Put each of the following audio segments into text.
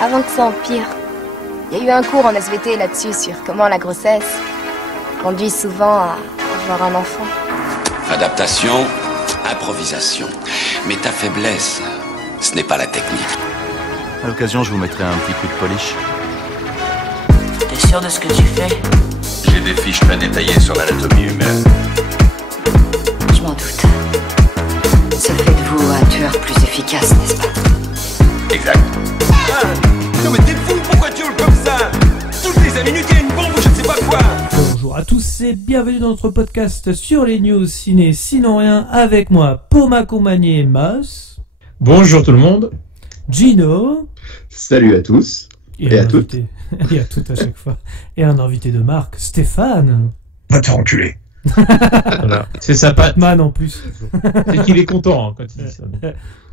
avant que ça empire. Il y a eu un cours en SVT là-dessus sur comment la grossesse conduit souvent à avoir un enfant. Adaptation, improvisation. Mais ta faiblesse, ce n'est pas la technique. À l'occasion, je vous mettrai un petit coup de polish. T'es sûr de ce que tu fais? J'ai des fiches très détaillées sur l'anatomie humaine. Je m'en doute. Ça fait de vous un tueur plus efficace, n'est-ce pas? Exact. Ah, non mais t'es fou, pourquoi tu hurles comme ça? Toutes les 5 minutes, il y a une bombe ou je ne sais pas quoi. Bonjour à tous et bienvenue dans notre podcast sur les news ciné sinon rien avec moi pour m'accompagner Moss. Bonjour tout le monde. Gino. Salut à tous. Et à toutes. Et à toutes à chaque fois. Et un invité de marque, Stéphane. Va te enculer. Voilà. C'est sa patte. Batman en plus. C'est qu'il est content hein, quand il dit ça.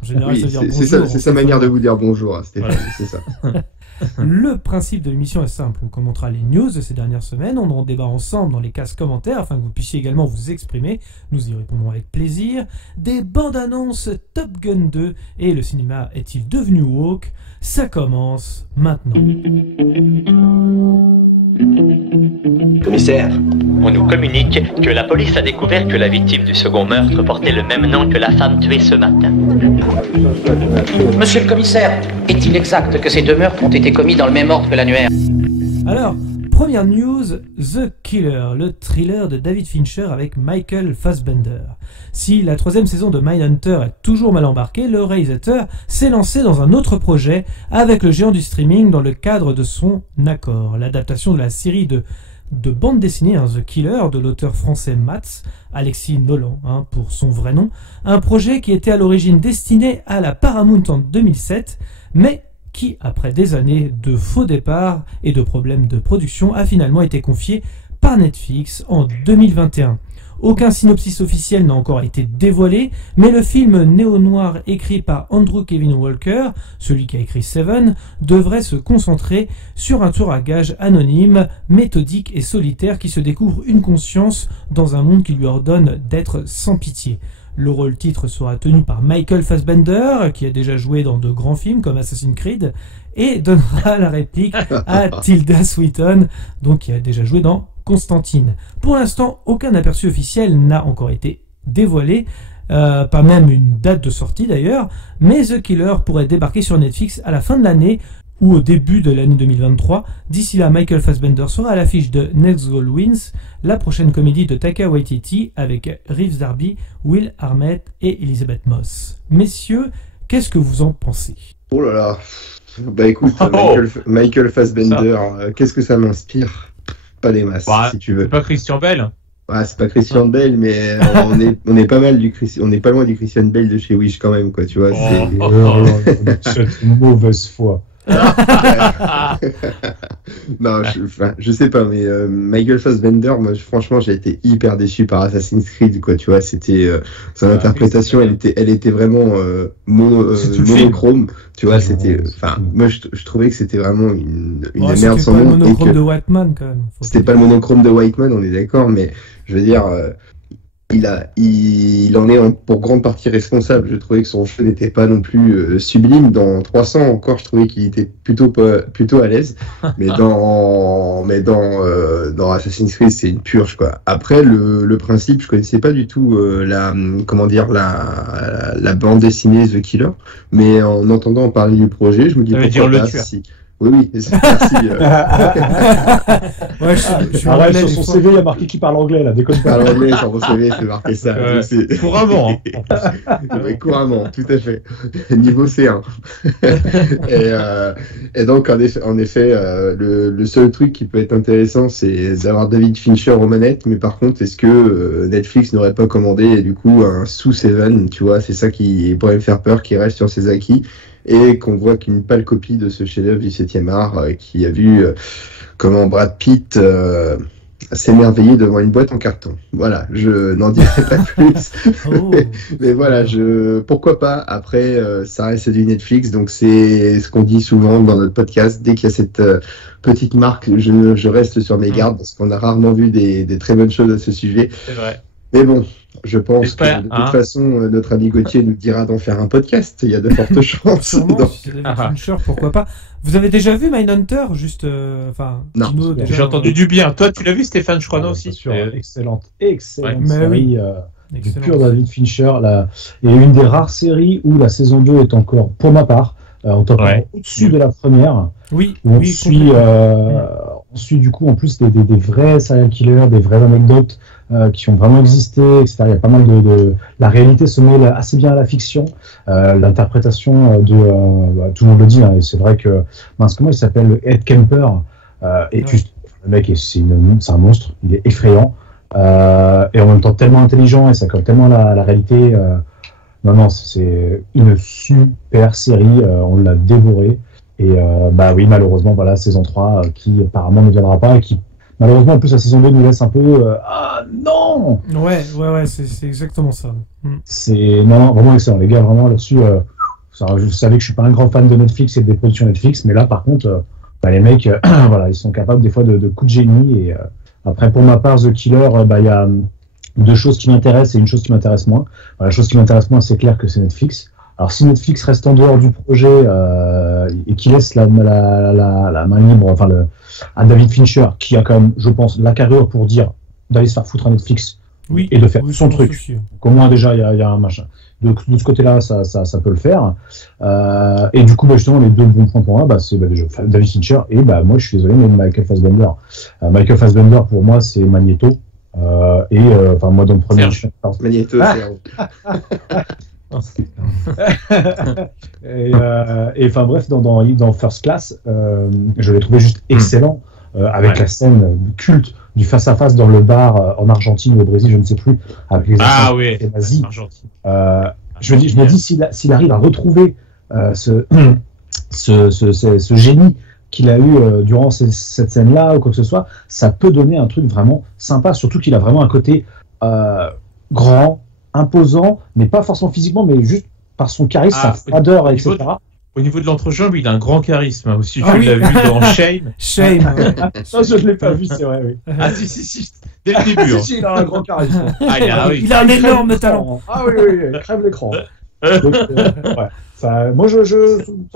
En général, oui, ça veut dire bonjour. c'est sa manière de vous dire bonjour, hein, Stéphane. Voilà. C'est ça. Le principe de l'émission est simple. On commentera les news de ces dernières semaines. On en débat ensemble dans les cases commentaires afin que vous puissiez également vous exprimer. Nous y répondrons avec plaisir. Des bandes annonces Top Gun 2 et le cinéma est-il devenu woke? Ça commence maintenant. Commissaire, on nous communique que la police a découvert que la victime du second meurtre portait le même nom que la femme tuée ce matin. Monsieur le commissaire, est-il exact que ces deux meurtres ont été commis dans le même ordre que l'annuaire? Alors, première news, The Killer, le thriller de David Fincher avec Michael Fassbender. Si la 3e saison de Mindhunter est toujours mal embarquée, le réalisateur s'est lancé dans un autre projet avec le géant du streaming dans le cadre de son accord. L'adaptation de la série de bande dessinée, The Killer, de l'auteur français Mats, Alexis Nolan, pour son vrai nom. Un projet qui était à l'origine destiné à la Paramount en 2007, mais qui, après des années de faux départs et de problèmes de production, a finalement été confié par Netflix en 2021. Aucun synopsis officiel n'a encore été dévoilé, mais le film néo-noir écrit par Andrew Kevin Walker, celui qui a écrit Seven, devrait se concentrer sur un tueur à gages anonyme, méthodique et solitaire qui se découvre une conscience dans un monde qui lui ordonne d'être sans pitié. Le rôle titre sera tenu par Michael Fassbender, qui a déjà joué dans de grands films comme Assassin's Creed, et donnera la réplique à Tilda Swinton, donc qui a déjà joué dans Constantine. Pour l'instant, aucun aperçu officiel n'a encore été dévoilé, pas même une date de sortie d'ailleurs, mais The Killer pourrait débarquer sur Netflix à la fin de l'année ou au début de l'année 2023. D'ici là, Michael Fassbender sera à l'affiche de Next Goal Wins, la prochaine comédie de Taika Waititi avec Reeves Darby, Will Arnett et Elizabeth Moss. Messieurs, qu'est-ce que vous en pensez? Oh là là. Bah écoute, Michael Fassbender, qu'est-ce que ça m'inspire? Pas des masses, si tu veux. C'est pas Christian Bale. C'est pas Christian Bale, mais on est pas mal on est pas loin du Christian Bale de chez Wish quand même, quoi, tu vois. Cette mauvaise foi. Non, je sais pas, mais Michael Fassbender, moi franchement j'ai été hyper déçu par Assassin's Creed, quoi, tu vois, c'était son interprétation, elle était vraiment monochrome, tu vois, c'était, moi je trouvais que c'était vraiment une merde sans nom. C'était pas le monochrome de Whiteman quand même. C'était pas le monochrome de Whiteman, on est d'accord, mais je veux dire, il en est pour grande partie responsable. Je trouvais que son jeu n'était pas non plus sublime. Dans 300 encore, je trouvais qu'il était plutôt à l'aise. Mais dans Assassin's Creed, c'est une purge, quoi. Après, le principe, je connaissais pas du tout la bande dessinée The Killer. Mais en entendant parler du projet, je me dis pourquoi pas si. Oui, merci. Ouais, je suis Arrête, sur son CV, il y a marqué qu'il parle anglais, là, déconne pas. Parle anglais, sur mon CV, c'est marqué ça. Couramment. Oui, couramment, tout à fait. Niveau C1. Et donc, en effet, le seul truc qui peut être intéressant, c'est d'avoir David Fincher aux manettes, mais par contre, est-ce que Netflix n'aurait pas commandé, du coup, un sous-Seven, tu vois, c'est ça qui pourrait me faire peur, qui reste sur ses acquis, et qu'on voit qu'une pâle copie de ce chef-d'œuvre du 7e art, qui a vu comment Brad Pitt s'émerveiller devant une boîte en carton. Voilà, je n'en dirai pas plus. Mais voilà, pourquoi pas. Après, ça reste du Netflix, donc c'est ce qu'on dit souvent dans notre podcast. Dès qu'il y a cette petite marque, je reste sur mes gardes parce qu'on a rarement vu des très bonnes choses à ce sujet. C'est vrai. Mais bon, je pense J'espère, que de hein. toute façon, notre ami Gauthier nous dira d'en faire un podcast. Il y a de fortes chances. Sûrement, Donc, si c'est David Fincher, pourquoi pas. Vous avez déjà vu Mindhunter, juste, enfin, Non. Dino, déjà, J'ai entendu du bien. Toi, tu l'as vu, Stéphane, je crois, non, aussi. Sûr, excellente Mais série excellent. pure David Fincher. Et une des rares séries où la saison 2 est encore, pour ma part, encore au-dessus de la première. Oui, Où on oui, suit du coup en plus des vrais serial killers, des vraies anecdotes qui ont vraiment existé, etc. Il y a pas mal de... La réalité se mêle assez bien à la fiction. L'interprétation de... tout le monde le dit, hein, et c'est vrai que... comment il s'appelle, Ed Kemper, juste, le mec, c'est un monstre, il est effrayant, et en même temps tellement intelligent, et ça colle tellement la réalité. Non, c'est une super série, on l'a dévoré. Et oui, malheureusement, voilà, saison 3 qui apparemment ne viendra pas et qui, malheureusement, en plus, la saison 2 nous laisse un peu ah non. Ouais, c'est exactement ça. C'est vraiment excellent, les gars, vraiment là-dessus. Je savais que je suis pas un grand fan de Netflix et des productions Netflix, mais là, par contre, les mecs, voilà, ils sont capables des fois de coups de génie. Et après, pour ma part, The Killer, il y a deux choses qui m'intéressent et une chose qui m'intéresse moins. La chose qui m'intéresse moins, c'est clair que c'est Netflix. Alors si Netflix reste en dehors du projet et qui laisse la main libre, à David Fincher, qui a quand même, je pense, la carrure pour dire d'aller se faire foutre à Netflix et de faire son truc. Donc, au moins déjà il y a un machin. Donc de ce côté-là, ça peut le faire. Et du coup, justement, les deux bons points pour moi, c'est déjà David Fincher et moi, je suis désolé, mais Michael Fassbender. Michael Fassbender pour moi, c'est Magneto. Moi dans le premier. Magneto, et enfin bref, dans First Class, je l'ai trouvé juste excellent, avec la scène culte du face-à-face dans le bar en Argentine ou au Brésil, je ne sais plus, avec les nazis. Je me dis s'il arrive à retrouver ce génie qu'il a eu durant cette scène-là ou quoi que ce soit, ça peut donner un truc vraiment sympa, surtout qu'il a vraiment un côté grand, imposant, mais pas forcément physiquement, mais juste par son charisme, sa froideur, etc. Au niveau de l'entrejambe, il a un grand charisme aussi. Tu l'as vu dans Shame. Shame. Ça, je ne l'ai pas vu, c'est vrai, oui. Ah si. Dès le début. Si, il a un grand charisme. Il a un énorme talent. Ah oui, crève l'écran. Donc, moi,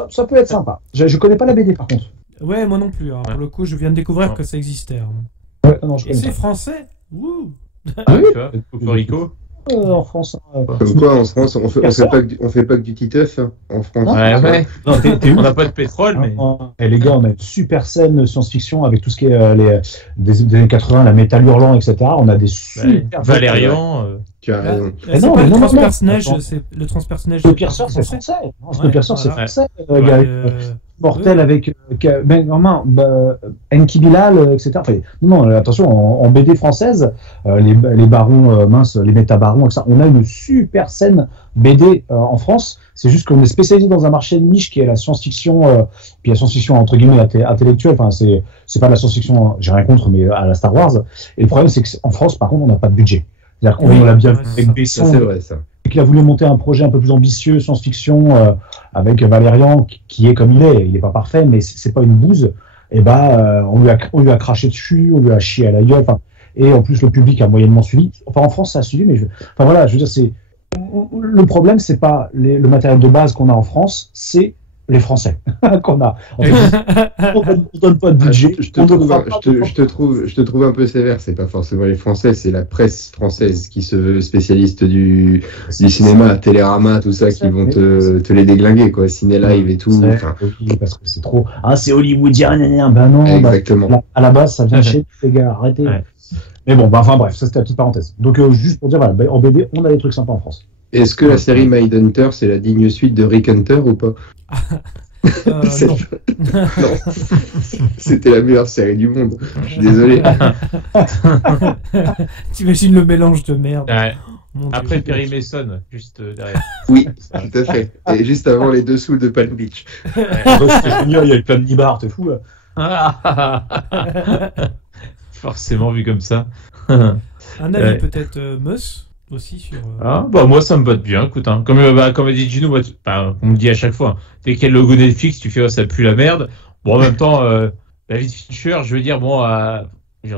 ça peut être sympa. Je connais pas la BD, par contre. Ouais, moi non plus. Pour le coup, je viens de découvrir que ça existait. Et c'est français. Wouh. Ah oui, tu vois, Cocorico. En France. Comme quoi, en France, on fait pas que du titeuf, hein, en France. Ouais. Non, on n'a pas de pétrole, mais. Et les gars, on a une super scène science-fiction avec tout ce qui est des années 80, la métal hurlant, etc. On a des super. Valérian. Tu as raison. C'est pas le transpersonnage, c'est le transpersonnage. Le Piercer, c'est français. Le Piercer, c'est français. Mortel avec Enki Bilal, etc. Enfin, non, attention, en BD française, les barons les métabarons, etc. On a une super scène BD en France. C'est juste qu'on est spécialisé dans un marché de niche qui est la science-fiction, puis la science-fiction entre guillemets intellectuelle. Enfin, c'est pas de la science-fiction, j'ai rien contre, mais à la Star Wars. Et le problème, c'est qu'en France, par contre, on n'a pas de budget. C'est-à-dire qu'on l'a bien vu avec Besson. C'est vrai, ça. Et qu'il a voulu monter un projet un peu plus ambitieux, science-fiction, avec Valérian, qui est comme il est. Il n'est pas parfait, mais c'est pas une bouse. Et on lui a craché dessus, on lui a chié à la gueule. Et en plus, le public a moyennement suivi. Enfin, en France, ça a suivi, mais je veux dire, le problème, c'est pas le matériel de base qu'on a en France, c'est les Français qu'on a. En fait, on donne pas de budget. Je te trouve un peu sévère. C'est pas forcément les Français, c'est la presse française qui se veut spécialiste du cinéma, Télérama, tout ça, qui vont te les déglinguer, quoi. Ciné Live et tout. Parce que c'est trop. Ah, c'est hollywoodien, ben non. Exactement. À la base, ça vient chez les gars. Arrêtez. Ouais. Mais bon, enfin bref, ça c'était la petite parenthèse. Donc juste pour dire, voilà, en BD, on a des trucs sympas en France. Est-ce que la série Mindhunter, c'est la digne suite de Rick Hunter ou pas? Non. C'était la meilleure série du monde. Je suis désolé. T'imagines le mélange de merde. Ouais. Après Perry Mason, juste derrière. Oui, tout à fait. Et juste avant les dessous de Palm Beach. Il y a eu plein de nibards, t'es fou là. Forcément vu comme ça. Un avis peut-être Mus aussi sur. Moi ça me botte bien, écoute, hein. Comme a dit Gino, on me dit à chaque fois, dès qu'il y a le logo Netflix, tu fais ça pue la merde. Bon, en même temps, David Fincher, je veux dire,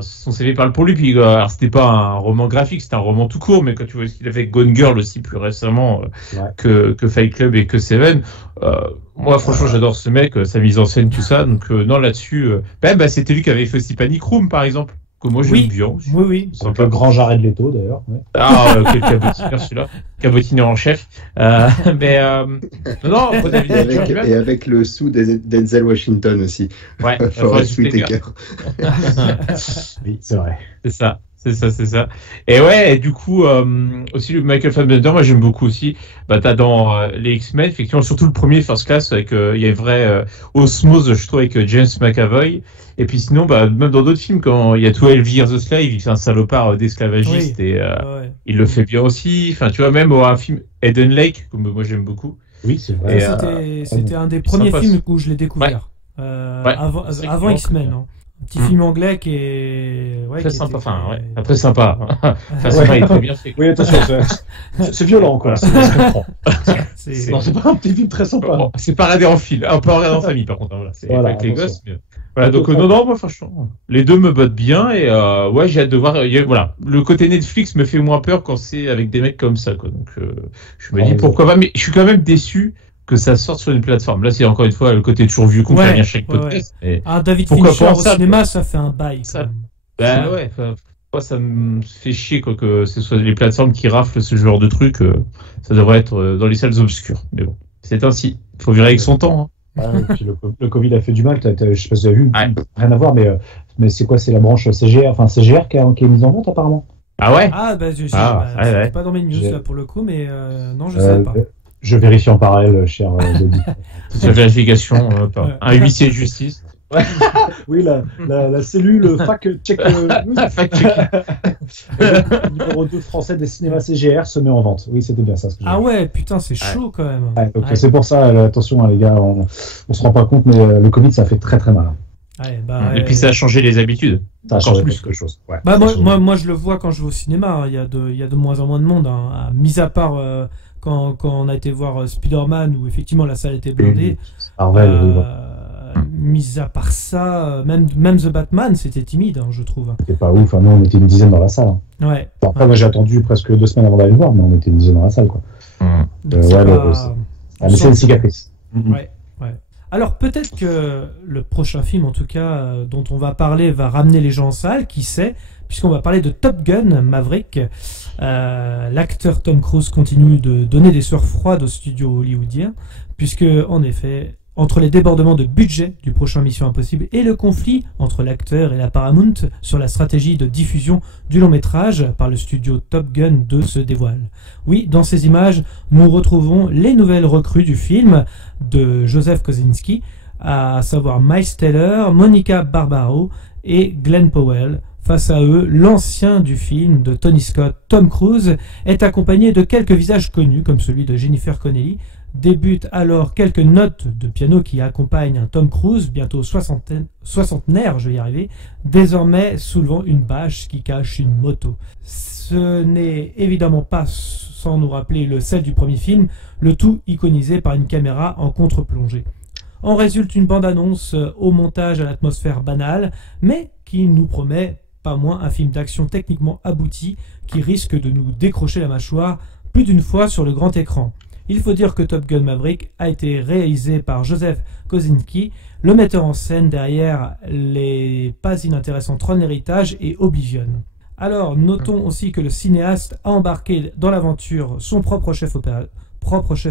Son CV parle pour lui. Puis, alors, c'était pas un roman graphique, c'était un roman tout court, mais quand tu vois ce qu'il a fait avec Gone Girl aussi plus récemment que Fight Club et que Seven, moi franchement j'adore ce mec, sa mise en scène, tout ça. Donc non, là-dessus, c'était lui qui avait fait aussi Panic Room par exemple, que moi j'aime bien. Oui. C'est un peu le grand Jared Leto d'ailleurs. Ouais. Ah, quel cabotineur celui-là, cabotineur en chef. Non, et avec le sou d'Denzel Washington aussi. Ouais. Forest Whitaker. Oui, c'est vrai. C'est ça. Et ouais, et du coup, aussi le Michael Fassbender, moi j'aime beaucoup aussi. T'as dans les X-Men, effectivement, surtout le premier First Class, avec il y a une vraie osmose, je trouve, avec James McAvoy. Et puis sinon, même dans d'autres films, quand il y a 12 Years a Slave, il fait un salopard d'esclavagiste et il le fait bien aussi. Enfin, tu vois, même un film Eden Lake, comme moi j'aime beaucoup. Oui, c'est vrai. C'était un des premiers films où je l'ai découvert. Avant X-Men. Hein. Un petit film anglais qui est très sympa. Après sympa. Sympa, il est très bien fait. Oui, attention, c'est violent quoi. Non, c'est pas un petit film très sympa. Bon, c'est pas regarder en film, on peut regarder en famille par contre. Voilà, c'est avec les gosses. Mais... Voilà, donc non, moi franchement, les deux me bottent bien et j'ai hâte de voir. Voilà, le côté Netflix me fait moins peur quand c'est avec des mecs comme ça, quoi. Donc je me dis pourquoi pas, mais je suis quand même déçu que ça sorte sur une plateforme. Là, c'est encore une fois le côté toujours vieux qu'on fait bien chaque podcast. David Fincher au cinéma, ça fait un bail. Ça me fait chier quoi, que ce soit les plateformes qui raflent ce genre de trucs. Ça devrait être dans les salles obscures. Mais bon, c'est ainsi. Il faut vivre avec son temps. Hein. Et puis le Covid a fait du mal. Je sais pas si vous avez vu, rien à voir, mais c'est quoi? C'est la branche CGR qui est mise en vente apparemment. Ah ouais? C'est pas dans mes news là pour le coup, mais non, je sais pas. Je vérifie en parallèle, cher auditeurs. C'est la vérification par un huissier de justice. Oui, la cellule fact-check. Numéro 2 français des cinémas CGR se met en vente. Oui, c'était bien ça. Ouais, putain, c'est chaud quand même. C'est pour ça, attention les gars, on se rend pas compte, mais le Covid, ça fait très très mal. Et puis ça a changé les habitudes. Ça a changé plus que chose. Ouais, moi, je le vois quand je vais au cinéma. Il y a de moins en moins de monde, mis à part quand on a été voir Spider-Man où effectivement la salle était blindée. Mis à part ça, même The Batman, c'était timide, je trouve. C'est pas ouf. Nous, on était une dizaine dans la salle. Ouais. Après, moi, j'ai attendu presque 2 semaines avant d'aller le voir, mais on était une dizaine dans la salle, quoi. Mais c'est une cicatrice. Ouais. Alors peut-être que le prochain film, en tout cas, dont on va parler, va ramener les gens en salle, qui sait, puisqu'on va parler de Top Gun Maverick. L'acteur Tom Cruise continue de donner des sueurs froides aux studios hollywoodiens, puisque, en effet, entre les débordements de budget du prochain Mission Impossible et le conflit entre l'acteur et la Paramount sur la stratégie de diffusion du long métrage par le studio Top Gun 2 se dévoile. Oui, dans ces images, nous retrouvons les nouvelles recrues du film de Joseph Kosinski, à savoir Miles Teller, Monica Barbaro et Glenn Powell. Face à eux, l'ancien du film de Tony Scott, Tom Cruise, est accompagné de quelques visages connus, comme celui de Jennifer Connelly. Débutent alors quelques notes de piano qui accompagnent un Tom Cruise, bientôt soixantenaire, je vais y arriver, désormais soulevant une bâche qui cache une moto. Ce n'est évidemment pas sans nous rappeler le set du premier film, le tout iconisé par une caméra en contre-plongée. En résulte une bande-annonce au montage à l'atmosphère banale, mais qui nous promet pas moins un film d'action techniquement abouti qui risque de nous décrocher la mâchoire plus d'une fois sur le grand écran. Il faut dire que Top Gun Maverick a été réalisé par Joseph Kosinski, le metteur en scène derrière les pas inintéressants Tron l'héritage et Oblivion. Alors, notons aussi que le cinéaste a embarqué dans l'aventure son propre chef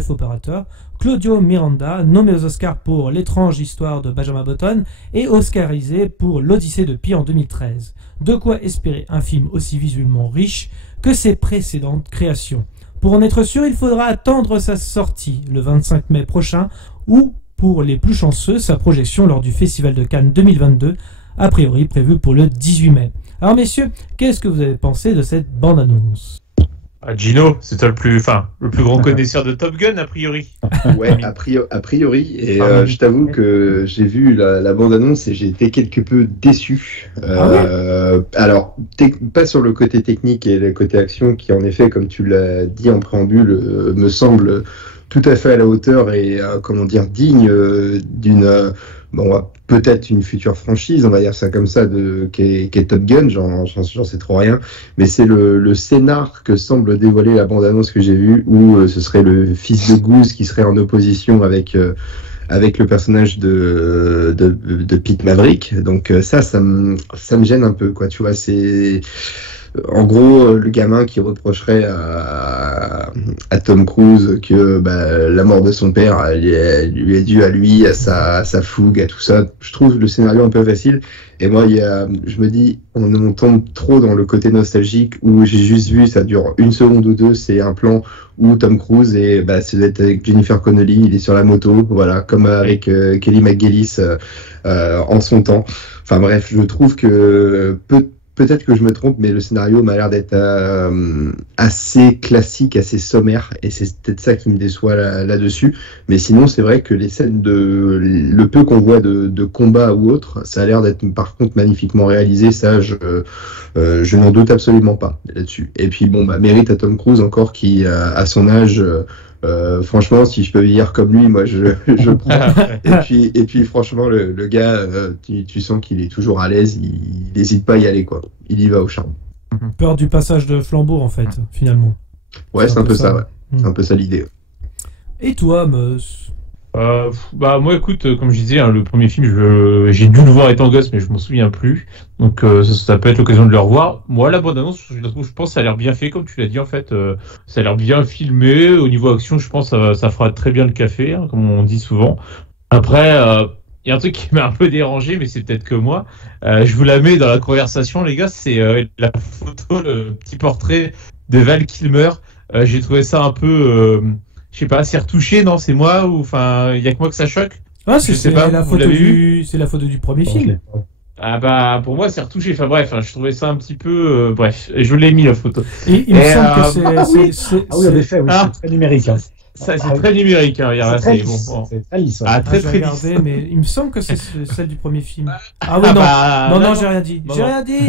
opérateur, Claudio Miranda, nommé aux Oscars pour L'étrange histoire de Benjamin Button et oscarisé pour L'Odyssée de Pi en 2013. De quoi espérer un film aussi visuellement riche que ses précédentes créations. Pour en être sûr, il faudra attendre sa sortie le 25 mai prochain ou, pour les plus chanceux, sa projection lors du Festival de Cannes 2022, a priori prévu pour le 18 mai. Alors messieurs, qu'est-ce que vous avez pensé de cette bande-annonce ? Gino, c'est toi le plus grand connaisseur de Top Gun, a priori. Ouais, a priori. Et je t'avoue que j'ai vu la bande-annonce et j'ai été quelque peu déçu. Alors, pas sur le côté technique et le côté action qui, en effet, comme tu l'as dit en préambule, me semble tout à fait à la hauteur et digne d'une peut-être une future franchise, on va dire ça comme ça, qui est Top Gun, j'en sais trop rien, mais c'est le scénar que semble dévoiler la bande-annonce que j'ai vue, où ce serait le fils de Goose qui serait en opposition avec le personnage de Pete Maverick. Donc ça me gêne un peu, quoi. Tu vois, c'est en gros le gamin qui reprocherait à Tom Cruise que la mort de son père lui est due à lui, à sa fougue, à tout ça. Je trouve le scénario un peu facile. Et moi, je me dis, on tombe trop dans le côté nostalgique où j'ai juste vu, ça dure 1 seconde ou 2, c'est un plan où Tom Cruise c'est avec Jennifer Connelly, il est sur la moto, voilà, comme avec Kelly McGillis en son temps. Enfin bref, je trouve que peut-être que je me trompe, mais le scénario m'a l'air d'être assez classique, assez sommaire, et c'est peut-être ça qui me déçoit là-dessus. Mais sinon, c'est vrai que les scènes le peu qu'on voit de combat ou autre, ça a l'air d'être par contre magnifiquement réalisé. Ça, je n'en doute absolument pas là-dessus. Et puis mérite à Tom Cruise encore qui, à son âge, franchement, si je peux vieillir comme lui, moi je prends. et puis franchement, le gars, tu sens qu'il est toujours à l'aise, il n'hésite pas à y aller, quoi. Il y va au charme. Peur du passage de flambeau, en fait, finalement. Ouais, c'est un peu ça, ouais. C'est un peu ça l'idée. Et toi, Meus? Moi, écoute, comme je disais, le premier film, j'ai dû le voir étant gosse, mais je m'en souviens plus. Donc, ça peut être l'occasion de le revoir. Moi, la bande-annonce, je pense, ça a l'air bien fait, comme tu l'as dit, en fait. Ça a l'air bien filmé. Au niveau action, je pense, ça fera très bien le café, hein, comme on dit souvent. Après, il y a un truc qui m'a un peu dérangé, mais c'est peut-être que moi. Je vous la mets dans la conversation, les gars. C'est la photo, le petit portrait de Val Kilmer. J'ai trouvé ça un peu... je sais pas, c'est retouché, non? C'est moi ou enfin, il y a que moi que ça choque? Ah, c'est la photo du premier film. Ah pour moi c'est retouché. Enfin bref, je trouvais ça un petit peu bref. Et je l'ai mis la photo. Et il me semble que c'est. Ah oui, en effet, c'est très numérique. Hein. Ça, c'est très numérique. Hein. C'est très lisse. Très regardé, mais il me semble que c'est celle du premier film. Ah oui, non, j'ai rien dit. J'ai rien dit.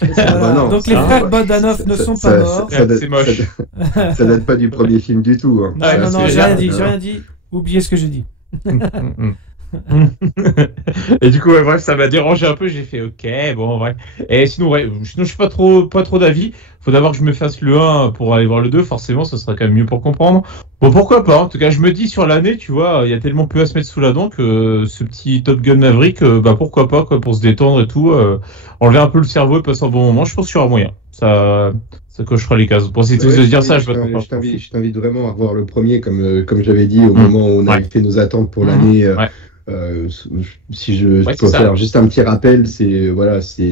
Voilà. Donc les frères Bogdanov ne sont pas morts. C'est moche. Ça date pas du premier film du tout. Hein. Non, j'ai rien dit. Oubliez ce que j'ai dit. Et du coup, bref, ça m'a dérangé un peu. J'ai fait OK, bon, ouais. Et sinon, je suis pas trop d'avis. Faut d'abord que je me fasse le 1 pour aller voir le 2. Forcément, ça sera quand même mieux pour comprendre. Bon, pourquoi pas. En tout cas, je me dis sur l'année, tu vois, il y a tellement peu à se mettre sous la dent que ce petit Top Gun Maverick, pourquoi pas, quoi, pour se détendre et tout, enlever un peu le cerveau et passer un bon moment. Je pense qu'il y aura moyen. Ça cochera les cases. Pour essayer de dire ça, je t'invite vraiment à revoir le premier, comme j'avais dit au moment où on avait fait nos attentes pour l'année. Si je peux faire juste un petit rappel,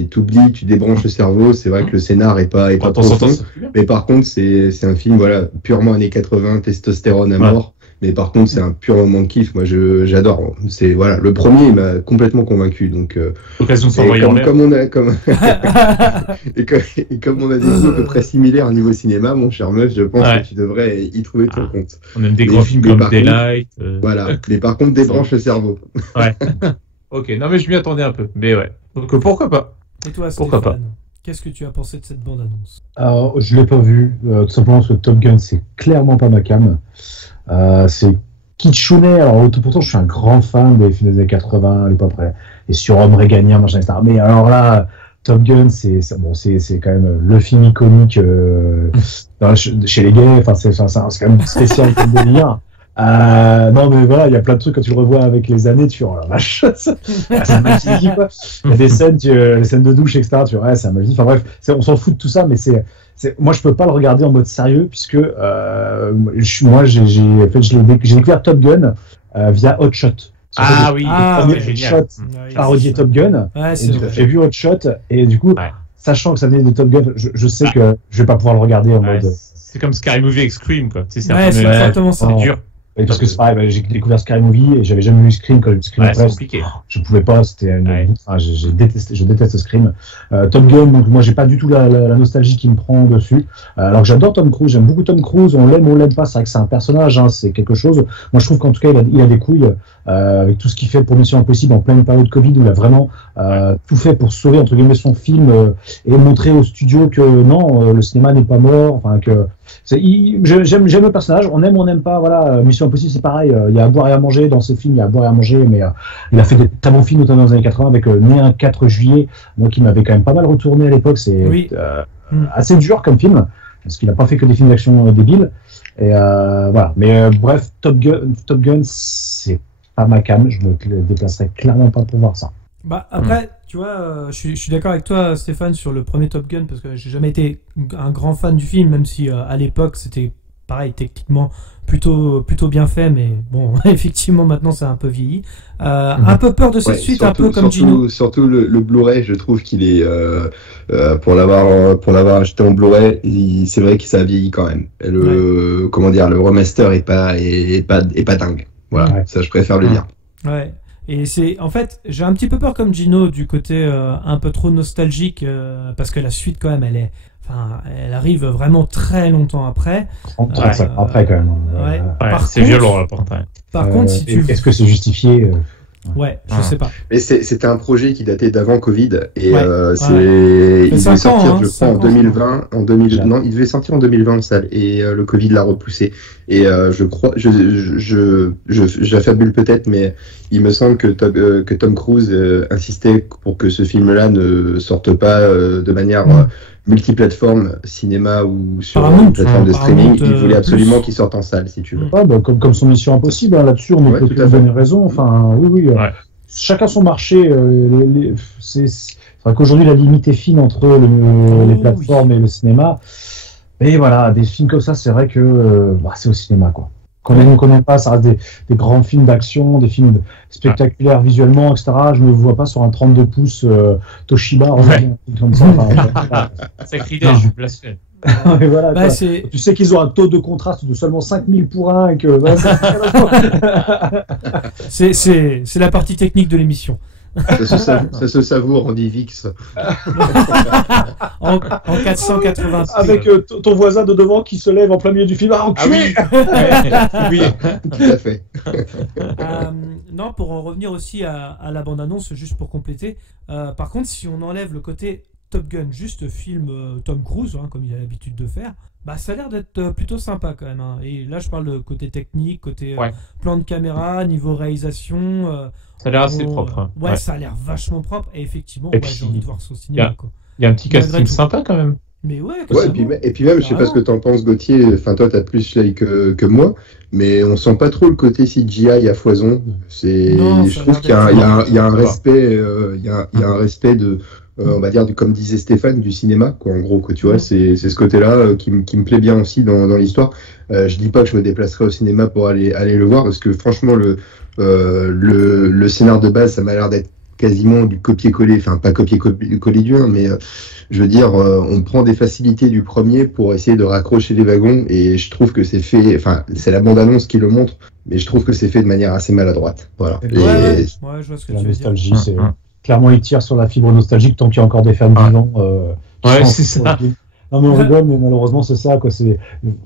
t'oublies, tu débranches le cerveau. C'est vrai que le scénar est pas profond, mais par contre c'est un film purement années 80, testostérone à mort. Mais par contre c'est un pur moment de kiff. Moi j'adore. C'est le premier il m'a complètement convaincu. Donc l'occasion de s'envoyer en l'air. Comme on a des goûts à peu près similaires au niveau cinéma, mon cher Meuf, je pense que tu devrais y trouver ton compte. On aime des grands films comme Daylight. Mais par contre débranche le cerveau. Ouais. Ok, non mais je m'y attendais un peu, mais ouais. Donc pourquoi pas. Et toi, Stéphane, qu'est-ce que tu as pensé de cette bande-annonce? Alors, je l'ai pas vu, tout simplement parce que Top Gun, c'est clairement pas ma came. C'est kitschounet. Alors pourtant, je suis un grand fan des films des années 80, à l'époque près, et surhomme réganien, machin, etc. Mais alors là, Top Gun, c'est quand même le film iconique chez les gays. Enfin, c'est quand même spécial comme délire. Non mais voilà, il y a plein de trucs quand tu le revois avec les années, tu la vache, c'est magnifique quoi. Il y a des scènes, les scènes de douche, etc. Tu vois, c'est magnifique. Enfin bref, on s'en fout de tout ça, mais moi je peux pas le regarder en mode sérieux puisque moi j'ai découvert Top Gun via Hot Shot. Hot Shot parodié Top Gun. J'ai vu Hot Shot et du coup, sachant que ça venait de Top Gun, je sais que je vais pas pouvoir le regarder en mode. C'est comme Scary Movie avec Scream quoi. C'est exactement ça. C'est dur. Et parce que c'est pareil, j'ai découvert Scary Movie et j'avais jamais vu Scream quand j'ai vu Scream après. Je pouvais pas, c'était je déteste Scream. Top Gun, donc moi j'ai pas du tout la nostalgie qui me prend dessus. Alors que j'adore Tom Cruise, j'aime beaucoup Tom Cruise, on l'aime ou on l'aime pas, c'est vrai que c'est un personnage, c'est quelque chose. Moi je trouve qu'en tout cas il a des couilles. avec tout ce qu'il fait pour Mission Impossible en pleine période Covid, où il a vraiment tout fait pour sauver entre guillemets son film et montrer au studio que non, le cinéma n'est pas mort. Enfin que j'aime le personnage. On aime ou on n'aime pas. Voilà, Mission Impossible c'est pareil. Il y a à boire et à manger dans ses films. Il y a à boire et à manger, mais il a fait des très bons films notamment dans les années 80 avec Né un 4 juillet, moi qui m'avait quand même pas mal retourné à l'époque. C'est assez dur comme film parce qu'il a pas fait que des films d'action débiles. Et voilà. Mais bref, Top Gun, c'est pas ma cam. Je me déplacerai clairement pas pour voir ça. Bah après, tu vois, je suis d'accord avec toi, Stéphane, sur le premier Top Gun parce que j'ai jamais été un grand fan du film, même si à l'époque c'était pareil techniquement plutôt bien fait, mais bon, effectivement maintenant c'est un peu vieilli. Un peu peur de cette suite, un peu comme Gino. Surtout le Blu-ray, je trouve qu'il est pour l'avoir acheté en Blu-ray, c'est vrai que ça a vieilli quand même. Comment dire, le remaster est pas dingue. Voilà, ça je préfère le dire. Ouais. Et c'est, en fait, j'ai un petit peu peur comme Gino du côté un peu trop nostalgique parce que la suite quand même, elle arrive vraiment très longtemps après. Après quand même. C'est violent là. Par contre, si tu... Est-ce que c'est justifié Ouais, je sais pas. Mais c'était un projet qui datait d'avant Covid et il devait sortir, je crois, en 2020. Non, il devait sortir en 2020 en salle et le Covid l'a repoussé. Et je crois, j'affabule peut-être, mais il me semble que Tom Cruise insistait pour que ce film-là ne sorte pas de manière multiplateforme, cinéma ou sur une plateforme de streaming. Il voulait absolument qu'il sorte en salle, si tu veux. Comme son Mission Impossible, hein, là-dessus, on peut tout donner raison. Enfin, oui. Chacun son marché. C'est vrai qu'aujourd'hui, la limite est fine entre les plateformes et le cinéma. Et voilà, des films comme ça, c'est vrai que c'est au cinéma, quoi. Qu'on aime ou qu'on n'aime pas, ça reste des grands films d'action, des films spectaculaires visuellement, etc. Je ne me vois pas sur un 32 pouces Toshiba, comme ça. Sacrilège, je blasphème. Voilà, tu sais qu'ils ont un taux de contraste de seulement 5000 pour 1 et que... c'est la partie technique de l'émission. Ça se savoure en DivX. en 480. Avec ton voisin de devant qui se lève en plein milieu du film. Oui, tout à fait. Non, pour en revenir aussi à la bande-annonce, juste pour compléter. Par contre, si on enlève le côté Top Gun, juste film Tom Cruise, comme il a l'habitude de faire, ça a l'air d'être plutôt sympa quand même. Et là, je parle de côté technique, côté plan de caméra, niveau réalisation. Ça a l'air assez propre. Ça a l'air vachement propre. Et effectivement, j'ai envie de voir ça au cinéma. Il y a un petit casting sympa quand même. Mais et puis même, je sais pas ce que t'en penses, Gauthier. Enfin, toi, t'as plus l'œil que moi, mais on sent pas trop le côté CGI à foison. Je trouve qu'il y a un respect, il y a un respect de, on va dire, comme disait Stéphane, du cinéma, quoi. En gros, quoi. Tu vois, c'est ce côté-là qui me plaît bien aussi dans l'histoire. Je dis pas que je me déplacerai au cinéma pour aller le voir, parce que franchement, le scénar de base, ça m'a l'air d'être quasiment du copier-coller, enfin pas copier-coller du 1, mais je veux dire, on prend des facilités du premier pour essayer de raccrocher les wagons, et je trouve que c'est fait, enfin c'est la bande-annonce qui le montre, mais je trouve que c'est fait de manière assez maladroite. Voilà. Je vois ce que la tu veux nostalgie, dire. c'est clairement il tire sur la fibre nostalgique tant qu'il y a encore des fans vivants. C'est ça. Non mais on rigole, mais malheureusement c'est ça, quoi.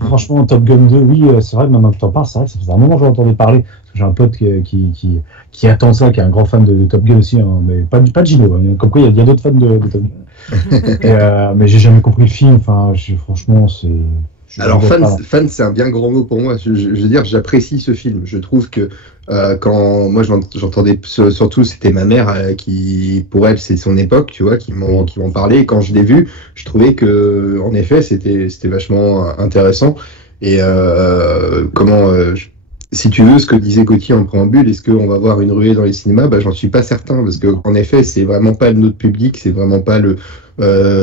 Franchement, Top Gun 2, oui, c'est vrai que maintenant que t'en parles, c'est vrai que ça faisait un moment que j'en entendais parler, parce que j'ai un pote qui attend ça, qui est un grand fan de Top Gun aussi, mais pas de Gino, comme quoi il y a d'autres fans de Top Gun. Mais j'ai jamais compris le film, enfin, franchement, c'est... Alors fan, c'est un bien grand mot pour moi. Je veux dire, j'apprécie ce film. Je trouve que quand moi j'entendais surtout, c'était ma mère qui, pour elle, c'est son époque, tu vois, qui m'en parlait. Et quand je l'ai vu, je trouvais que, en effet, c'était vachement intéressant. Et si tu veux, ce que disait Gauthier en préambule, est-ce qu'on va voir une ruée dans les cinémas ? J'en suis pas certain, parce que en effet, c'est vraiment pas notre public, c'est vraiment pas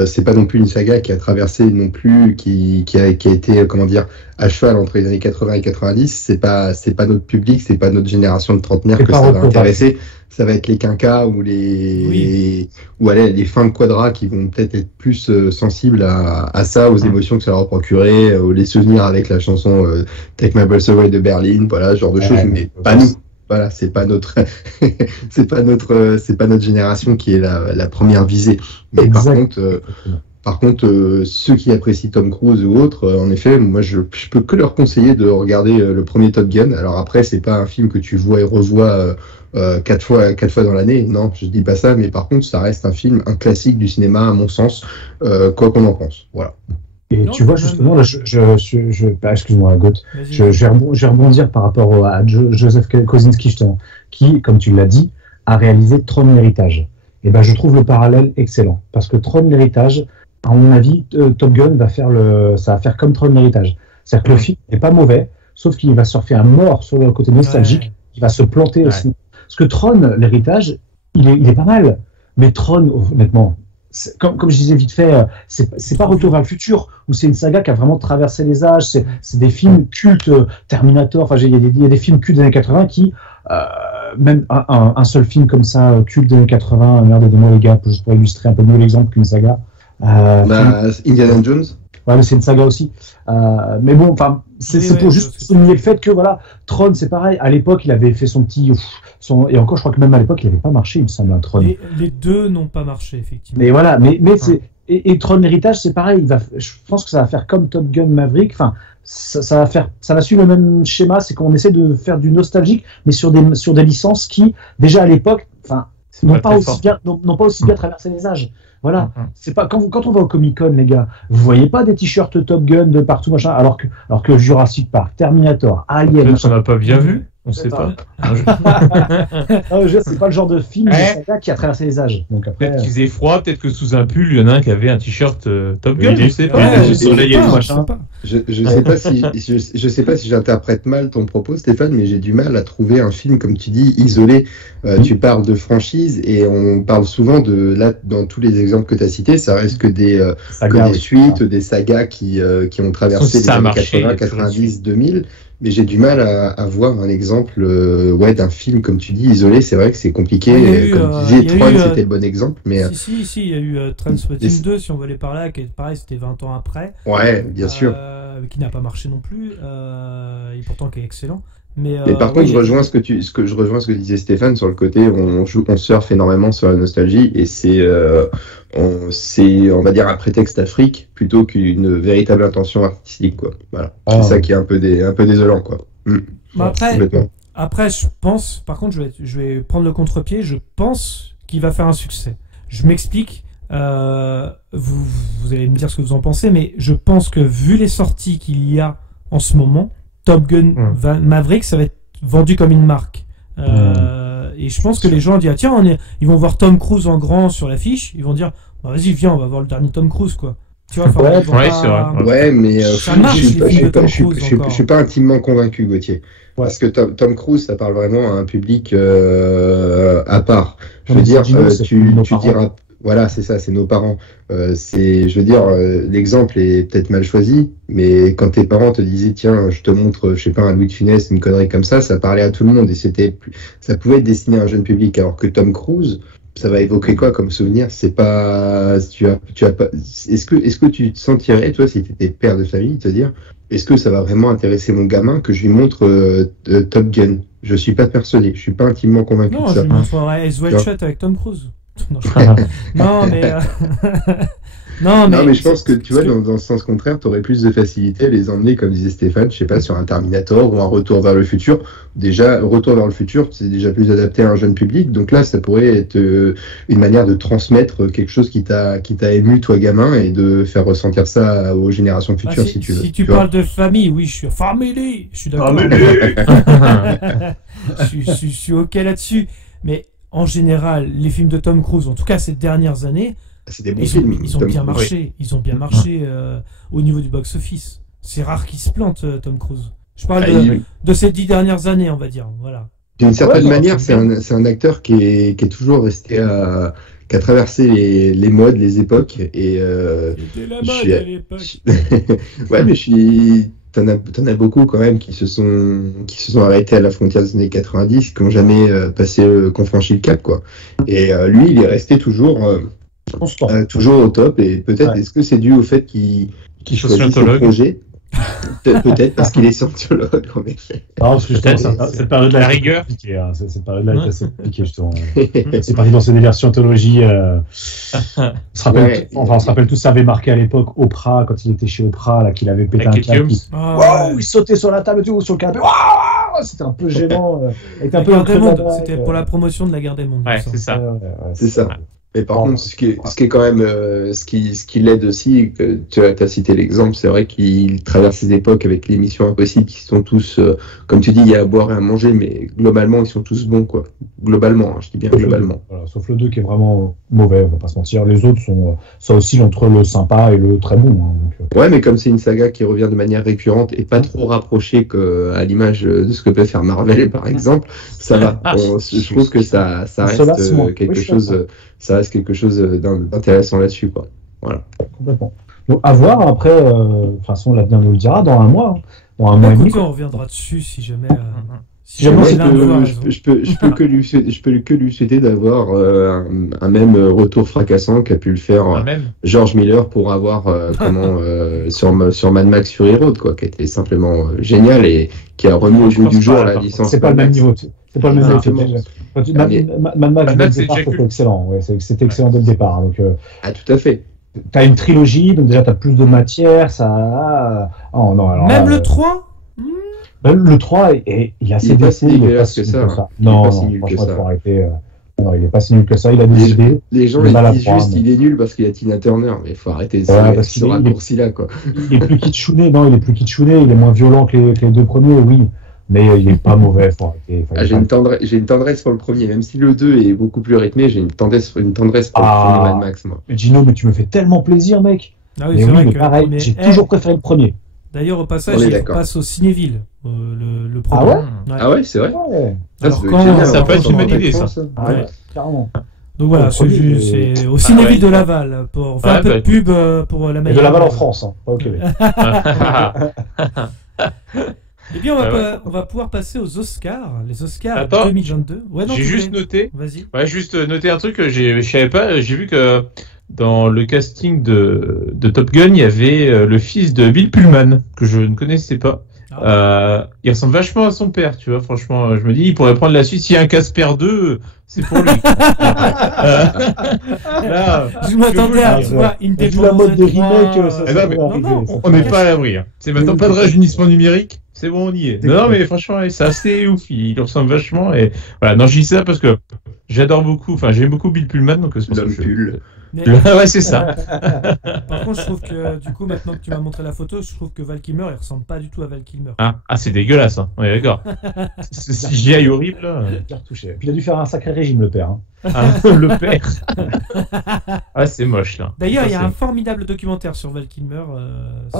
c'est pas non plus une saga qui a traversé non plus, qui a été, comment dire, à cheval entre les années 80 et 90. C'est pas notre public, c'est pas notre génération de trentenaires que ça va intéresser. Ça va être les quinquas ou les fins de quadra qui vont peut-être être plus sensibles à ça, aux émotions que ça leur a procuré, les souvenirs avec la chanson Take My Breath Away de Berlin, voilà, ce genre de choses, mais pas nous. Voilà, c'est pas notre génération qui est la première visée. Mais par contre, Par contre, ceux qui apprécient Tom Cruise ou autres, en effet, moi je peux que leur conseiller de regarder le premier Top Gun. Alors après, c'est pas un film que tu vois et revois 4 fois dans l'année. Non, je dis pas ça, mais par contre, ça reste un classique du cinéma à mon sens, quoi qu'on en pense. Voilà. Et Non, tu vois, quand même, justement, là, excuse-moi, Goth, Vas-y. je vais rebondir par rapport à Joseph Kosinski, justement, qui, comme tu l'as dit, a réalisé Tron l'héritage. Et ben, je trouve le parallèle excellent. Parce que Tron l'héritage, à mon avis, Top Gun ça va faire comme Tron l'héritage. C'est-à-dire que le film n'est pas mauvais, sauf qu'il va surfer un mort sur le côté nostalgique, il va se planter aussi. Parce que Tron l'héritage, il est pas mal. Mais Tron, honnêtement, comme je disais vite fait, c'est pas Retour vers le futur, où c'est une saga qui a vraiment traversé les âges, c'est des films cultes, Terminator, enfin il y a des films cultes des années 80 qui, même un seul film comme ça, culte des années 80, merde aidez-moi les gars, juste pour illustrer un peu mieux l'exemple qu'une saga. Indiana Jones. Ouais, mais c'est une saga aussi. Mais bon, enfin, c'est pour juste souligner le fait que voilà, Tron, c'est pareil. À l'époque, il avait fait son petit, et encore, je crois que même à l'époque, il n'avait pas marché, il me semble, un Tron. Les deux n'ont pas marché, effectivement. Mais voilà, mais c'est et Tron l'héritage, c'est pareil. Je pense que ça va faire comme Top Gun Maverick. Enfin, ça va suivre le même schéma, c'est qu'on essaie de faire du nostalgique, mais sur des licences qui, déjà à l'époque, enfin, n'ont pas aussi bien traversé les âges. Voilà, c'est pas quand on va au Comic-Con, les gars, vous voyez pas des t-shirts Top Gun de partout machin, alors que Jurassic Park, Terminator, Alien, on n'a pas bien vu, on sait pas. C'est pas le genre de film de saga qui a traversé les âges. Donc après, peut-être qu'il faisait froid, peut-être que sous un pull, il y en a un qui avait un t-shirt Top Gun, je sais pas. Le soleil et tout machin. Je sais pas si j'interprète mal ton propos, Stéphane, mais j'ai du mal à trouver un film, comme tu dis, isolé. Tu parles de franchise et on parle souvent là, dans tous les exemples que tu as cités, ça reste que des suites, des sagas qui ont traversé les années 80, 90, 2000. Mais j'ai du mal à voir un exemple d'un film, comme tu dis, isolé. C'est vrai que c'est compliqué. Comme tu disais, Tron, c'était le bon exemple. Mais, si, il y a eu Trainspotting 2, si on veut aller par là, qui est pareil, c'était 20 ans après. Ouais, bien sûr. Qui n'a pas marché non plus, et pourtant qui est excellent. Mais par contre, je rejoins ce que disait Stéphane sur le côté, on surfe énormément sur la nostalgie, et c'est on va dire un prétexte afrique plutôt qu'une véritable intention artistique, quoi. Voilà. C'est ça qui est un peu désolant, quoi. Après, je pense, par contre, je vais prendre le contre-pied, je pense qu'il va faire un succès. Je m'explique. Vous allez me dire ce que vous en pensez, mais je pense que vu les sorties qu'il y a en ce moment, Top Gun Maverick, ça va être vendu comme une marque. Et je pense que les gens disent ils vont voir Tom Cruise en grand sur l'affiche, ils vont dire vas-y viens, on va voir le dernier Tom Cruise, quoi. Tu vois, c'est vrai. Ouais, mais ça marche, je suis pas intimement convaincu, Gauthier. Parce que Tom Cruise, ça parle vraiment à un public à part. Je veux dire, tu diras. Voilà, c'est ça, c'est nos parents. Je veux dire, l'exemple est peut-être mal choisi, mais quand tes parents te disaient, tiens, je te montre, je sais pas, un Louis de Funès, une connerie comme ça parlait à tout le monde et ça pouvait être destiné à un jeune public. Alors que Tom Cruise, ça va évoquer quoi comme souvenir? C'est pas, est-ce que tu te sentirais, toi, si tu étais père de famille, te dire, est-ce que ça va vraiment intéresser mon gamin que je lui montre Top Gun? Je suis pas persuadé, je suis pas intimement convaincu de ça. Non, je lui montrerai Ice White Shot avec Tom Cruise. Non, mais je pense que tu vois, dans le sens contraire, tu aurais plus de facilité à les emmener, comme disait Stéphane, je sais pas, sur un Terminator ou un Retour vers le futur. Déjà, Retour vers le futur, c'est déjà plus adapté à un jeune public, donc là, ça pourrait être une manière de transmettre quelque chose qui t'a ému, toi, gamin, et de faire ressentir ça aux générations futures, si tu veux. Si tu parles de famille, oui, je suis family, je suis d'accord. Je suis ok là-dessus, mais en général, les films de Tom Cruise, en tout cas ces dernières années, c'est des bons films. Ils ont bien marché. Ils ont bien marché au niveau du box-office. C'est rare qu'il se plante, Tom Cruise. Je parle de ces 10 dernières années, on va dire. Voilà. D'une certaine manière, c'est un acteur qui est toujours resté qui a traversé les modes, les époques. Et c'était la mode à l'époque. Ouais, mais T'en as beaucoup quand même qui se sont arrêtés à la frontière des années 90, qui n'ont jamais qu'on franchi le cap, quoi. Et lui, il est resté toujours au top. Et peut-être, est-ce que c'est dû au fait qu'il choisit ses projets? Peut-être parce qu'il est scientologue, en effet. Non, parce que justement, cette période-là, la rigueur. Cette période-là est assez compliquée, justement. C'est parti dans ce délire scientologie. On se rappelle tous, ça avait marqué à l'époque Oprah, quand il était chez Oprah, là, qu'il avait pété un câble. Il sautait sur la table et tout, ou sur le canapé. C'était un peu gênant. C'était pour la promotion de la guerre des mondes. Ouais, c'est ça. C'est ça. Mais par contre, ce qui est quand même, ce qui l'aide aussi, que tu as cité l'exemple, c'est vrai qu'il traverse ces époques avec les Missions Impossibles qui sont tous, comme tu dis, il y a à boire et à manger, mais globalement, ils sont tous bons, quoi. Globalement, je dis bien globalement. Voilà, sauf le 2 qui est vraiment mauvais, on va pas se mentir. Les autres ça oscille entre le sympa et le très bon. Donc... Ouais, mais comme c'est une saga qui revient de manière récurrente et pas trop rapprochée à l'image de ce que peut faire Marvel, par exemple, ça va. Je trouve que ça reste quelque chose. Ça reste quelque chose d'intéressant là-dessus, quoi. Voilà. Complètement. Donc, à voir après, de toute façon, l'avenir nous le dira dans un mois. Dans un mois et demi. On reviendra dessus si jamais. Je peux que lui souhaiter d'avoir un même retour fracassant qu'a pu le faire George Miller pour avoir sur Mad Max Fury Road, quoi, qui était simplement génial et qui a remis au goût du jour la licence. C'est pas le même niveau. C'est pas le même niveau. Mad Max dès le départ, c'était excellent. Ouais, c'était excellent dès le départ. Donc, tout à fait. T'as une trilogie, donc déjà t'as plus de matière. Même le 3 le 3, il a assez défauts. Il est pas si nul que ça. Non, franchement, il faut arrêter. Non, il est pas si nul que ça. Il a des idées. Les gens ils disent juste qu'il est nul parce qu'il y a Tina Turner, mais il faut arrêter ce raccourci-là, quoi. Il est plus kitschouné. Non, il est plus kitschouné. Il est moins violent que les deux premiers, oui. Mais il est pas mauvais, faut arrêter. J'ai une tendresse pour le premier, même si le 2 est beaucoup plus rythmé, j'ai une tendresse pour le premier Mad Max, moi. Gino, mais tu me fais tellement plaisir, mec. Ah oui, c'est vrai que pareil, j'ai toujours préféré le premier. D'ailleurs, au passage, il passe au Cinéville, le premier. Ah ouais, c'est vrai. Alors, ça peut être une bonne idée, ça. Carrément. Donc voilà, c'est au Cinéville de Laval, pour faire un peu de pub pour la Et de Laval en France, pas au Québec. Eh bien, on va pouvoir passer aux Oscars, les Oscars 2022. J'ai juste noté. Vas-y. Ouais, juste noter un truc que je savais pas. J'ai vu que dans le casting de Top Gun, il y avait le fils de Bill Pullman que je ne connaissais pas. Il ressemble vachement à son père, tu vois. Franchement, je me dis, il pourrait prendre la suite. S'il y a un Casper 2, c'est pour lui. Je m'attendais à une la mode des remakes. On n'est pas à l'abri. C'est maintenant pas de rajeunissement numérique. C'est bon, on y est. Non, mais franchement, c'est assez ouf. Il ressemble vachement. Et voilà. Non, je dis ça parce que j'adore beaucoup. Enfin, j'aime beaucoup Bill Pullman, donc c'est pour ça que ouais, c'est ça. Par contre, je trouve que du coup, maintenant que tu m'as montré la photo, je trouve que Val Kilmer, il ressemble pas du tout à Val Kilmer. Ah, c'est dégueulasse. Hein. Ouais, d'accord. C'est CGI horrible. Puis il a dû faire un sacré régime, le père. Le père. Ah, c'est moche là. D'ailleurs, il y a un formidable documentaire sur Val Kilmer,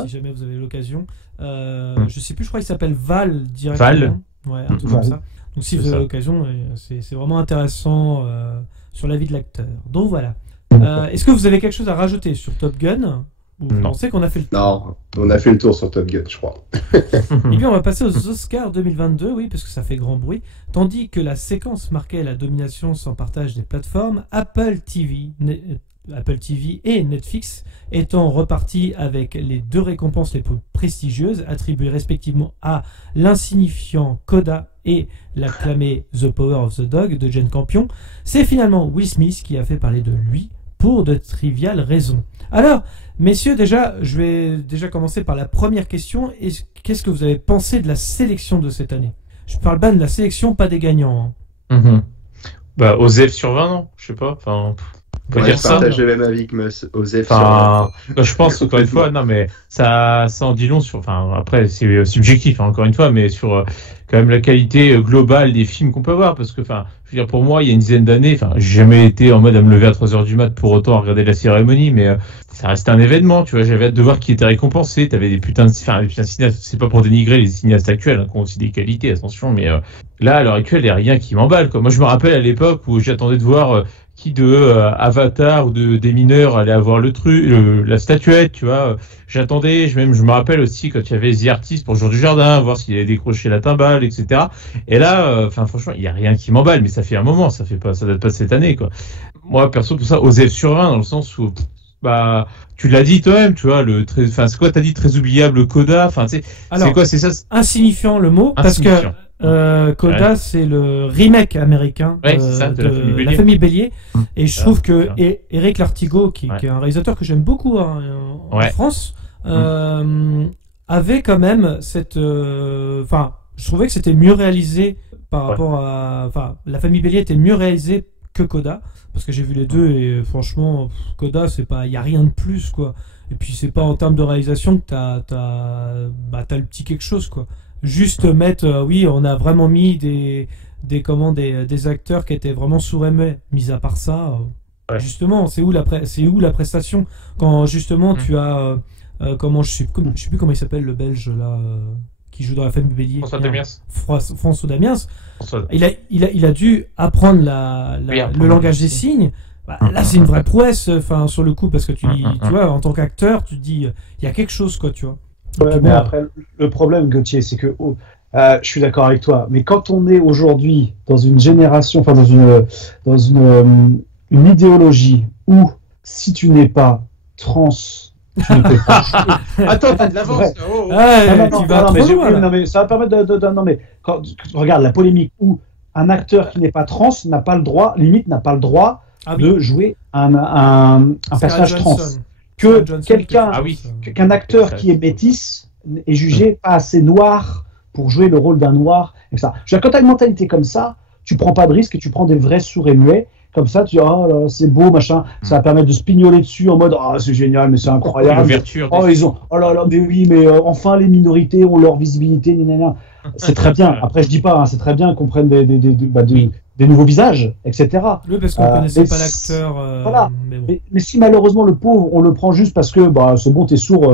si jamais vous avez l'occasion. Je sais plus, je crois qu'il s'appelle Val directement. Val. Ouais, un truc comme ça. Donc si vous avez l'occasion, c'est vraiment intéressant sur la vie de l'acteur. Donc voilà. Est-ce que vous avez quelque chose à rajouter sur Top Gun? Vous pensez qu'on a fait le tour? Non, on a fait le tour sur Top Gun, je crois. Eh bien, on va passer aux Oscars 2022, oui, parce que ça fait grand bruit. Tandis que la séquence marquait la domination sans partage des plateformes, Apple TV et Netflix étant repartis avec les deux récompenses les plus prestigieuses, attribuées respectivement à l'insignifiant Coda et l'acclamé The Power of the Dog de Jane Campion, c'est finalement Will Smith qui a fait parler de lui pour de triviales raisons. Alors, messieurs, je vais commencer par la première question. Qu'est-ce que vous avez pensé de la sélection de cette année? Je parle bien de la sélection, pas des gagnants. Hein. Bah, Osef sur 20, non? Je sais pas. Enfin, on peut dire je ça. partage le même avis que Osef sur 20. Je pense, encore une fois, non, mais ça en dit long sur. Enfin, après, c'est subjectif, hein, encore une fois, mais sur quand même la qualité globale des films qu'on peut voir. Parce que, enfin, je veux dire, pour moi, il y a une dizaine d'années, enfin, j'ai jamais été en mode à me lever à 3h du mat pour autant regarder la cérémonie, mais ça restait un événement, tu vois. J'avais hâte de voir qui était récompensé. T'avais des putains de cinéastes. C'est pas pour dénigrer les cinéastes actuels, hein, qui ont aussi des qualités, attention, mais là, à l'heure actuelle, il n'y a rien qui m'emballe, quoi. Moi, je me rappelle à l'époque où j'attendais de voir qui de Avatar ou des mineurs allait avoir le truc, la statuette, tu vois. J'attendais, je me rappelle aussi quand il y avait The Artist pour Jour du Jardin, voir s'il allait décrocher la timbale, etc. Et là, enfin, franchement, il y a rien qui m'emballe, mais ça fait un moment, ça date pas de cette année, quoi. Moi, perso, tout ça, Osef sur 20, dans le sens où bah, tu l'as dit toi-même, tu vois, c'est quoi, t'as dit très oubliable Coda, enfin, tu sais, c'est quoi, c'est ça? Insignifiant le mot, parce que Coda, c'est le remake américain de La Famille Bélier, et je trouve que Eric Lartigot, qui est un réalisateur que j'aime beaucoup en France, avait quand même cette, enfin, je trouvais que c'était mieux réalisé par rapport à, enfin, La Famille Bélier était mieux réalisé que Coda, parce que j'ai vu les deux et franchement, Coda, c'est pas, y a rien de plus, quoi. Et puis c'est pas en termes de réalisation que t'as le petit quelque chose, quoi. Juste mettre, oui, on a vraiment mis des acteurs qui étaient vraiment sourds-muets. Mis à part ça, justement, c'est où la prestation quand justement tu as je sais plus comment il s'appelle le Belge là qui joue dans La Famille Bélier. François Damiens. Il a dû apprendre le langage des signes. Là, c'est une vraie prouesse, enfin, sur le coup, parce que tu vois, en tant qu'acteur, tu te dis, il y a quelque chose, quoi, tu vois. Ouais, mais après, le problème, Gauthier, c'est que je suis d'accord avec toi, mais quand on est aujourd'hui dans une génération, enfin dans une idéologie où si tu n'es pas trans, tu ne peux pas. Attends, t'as de l'avance. Non, mais ça va permettre de non mais regarde la polémique où un acteur qui n'est pas trans n'a pas le droit, limite n'a pas le droit de jouer un personnage trans. Que qu'un acteur qui est métis est jugé pas assez noir pour jouer le rôle d'un noir, etc. Quand tu as une mentalité comme ça, tu prends pas de risque et tu prends des vrais sourds et muets. Comme ça, tu dis, oh là, c'est beau, machin. Ça va permettre de se pignoler dessus en mode, ah, c'est génial, mais c'est incroyable. Oh là là, mais oui, mais enfin, les minorités ont leur visibilité, nanana. C'est très bien. Après, je dis pas, hein, c'est très bien qu'on prenne des nouveaux visages, etc. Oui, parce qu'on connaissait pas l'acteur. Voilà. Mais si malheureusement le pauvre, on le prend juste parce que c'est bon, t'es sourd,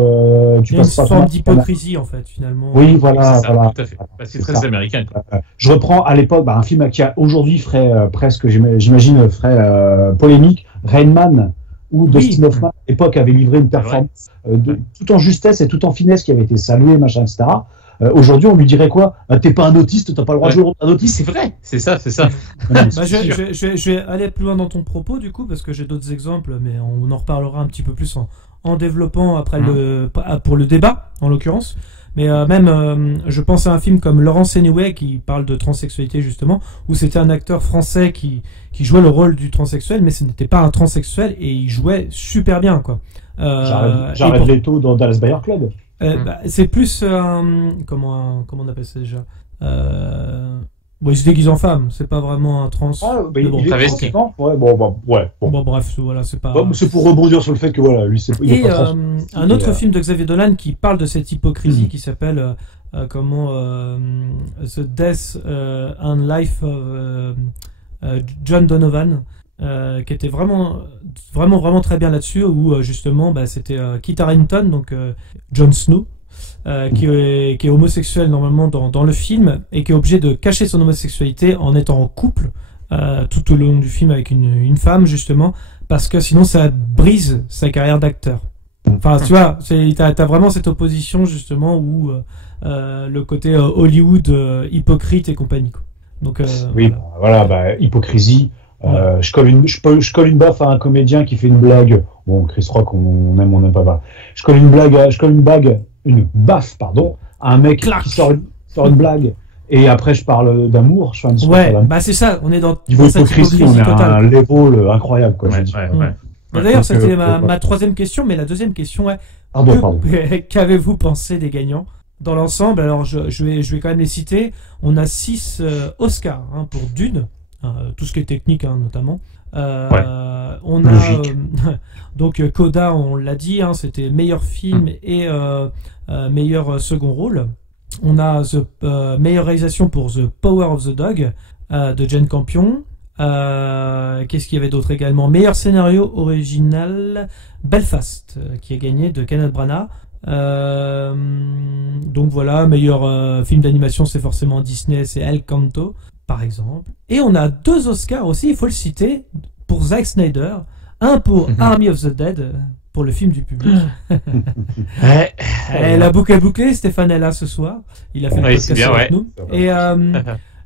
tu passes pas. C'est une forme d'hypocrisie en fait, finalement. Oui, voilà. Tout à fait. C'est très américain. Quoi. Je reprends à l'époque un film qui a aujourd'hui ferait presque, j'imagine, ferait polémique, Rain Man, où Dustin Hoffman à l'époque avait livré une performance tout en justesse et tout en finesse qui avait été saluée, machin, etc. Aujourd'hui, on lui dirait quoi? T'es pas un autiste, t'as pas le droit de jouer un autiste. C'est vrai, c'est ça. Je vais aller plus loin dans ton propos, du coup, parce que j'ai d'autres exemples, mais on en reparlera un petit peu plus en développant après pour le débat, en l'occurrence. Mais je pense à un film comme Laurence Anyway qui parle de transsexualité, justement, où c'était un acteur français qui jouait le rôle du transsexuel, mais ce n'était pas un transsexuel, et il jouait super bien, quoi. Jared Leto dans Dallas Buyers Club. C'est plus comment on appelle ça déjà, il se déguise en femme, c'est pas vraiment un trans. Il est travesti. Bon, bref, voilà, c'est pas. C'est pour rebondir sur le fait que voilà, lui c'est. Et un autre film de Xavier Dolan qui parle de cette hypocrisie qui s'appelle The Death and Life of John Donovan. Qui était vraiment très bien là-dessus, où justement c'était Kit Harington, donc Jon Snow, qui est homosexuel normalement dans le film, et qui est obligé de cacher son homosexualité en étant en couple tout au long du film avec une femme, justement, parce que sinon ça brise sa carrière d'acteur. Enfin, tu vois, t'as vraiment cette opposition, justement, où le côté Hollywood hypocrite et compagnie, quoi. Donc, voilà, hypocrisie. Je colle une baffe à un comédien qui fait une blague. Bon, Chris Rock, on aime, on n'aime pas. Je colle une baffe, à un mec qui sort une blague. Et après, je parle d'amour. Je fais un discours. C'est ça. On est dans cette hypocrisie. On est à un level incroyable, quoi. D'ailleurs, c'était ma troisième question, mais la deuxième question est qu'avez-vous pensé des gagnants dans l'ensemble? Alors, je vais quand même les citer. On a 6 Oscars pour Dune. Tout ce qui est technique, notamment. On a donc Coda, on l'a dit, c'était meilleur film et meilleur second rôle. On a meilleure réalisation pour The Power of the Dog de Jane Campion. Qu'est-ce qu'il y avait d'autre également? Meilleur scénario original, Belfast, qui a gagné, de Kenneth Branagh. Donc voilà, meilleur film d'animation, c'est forcément Disney, c'est El Canto, par exemple. Et on a 2 Oscars aussi, il faut le citer, pour Zack Snyder. Un pour Army of the Dead, pour le film du public. La boucle est bouclée, Stéphane est là ce soir. Il a fait le podcast avec nous. Et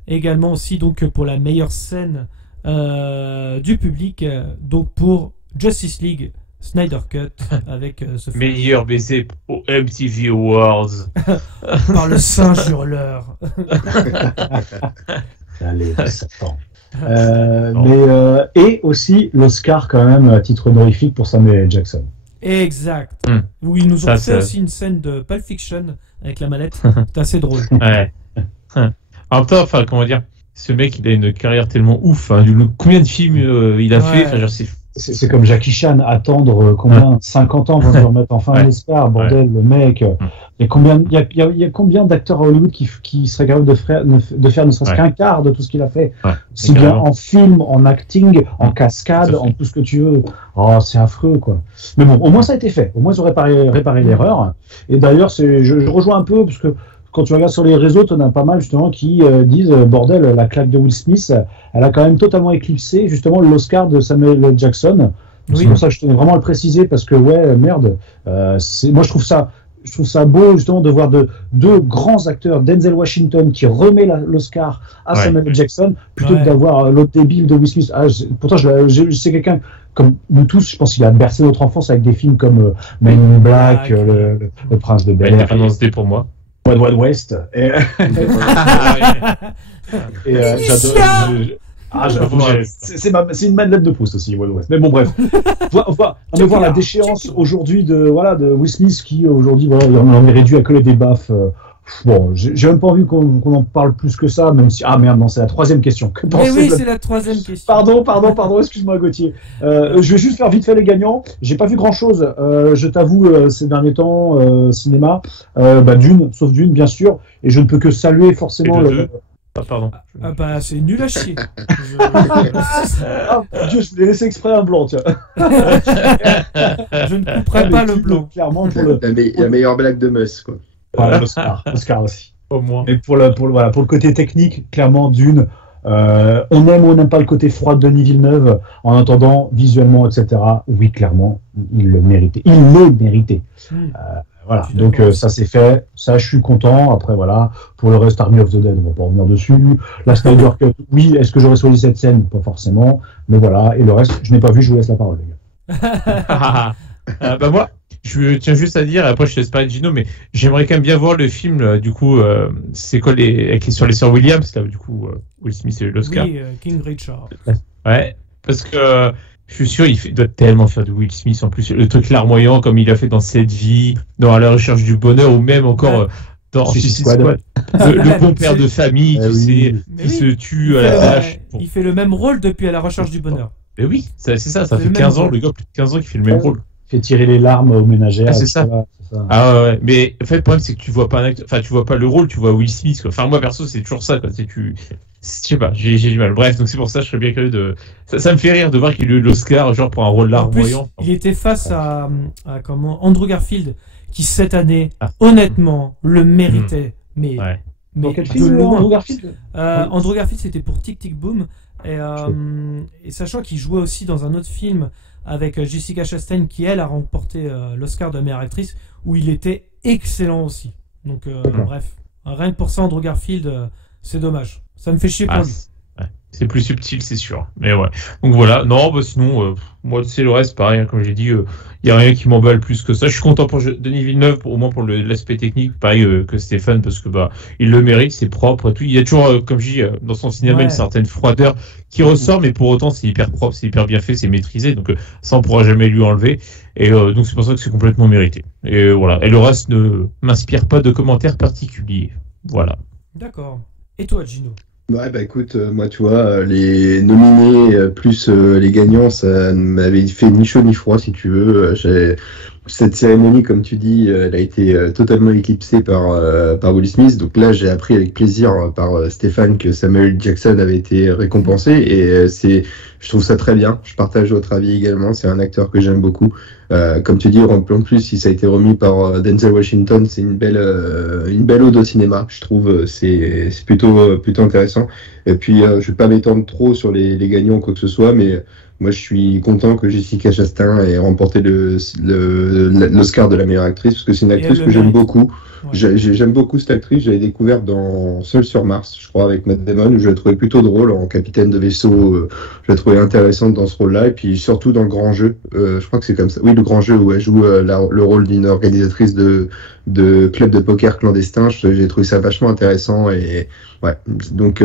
également aussi donc pour la meilleure scène du public, donc pour Justice League Snyder Cut avec ce Meilleur baiser au MTV Awards. par le singe hurleur. Allez, Satan. Et aussi l'Oscar quand même à titre honorifique pour Samuel L. Jackson. Exact. Où ils nous ont fait aussi une scène de Pulp Fiction avec la mallette. C'est assez drôle. Ouais. En même temps, enfin, comment dire, ce mec, il a une carrière tellement ouf. Hein. Combien de films il a fait, enfin, genre, c'est comme Jackie Chan, attendre combien 50 ans avant de remettre enfin un Oscar, bordel, le mec. Il y a combien d'acteurs à Hollywood qui seraient capables de faire ne serait-ce qu'un quart de tout ce qu'il a fait, si bien en film, en acting, en cascade, en tout ce que tu veux. Oh, c'est affreux, quoi. Mais bon, au moins ça a été fait. Au moins ils ont réparé l'erreur. Et d'ailleurs, je rejoins un peu, parce que quand tu regardes sur les réseaux, tu en as pas mal justement qui disent bordel, la claque de Will Smith, elle a quand même totalement éclipsé justement l'Oscar de Samuel L. Jackson. C'est pour ça que je tenais vraiment à le préciser, parce que merde, moi je trouve ça beau justement de voir deux grands acteurs, Denzel Washington qui remet l'Oscar à Samuel L. Jackson plutôt que d'avoir l'autre débile de Will Smith. Pourtant c'est quelqu'un comme nous tous, je pense qu'il a bercé notre enfance avec des films comme Men in Black, le Prince de Bel-Air. Indépendance Day pour moi. Wild West. Et j'adore. C'est une Madeleine de Proust aussi, Wild West. Mais bon, bref. Voir la déchéance aujourd'hui de Will Smith qui aujourd'hui il en est réduit à coller des baffes. Bon, j'ai même pas envie qu'on en parle plus que ça, même si merde, non, c'est la troisième question. C'est la troisième question. Pardon, excuse-moi Gauthier. Je vais juste faire vite fait les gagnants. J'ai pas vu grand chose, je t'avoue, ces derniers temps cinéma. Dune, sauf Dune bien sûr, et je ne peux que saluer forcément pardon. C'est nul à chier. Dieu, je voulais laisser exprès un blanc, tiens. Je ne couperai pas le blanc. Clairement, la meilleure blague de Mus, quoi. Voilà, Oscar aussi. Au moins. Mais pour le côté technique, clairement, Dune, on aime ou on n'aime pas le côté froid de Denis Villeneuve, en attendant, visuellement, etc. Oui, clairement, il le méritait. Voilà, donc ça c'est fait, ça je suis content. Après voilà, pour le reste, Army of the Dead, on va pas revenir dessus. La Snyder Cut, oui, est-ce que j'aurais choisi cette scène? Pas forcément, mais voilà, et le reste, je n'ai pas vu, je vous laisse la parole, les gars. Moi, je tiens juste à dire, après je te laisse parler de Gino, mais j'aimerais quand même bien voir le film, là, du coup, c'est quoi sur les sœurs Williams, là, du coup, Will Smith a eu l'Oscar. Oui, King Richard. Ouais, parce que je suis sûr, il doit tellement faire de Will Smith, en plus, le truc larmoyant, comme il a fait dans Cette vie, dans À la recherche du bonheur, ou même encore dans Suicide Squad. Le bon père de famille, tu sais, qui se tue à la tâche. Il fait le même rôle depuis À la recherche du bonheur. Mais oui, ça fait 15 ans, le gars, plus de 15 ans qu'il fait le même rôle. Fait tirer les larmes aux ménagères. C'est ça. Ouais. Mais en fait, le problème, c'est que tu vois pas un acteur, enfin, tu vois pas le rôle, tu vois Will Smith, quoi. Enfin, moi, perso, c'est toujours ça, quoi. Je sais pas, j'ai du mal. Bref, donc c'est pour ça, je serais bien curieux de. Ça me fait rire de voir qu'il a eu l'Oscar, genre pour un rôle larmoyant. Il était face à Andrew Garfield, qui cette année, honnêtement, le méritait. Mais quel film, Andrew Garfield Andrew Garfield, c'était pour Tic Tic Boom. Et sachant qu'il jouait aussi dans un autre film avec Jessica Chastain, qui elle a remporté l'Oscar de la meilleure actrice, où il était excellent aussi. Donc bref, rien que pour ça, Andrew Garfield, c'est dommage. Ça me fait chier pour lui. C'est plus subtil, c'est sûr. Mais ouais. Donc voilà. Non, sinon, moi, c'est le reste, pareil. Comme j'ai dit, il n'y a rien qui m'emballe plus que ça. Je suis content pour Denis Villeneuve, au moins pour l'aspect technique, pareil que Stéphane, parce que il le mérite, c'est propre et tout. Il y a toujours, comme je dis, dans son cinéma, une certaine froideur qui ressort, mais pour autant, c'est hyper propre, c'est hyper bien fait, c'est maîtrisé. Donc ça, on pourra jamais lui enlever. Et donc c'est pour ça que c'est complètement mérité. Et voilà. Et le reste ne m'inspire pas de commentaires particuliers. Voilà. D'accord. Et toi, Gino? Ouais, écoute, moi, tu vois, les nominés plus les gagnants, ça m'avait fait ni chaud ni froid, si tu veux. Cette cérémonie, comme tu dis, elle a été totalement éclipsée par Will Smith. Donc là, j'ai appris avec plaisir par Stéphane que Samuel Jackson avait été récompensé. Et je trouve ça très bien. Je partage votre avis également. C'est un acteur que j'aime beaucoup. Comme tu dis, en plus, si ça a été remis par Denzel Washington, c'est une belle ode au cinéma. Je trouve c'est plutôt intéressant. Et puis, je vais pas m'étendre trop sur les gagnants ou quoi que ce soit, mais moi, je suis content que Jessica Chastain ait remporté l'Oscar de la meilleure actrice, parce que c'est une actrice que j'aime beaucoup. Ouais. J'aime beaucoup cette actrice. J'avais découvert dans Seul sur Mars, je crois, avec Matt Damon, où je la trouvais plutôt drôle en capitaine de vaisseau. Je la trouvais trouvée intéressante dans ce rôle-là, et puis surtout dans le grand jeu. Je crois que c'est comme ça. Oui, le grand jeu où elle joue le rôle d'une organisatrice de club de poker clandestin. J'ai trouvé ça vachement intéressant et ouais. Donc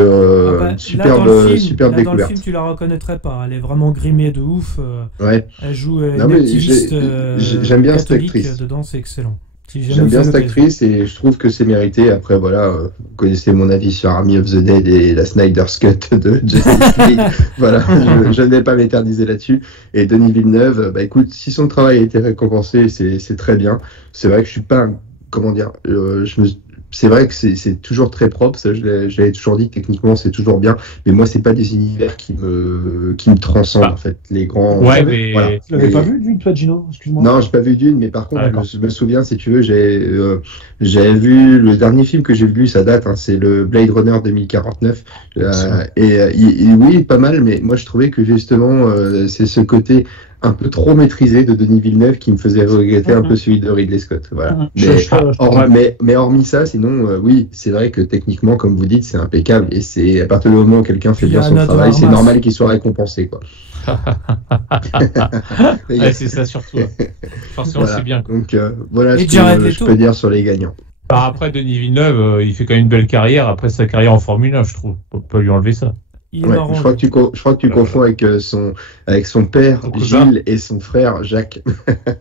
superbe Dans découverte. le film, tu la reconnaîtrais pas. Elle est vraiment grimée de ouf. Ouais. Elle joue une Non, mais activiste j'aime bien cette catholique actrice. dedans, c'est excellent. Si jamais J'aime vous bien avez cette l'occasion. actrice et je trouve que c'est mérité. Après, voilà, vous connaissez mon avis sur Army of the Dead et la Snyder's Cut de Justice League. Voilà, je ne vais pas m'éterniser là-dessus. Et Denis Villeneuve, bah écoute, si son travail a été récompensé, c'est très bien. C'est vrai que je suis pas, comment dire, c'est vrai que c'est toujours très propre, ça je l'avais toujours dit, techniquement c'est toujours bien, mais moi c'est pas des univers qui me transcendent en fait, les grands... Ouais, mais... Voilà. Tu l'avais pas vu, Dune, toi, Gino? Excuse-moi. Non, j'ai pas vu Dune, mais par contre, Ah, je me souviens, si tu veux, j'avais vu le dernier film que j'ai vu, ça date, hein, c'est le Blade Runner 2049, oui, pas mal, mais moi je trouvais que justement, c'est ce côté un peu trop maîtrisé de Denis Villeneuve qui me faisait regretter un peu celui de Ridley Scott. Voilà. Mais hormis ça, sinon, oui, c'est vrai que techniquement, comme vous dites, c'est impeccable, et c'est à partir du moment où quelqu'un fait bien son travail, c'est normal qu'il soit récompensé, quoi. Ouais, c'est ça surtout. Forcément, voilà. C'est bien. Quoi. Donc voilà Et ce que je peux dire sur les gagnants. Après, Denis Villeneuve, il fait quand même une belle carrière après sa carrière en Formule 1, je trouve. On peut pas lui enlever ça. Ouais, je crois que tu confonds avec son père Gilles et son frère Jacques.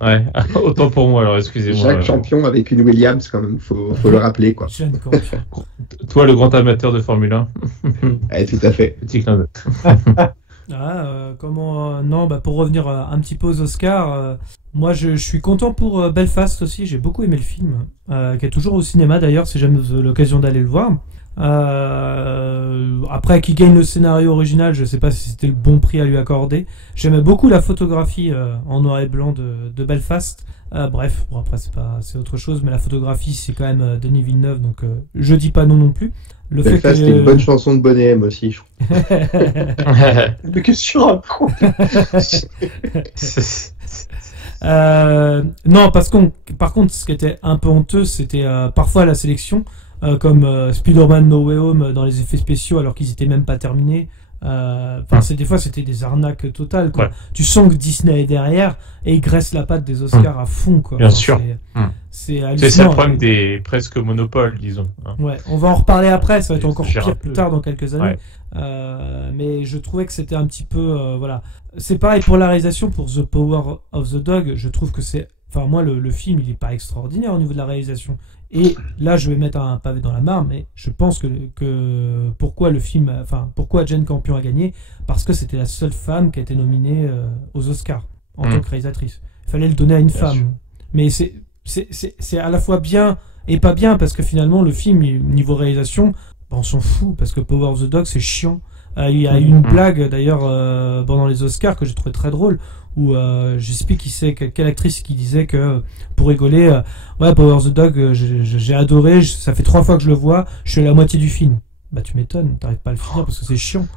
Ouais, autant pour moi alors, excusez-moi. Jacques champion avec une Williams quand même, faut le rappeler quoi. Toi le grand amateur de Formule 1. Ouais, tout à fait. Petit clin d'œil. Pour revenir un petit peu aux Oscars, moi je suis content pour Belfast aussi, j'ai beaucoup aimé le film, qui est toujours au cinéma d'ailleurs, si jamais vous avez l'occasion d'aller le voir. Après, qui gagne le scénario original, je sais pas si c'était le bon prix à lui accorder. J'aimais beaucoup la photographie en noir et blanc de Belfast. Bref, bon, après c'est autre chose, mais la photographie c'est quand même Denis Villeneuve, donc je dis pas non plus. Belfast, c'était une bonne chanson de Bonnet M aussi, je crois. Mais qu'est-ce que tu racontes? Non, par contre, ce qui était un peu honteux, c'était parfois la sélection, comme Spider-Man No Way Home dans les effets spéciaux alors qu'ils étaient même pas terminés. Des fois c'était des arnaques totales quoi. Ouais. Tu sens que Disney est derrière et il graisse la patte des Oscars à fond quoi. Bien sûr. C'est ça le problème des presque monopoles disons. Ouais, on va en reparler après, ça va être encore pire plus tard dans quelques années. Ouais. Mais je trouvais que c'était un petit peu voilà. C'est pareil pour la réalisation, pour The Power of the Dog, je trouve que c'est, enfin moi le film il est pas extraordinaire au niveau de la réalisation. Et là, je vais mettre un pavé dans la mare, mais je pense que pourquoi Jane Campion a gagné, parce que c'était la seule femme qui a été nominée aux Oscars en tant que réalisatrice. Il fallait le donner à une femme. Sûr. Mais c'est à la fois bien et pas bien, parce que finalement, le film, niveau réalisation, on s'en fout, parce que Power of the Dog, c'est chiant. Il y a eu une blague, d'ailleurs, pendant les Oscars, que j'ai trouvé très drôle, où je sais plus qui c'est, quelle actrice qui disait que pour rigoler, ouais, Power of the Dog, j'ai adoré, ça fait 3 fois que je le vois, je suis à la moitié du film. Bah tu m'étonnes, t'arrives pas à le finir parce que c'est chiant.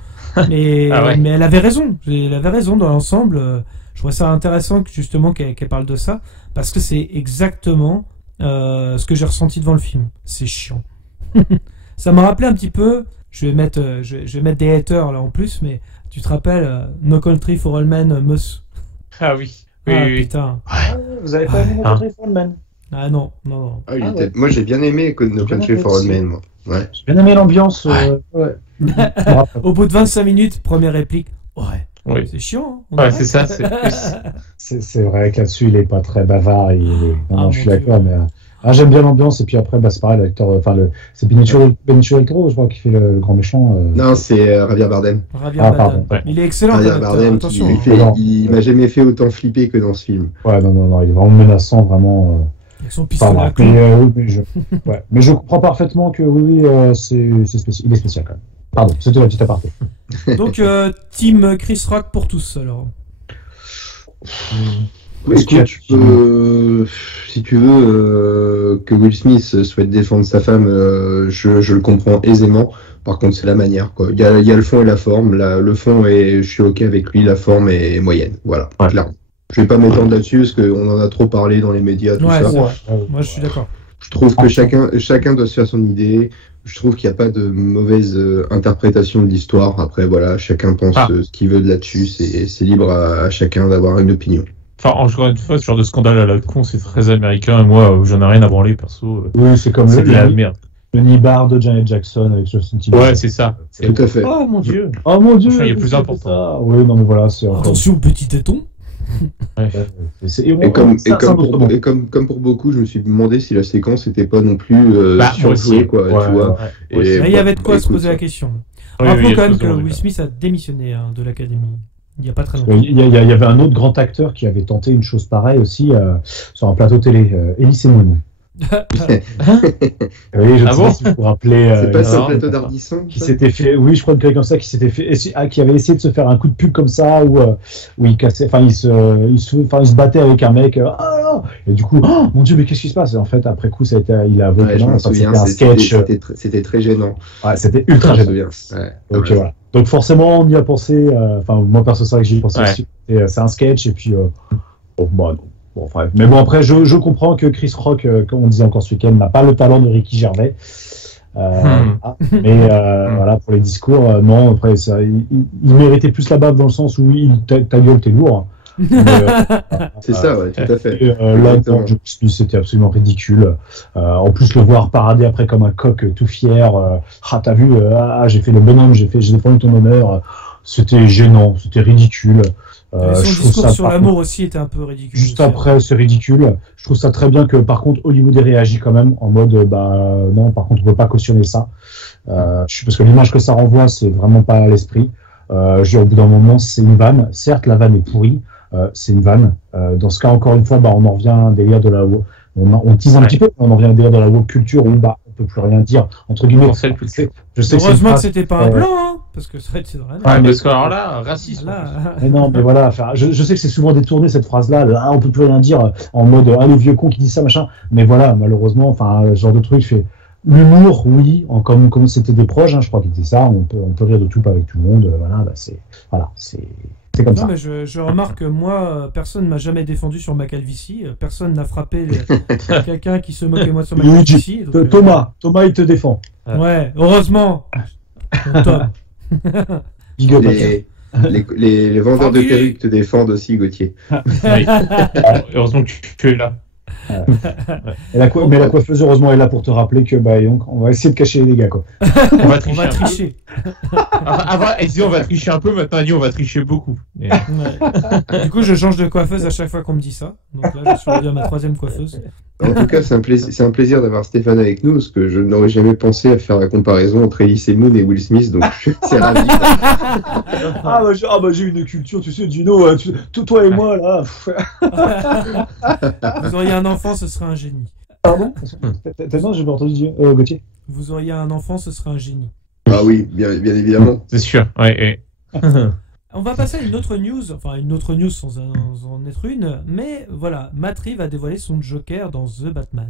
Mais elle avait raison dans l'ensemble. Je trouvais ça intéressant justement qu'elle parle de ça, parce que c'est exactement ce que j'ai ressenti devant le film. C'est chiant. Ça m'a rappelé un petit peu, je vais mettre des haters là en plus, mais tu te rappelles No Country for All Men, Moss. Ah oui. Oui. Putain. Vous avez pas aimé No Country for All Men? Ah non. Moi j'ai bien aimé No Country for All Men, moi. Ouais. J'ai bien aimé l'ambiance. Au bout de 25 minutes, première réplique. Ouais. Oui. C'est chiant. Hein, ouais, c'est ça. C'est vrai que là-dessus, il est pas très bavard. Je suis d'accord, mais. J'aime bien l'ambiance, et puis après, c'est pareil, l'acteur, c'est Benicio del Toro, je crois, qui fait le grand méchant. Non, c'est Javier Bardem. Pardon. Ouais. Il est excellent. Javier Bardem, attention. Il m'a jamais fait autant flipper que dans ce film. Ouais, non, il est vraiment menaçant, vraiment. Avec son pistolet à mais je comprends parfaitement que c'est spécial. Il est spécial quand même. Pardon, c'était la petite aparté. Donc, team Chris Rock pour tous, alors. Écoute, si tu veux que Will Smith souhaite défendre sa femme, je le comprends aisément. Par contre, c'est la manière, quoi. Il y a le fond et la forme. Le fond je suis ok avec lui. La forme est moyenne. Voilà, clairement. Je vais pas m'étendre là-dessus parce qu'on en a trop parlé dans les médias, tout ça. Moi, je suis d'accord. Je trouve que chacun doit se faire son idée. Je trouve qu'il n'y a pas de mauvaise interprétation de l'histoire. Après, voilà, chacun pense ce qu'il veut de là-dessus. C'est libre à chacun d'avoir une opinion. Enfin, encore une fois, ce genre de scandale à la con, c'est très américain. Et moi, j'en ai rien à branler, perso. Oui, c'est comme de la merde. Le Nibar de Janet Jackson avec Justin Timberlake. Ouais, c'est ça. Tout à fait. Oh mon dieu. Oh mon dieu. Il y a plus important. Oui, non, mais voilà, c'est encore... Attention, petit téton. Ouais. Et comme pour beaucoup, je me suis demandé si la séquence n'était pas non plus surjouée, quoi. Tu vois. Et il y avait de quoi se poser la question. Rappelons quand même que Will Smith a démissionné de l'académie. Il n'y a pas très longtemps. Il y avait un autre grand acteur qui avait tenté une chose pareille aussi sur un plateau télé, Elie Moon. Oui, je ne sais pas si vous vous rappelez. C'est pas ça, le plateau d'Ardisson qui s'était fait. Oui, je crois que quelqu'un comme ça qui avait essayé de se faire un coup de pub comme ça où il cassait, il se battait avec un mec. Et du coup, oh, mon Dieu, mais qu'est-ce qui se passe? Et en fait, après coup, ça a été, il a avoué que c'était un sketch. C'était très gênant. Ouais, c'était ultra gênant. Donc voilà. Donc forcément, on y a pensé. Moi perso, c'est vrai que j'y ai pensé aussi. C'est un sketch et puis. Non. Bon, enfin, mais bon, après, je comprends que Chris Rock, comme on disait encore ce week-end, n'a pas le talent de Ricky Gervais. Mais voilà, pour les discours, non, après, il méritait plus la baffe dans le sens où ta gueule, t'es lourd. C'est ça, ouais, tout à fait. Là, c'était absolument ridicule. En plus, le voir parader après comme un coq tout fier. T'as vu, j'ai fait le bonhomme, j'ai défendu ton honneur. C'était gênant, c'était ridicule. Son discours sur l'amour aussi était un peu ridicule. Juste après, c'est ridicule. Je trouve ça très bien que, par contre, Hollywood ait réagi quand même en mode, non, par contre, on ne peut pas cautionner ça. Parce que l'image que ça renvoie, c'est vraiment pas à l'esprit. Au bout d'un moment, c'est une vanne. Certes, la vanne est pourrie, c'est une vanne. Dans ce cas, encore une fois, on en revient à un délire de la on tease un petit peu, on en revient à un délire de la woke culture où on peut plus rien dire, entre guillemets. Heureusement que c'était pas un blanc, hein, parce que ça aurait été drôle. Ouais, parce que alors là, racisme. Mais non, mais voilà, je sais que c'est souvent détourné cette phrase-là, on peut plus rien dire, en mode le vieux con qui dit ça, machin. Mais voilà, malheureusement, ce genre de truc fait. L'humour, oui, comme c'était des proches, je crois qu'il était ça, on peut rire de tout, pas avec tout le monde, c'est comme ça. Non, mais je remarque que moi, personne ne m'a jamais défendu sur ma calvitie, personne n'a frappé quelqu'un qui se moquait de moi sur ma calvitie. Donc, Thomas, il te défend. Ouais, heureusement. Tom. Les vendeurs de perruques te défendent aussi, Gauthier. Heureusement que tu es là. Mais la coiffeuse, heureusement, est là pour te rappeler que on va essayer de cacher les dégâts, quoi. On va tricher. On va tricher un peu, maintenant on va tricher beaucoup. Ouais. Du coup, je change de coiffeuse à chaque fois qu'on me dit ça. Donc là, je suis rendu à ma 3e coiffeuse. En tout cas, c'est un plaisir d'avoir Stéphane avec nous, parce que je n'aurais jamais pensé à faire la comparaison entre Elie Moon et Will Smith, donc je suis ravi. J'ai une culture, tu sais, Gino, toi et moi, là. Vous auriez un enfant, ce serait un génie. Pardon? Tellement, j'ai pas entendu Gauthier. Vous auriez un enfant, ce serait un génie. Ah oui, bien évidemment. C'est sûr, ouais. On va passer à une autre news sans en être une, mais voilà, Matt Reeves a dévoilé son Joker dans The Batman.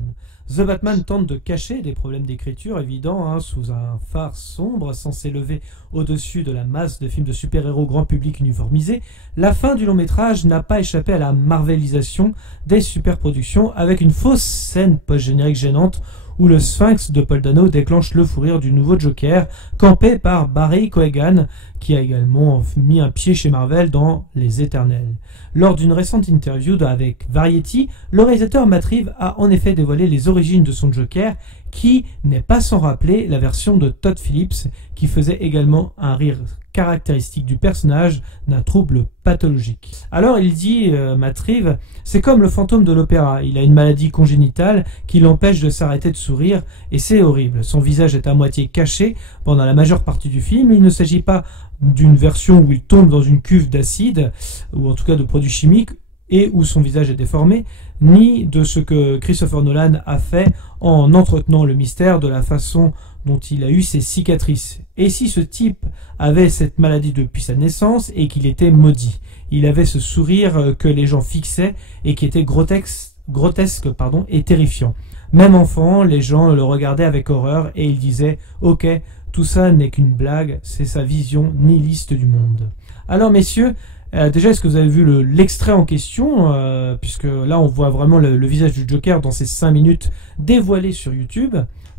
The Batman tente de cacher des problèmes d'écriture évidents sous un phare sombre censé lever au-dessus de la masse de films de super-héros grand public uniformisés. La fin du long métrage n'a pas échappé à la marvelisation des superproductions avec une fausse scène post-générique gênante où le Sphinx de Paul Dano déclenche le fou rire du nouveau Joker, campé par Barry Keoghan, qui a également mis un pied chez Marvel dans Les Éternels. Lors d'une récente interview avec Variety, le réalisateur Matt Reeves a en effet dévoilé les origines de son Joker, qui n'est pas sans rappeler la version de Todd Phillips, qui faisait également un rire caractéristique du personnage d'un trouble pathologique. Alors il dit, Matt Reeves, c'est comme le fantôme de l'opéra, il a une maladie congénitale qui l'empêche de s'arrêter de sourire et c'est horrible. Son visage est à moitié caché pendant la majeure partie du film, il ne s'agit pas d'une version où il tombe dans une cuve d'acide, ou en tout cas de produits chimiques, et où son visage est déformé, ni de ce que Christopher Nolan a fait en entretenant le mystère de la façon dont il a eu ses cicatrices. Et si ce type avait cette maladie depuis sa naissance et qu'il était maudit, il avait ce sourire que les gens fixaient et qui était grotesque et terrifiant. Même enfant, les gens le regardaient avec horreur et ils disaient « Ok, tout ça n'est qu'une blague, c'est sa vision nihiliste du monde ». Alors messieurs, Déjà, est-ce que vous avez vu l'extrait en question, puisque là, on voit vraiment le visage du Joker dans ces 5 minutes dévoilées sur YouTube.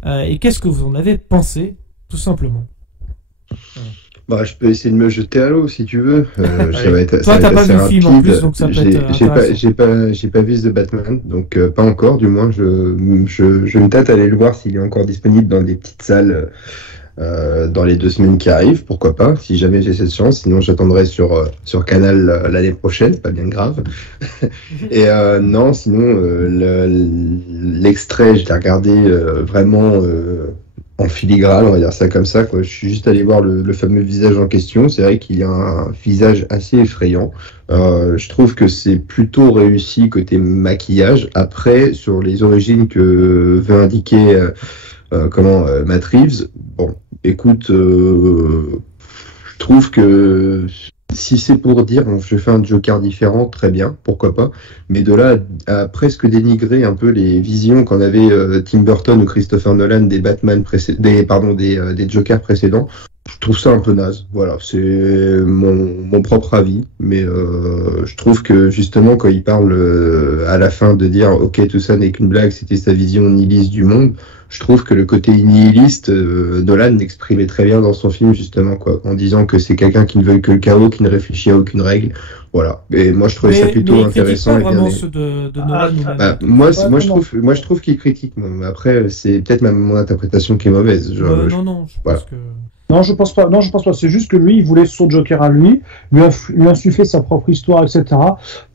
Et qu'est-ce que vous en avez pensé, tout simplement? Bah, je peux essayer de me jeter à l'eau si tu veux. Toi, t'as pas vu le film en plus, donc ça peut être intéressant. J'ai pas vu The Batman, donc pas encore. Du moins, je me tâte à aller le voir s'il est encore disponible dans des petites salles dans les 2 semaines qui arrivent. Pourquoi pas, si jamais j'ai cette chance. Sinon, j'attendrai sur Canal l'année prochaine, pas bien grave. Et non, sinon, l'extrait, je l'ai regardé vraiment en filigrane, on va dire ça comme ça, quoi. Je suis juste allé voir le fameux visage en question. C'est vrai qu'il a un visage assez effrayant. Je trouve que c'est plutôt réussi côté maquillage. Après, sur les origines que veut indiquer Matt Reeves, bon, écoute, je trouve que si c'est pour dire je fais un Joker différent, très bien, pourquoi pas. Mais de là à presque dénigrer un peu les visions qu'en avait Tim Burton ou Christopher Nolan des Batman des Jokers précédents, je trouve ça un peu naze. Voilà, c'est mon propre avis. Mais je trouve que justement quand il parle à la fin de dire ok, tout ça n'est qu'une blague, c'était sa vision nihiliste du monde, je trouve que le côté nihiliste, Nolan l'exprimait très bien dans son film, justement, quoi, en disant que c'est quelqu'un qui ne veut que le chaos, qui ne réfléchit à aucune règle. Voilà. Et moi, je trouvais ça plutôt intéressant. Mais vraiment ceux de Nolan. Moi, je trouve qu'il critique. Après, c'est peut-être mon interprétation qui est mauvaise. Je pense que... Non, je pense pas. C'est juste que lui, il voulait son Joker à lui insuffler sa propre histoire, etc.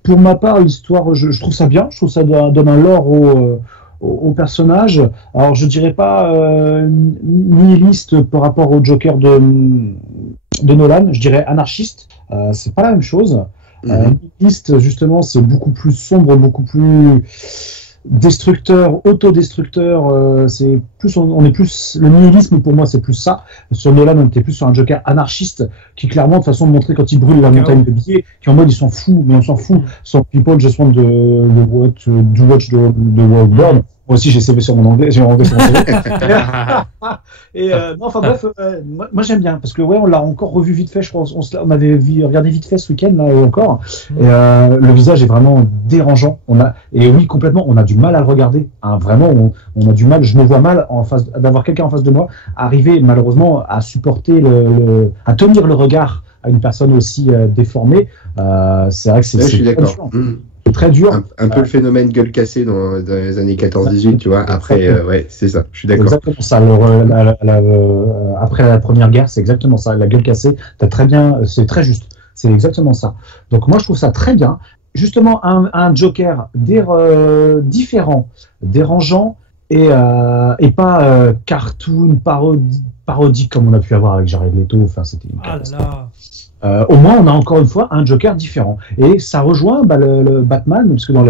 Pour ma part, l'histoire, je trouve ça bien. Je trouve ça donne un lore au personnage. Alors, je dirais pas nihiliste par rapport au Joker de Nolan. Je dirais anarchiste. C'est pas la même chose. Nihiliste, justement, c'est beaucoup plus sombre, beaucoup plus destructeur, autodestructeur. C'est plus, on est plus, le nihilisme pour moi, c'est plus ça. Sur Nolan, on était plus sur un Joker anarchiste qui clairement, de façon montrer quand il brûle la montagne de billets, qui en mode ils s'en foutent, mais on s'en fout. Some people just want to watch the world burn. Moi aussi, j'ai CV sur mon anglais, sur mon CV. Et non, enfin bref, moi j'aime bien parce que ouais, on l'a encore revu vite fait. Je pense, on avait regardé vite fait ce week-end là encore. Et le visage est vraiment dérangeant. Et oui, complètement, on a du mal à le regarder. Hein, vraiment, on a du mal. Je me vois mal d'avoir quelqu'un en face de moi arriver malheureusement à supporter à tenir le regard à une personne aussi déformée. C'est vrai que c'est. Je suis d'accord. C'est très dur. Un peu le phénomène gueule cassée dans les années 14-18, tu vois. Après, ouais, c'est ça. Je suis d'accord. Exactement ça. Après la Première Guerre, c'est exactement ça. La gueule cassée, t'as très bien. C'est très juste. C'est exactement ça. Donc moi, je trouve ça très bien. Justement, un Joker différent, dérangeant et pas cartoon, parodique comme on a pu avoir avec Jared Leto. Enfin, c'était une catastrophe. Au moins, on a encore une fois un Joker différent. Et ça rejoint le Batman, parce que dans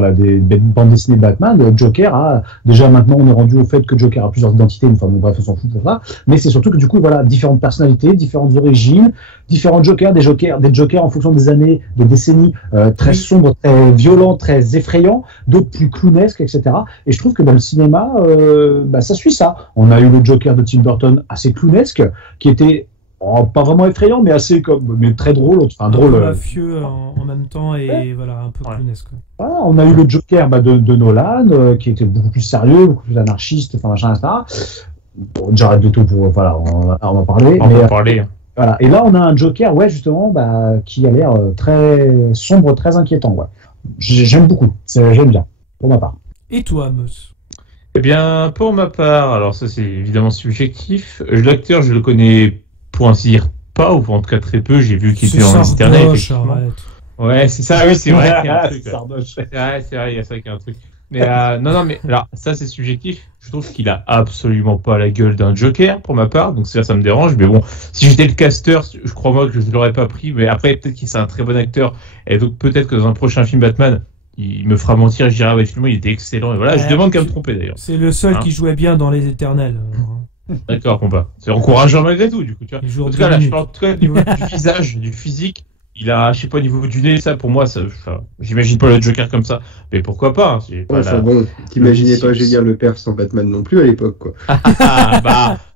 la bande dessinée Batman, le Joker a, déjà maintenant on est rendu au fait que Joker a plusieurs identités, enfin bon, bref, on s'en fout pour ça, mais c'est surtout que du coup, voilà, différentes personnalités, différentes origines, différents Jokers, des Jokers en fonction des années, des décennies, très sombres, très violents, très effrayants, d'autres plus clownesques, etc. Et je trouve que dans le cinéma, ça suit ça. On a eu le Joker de Tim Burton assez clownesque, qui était pas vraiment effrayant, mais mais très drôle. Enfin, drôle. Mafieux en même temps et voilà, un peu clownesque. Voilà, on a eu le Joker de Nolan, qui était beaucoup plus sérieux, beaucoup plus anarchiste, enfin machin, etc. Bon, Jared Leto on va parler. On va parler. Voilà. Et là, on a un Joker, ouais, justement, qui a l'air très sombre, très inquiétant. Ouais. J'aime beaucoup. J'aime bien, pour ma part. Et toi, Amos? Eh bien, pour ma part, alors ça c'est évidemment subjectif. L'acteur, je le connais pour ainsi dire pas, ou en tout cas très peu. J'ai vu qu'il était dans l'Internet. Ouais, c'est ça, oui, c'est vrai qu'il y a un truc. C'est vrai, il y a ça qui est un truc. Mais non, mais alors, ça c'est subjectif. Je trouve qu'il a absolument pas la gueule d'un Joker, pour ma part, donc ça me dérange. Mais bon, si j'étais le caster, je crois moi que je l'aurais pas pris. Mais après, peut-être qu'il est un très bon acteur, et donc peut-être que dans un prochain film Batman, il me fera mentir, je dirais, ah ouais, finalement, il était excellent. Et voilà, je demande qu'à me tromper d'ailleurs. C'est le seul qui jouait bien dans Les Éternels. D'accord, combat. C'est encourageant malgré tout, du coup, tu vois. En tout cas, là, je parle au niveau du visage, du physique. Il a, je sais pas, au niveau du nez, ça, pour moi, j'imagine pas le Joker comme ça. Mais pourquoi pas, hein, bon, t'imaginais pas Julien Lepers sans Batman non plus à l'époque, quoi.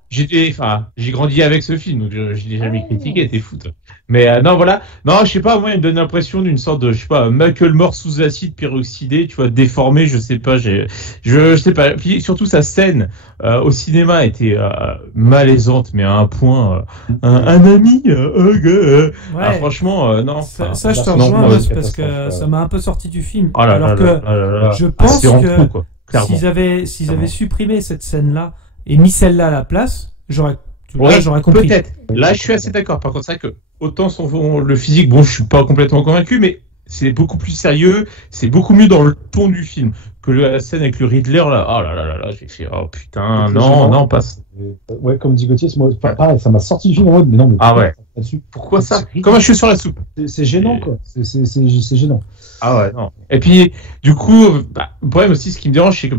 j'ai grandi avec ce film, donc je l'ai jamais critiqué, t'es fou, toi. Mais non, voilà. Non, je sais pas, moi, il me donne l'impression d'une sorte de, je sais pas, Macklemore sous acide peroxydé, tu vois, déformé, je sais pas, je sais pas. Puis surtout, sa scène au cinéma était malaisante, mais à un point, un ami, ah, franchement, non. Ça, je te rejoins, parce que ça m'a un peu sorti du film. Alors que je pense que s'ils avaient supprimé cette scène-là et mis celle-là à la place, j'aurais compris. Peut-être. Là, je suis assez d'accord. Par contre, c'est vrai que autant le physique, bon, je suis pas complètement convaincu, mais c'est beaucoup plus sérieux, c'est beaucoup mieux dans le ton du film que la scène avec le Riddler là. Oh là, j'ai fait oh putain, non, pas. Ouais, comme dit Gauthier, pareil, ça m'a sorti du film en mode, mais non, mais ouais. Pourquoi ça? Comme un cheveu sur la soupe. C'est gênant, quoi. C'est gênant. Ah ouais, non. Et puis, du coup, le problème aussi, ce qui me dérange, c'est que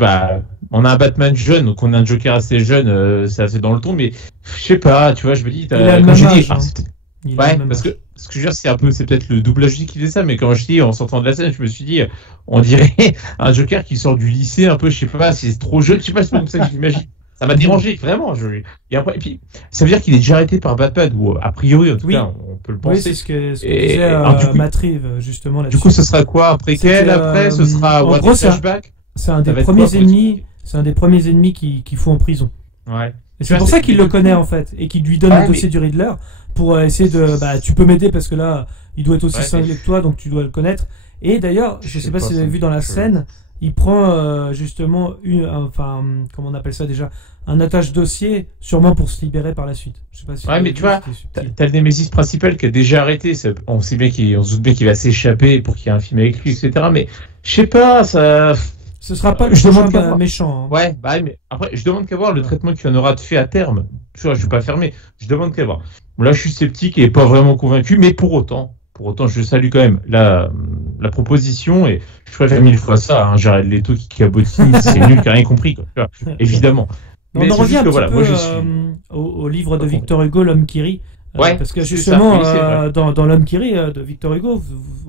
on a un Batman jeune, donc on a un Joker assez jeune, c'est assez dans le ton, mais je sais pas, tu vois, je me dis, comme je dis, ouais, parce que ce que je veux dire, c'est peut-être le doublage qui fait ça, mais quand je dis en sortant de la scène, je me suis dit, on dirait un Joker qui sort du lycée, un peu, je sais pas, c'est trop jeune, je sais pas, c'est comme ça que j'imagine. Ça m'a dérangé, vraiment. Et puis, ça veut dire qu'il est déjà arrêté par Batman, ou a priori, en tout cas, on peut le penser. Oui, c'est ce que disait Matt Reeves, justement. Du coup, ce sera quoi après ce sera en gros, Flashback. C'est un des premiers ennemis. C'est un des premiers ennemis qu'il faut en prison. Ouais. Et c'est pour ça qu'il le connaît en fait et qu'il lui donne le dossier du Riddler pour essayer de. Tu peux m'aider parce que là, il doit être aussi cinglé que toi, donc tu dois le connaître. Et d'ailleurs, je sais pas si vous avez vu dans la scène, il prend justement comment on appelle ça déjà, un attache dossier, sûrement pour se libérer par la suite. Je sais pas si mais tu vois, t'as le Némésis principal qui a déjà arrêté. On se doute bien qu'il va s'échapper pour qu'il y ait un film avec lui, etc. Mais je sais pas, ça. Ce sera pas le méchant. Hein. Ouais, mais après, je demande qu'à voir le traitement qu'il y en aura de fait à terme. Tu vois, je suis pas fermé. Je demande qu'à voir. Bon, là, je suis sceptique et pas vraiment convaincu, mais pour autant, je salue quand même la proposition et je ferais 1000 fois ça. Hein, Jared Leto qui cabotine, c'est nul, qui a rien compris, quoi. Évidemment. Mais on en revient un petit peu au livre de Victor Hugo, L'homme qui rit. Parce que justement, dans L'homme qui rit de Victor Hugo,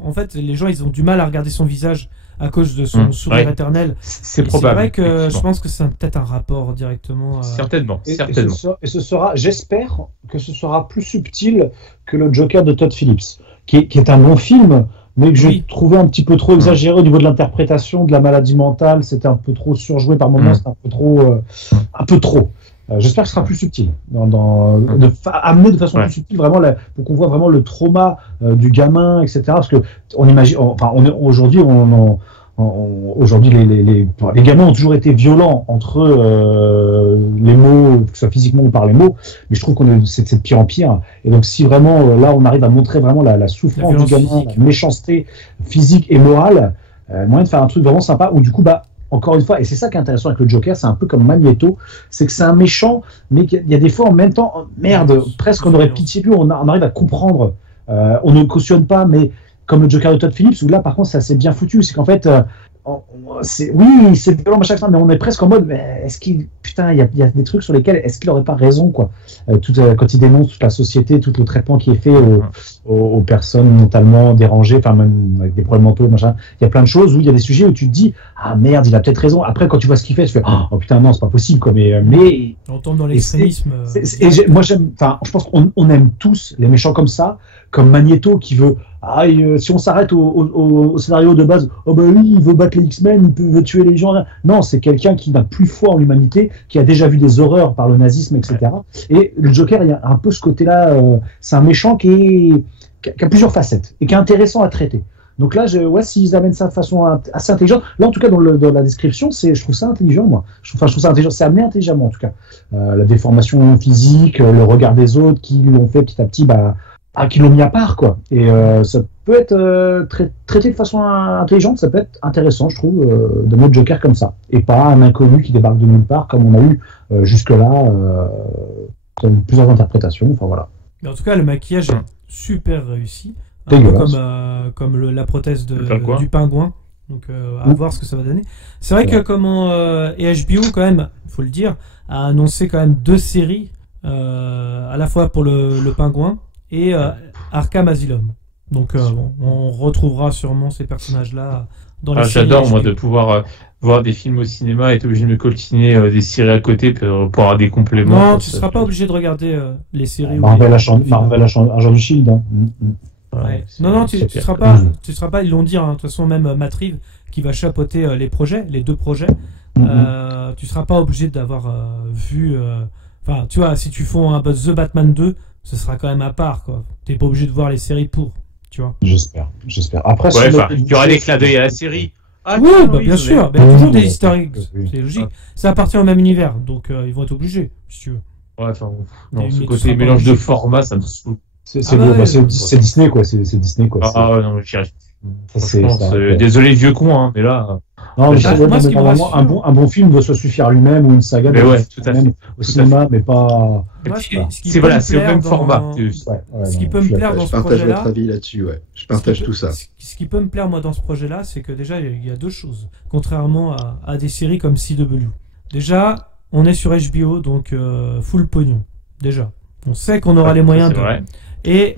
en fait, les gens, ils ont du mal à regarder son visage à cause de son sourire éternel. C'est probable. C'est vrai que je pense que c'est peut-être un rapport directement. Certainement. Et ce sera, j'espère que ce sera plus subtil que le Joker de Todd Phillips, qui est un bon film, mais que j'ai trouvé un petit peu trop exagéré au niveau de l'interprétation, de la maladie mentale. C'était un peu trop surjoué par moments, c'était un peu trop. J'espère que ce sera plus subtil, amené de façon plus subtile, vraiment pour qu'on voit vraiment le trauma du gamin, etc. Parce que on imagine, aujourd'hui, les gamins ont toujours été violents entre les mots, que ce soit physiquement ou par les mots, mais je trouve c'est de pire en pire. Et donc, si vraiment là, on arrive à montrer vraiment la souffrance du gamin, la méchanceté physique et morale, moyen de faire un truc vraiment sympa, où du coup, encore une fois, et c'est ça qui est intéressant avec le Joker, c'est un peu comme Magneto, c'est que c'est un méchant, mais qu'il y a des fois en même temps, presque on aurait pitié de lui, on arrive à comprendre, on ne cautionne pas, mais comme le Joker de Todd Phillips, où là par contre c'est assez bien foutu, c'est qu'en fait, c'est violent, machin, mais on est presque en mode, mais est-ce qu'il, putain, il y a des trucs sur lesquels, est-ce qu'il n'aurait pas raison, quoi, quand il dénonce toute la société, tout le traitement qui est fait aux personnes mentalement dérangées, enfin même avec des problèmes mentaux, machin, il y a plein de choses où il y a des sujets où tu te dis, ah merde, il a peut-être raison. Après, quand tu vois ce qu'il fait, tu fais, oh putain, non, c'est pas possible, quoi, mais on tombe dans l'extrémisme. Moi, je pense qu'on aime tous les méchants comme ça, comme Magneto qui veut, si on s'arrête au scénario de base, oh bah oui, il veut battre les X-Men, il veut tuer les gens. Non, c'est quelqu'un qui n'a plus foi en l'humanité, qui a déjà vu des horreurs par le nazisme, etc. Et le Joker, il y a un peu ce côté-là, c'est un méchant qui a plusieurs facettes et qui est intéressant à traiter. Donc là, s'ils amènent ça de façon assez intelligente, là en tout cas dans la description, je trouve ça intelligent, moi. Je trouve ça intelligent, c'est amené intelligemment en tout cas. La déformation physique, le regard des autres qui l'ont fait petit à petit, qui l'ont mis à part, quoi. Et ça peut être traité de façon intelligente, ça peut être intéressant, je trouve, de mettre Joker comme ça. Et pas un inconnu qui débarque de nulle part, comme on a eu jusque-là, plusieurs interprétations, enfin voilà. Mais en tout cas, le maquillage est super réussi. Un peu comme la prothèse du pingouin. Donc, à voir ce que ça va donner. C'est vrai que et HBO, quand même, il faut le dire, a annoncé quand même 2 séries, à la fois pour le pingouin et Arkham Asylum. Donc on retrouvera sûrement ces personnages-là dans les séries J'adore, moi, HBO. de pouvoir voir des films au cinéma et être obligé de me coltiner des séries à côté pour avoir des compléments. Non, comme tu ça. seras pas obligé de regarder les séries. ou Marvel, les- Agent du Shield. Hein. Ouais, Ouais. c'est- Non, c'est tu seras pas, ils l'ont dit, hein, de toute façon, même Matt Reeves, qui va chapeauter les projets, les 2 projets, tu seras pas obligé d'avoir vu. Enfin, tu vois, si tu fais The Batman 2, ce sera quand même à part, quoi. T'es pas obligé de voir les séries pour, tu vois. J'espère. Après, Ouais, sur enfin, le- il y aura des clins d'œil à la série. Ah, Oui, tiens, bah, oui, bien ils sûr, ont mais il y a toujours Oui, des easter eggs, oui. c'est logique. Ça appartient au même univers, donc ils vont être obligés, si tu veux. Ouais, enfin, non, Mais ce tu côté seras pas mélange de obligé. formats, ça me saoule. C'est Ah bah ouais. c'est Disney, quoi. C'est Disney, quoi. Ah ouais, non, mais j'y arrive. C'est- Franchement, ça, ouais. désolé, vieux con, hein, mais là. Non, mais Bah, c'est- moi, ce qui me normalement, rassure- un bon film doit se suffire à lui-même ou une saga Mais doit ouais, se suffire tout à elle-même fait. au Tout à cinéma, mais pas. Moi, ce qui C'est peut voilà, me c'est au plaire même dans- format. Ouais, Ce qui non, peut je me suis plaire d'accord. dans Je ce partage projet-là, votre avis là-dessus, ouais. Je partage tout ça. Ce qui peut me plaire, moi, dans ce projet-là, c'est que déjà, il y a 2 choses. Contrairement à des séries comme CW. Déjà, on est sur HBO, donc full pognon. Déjà. On sait qu'on aura les moyens C'est de. vrai. Et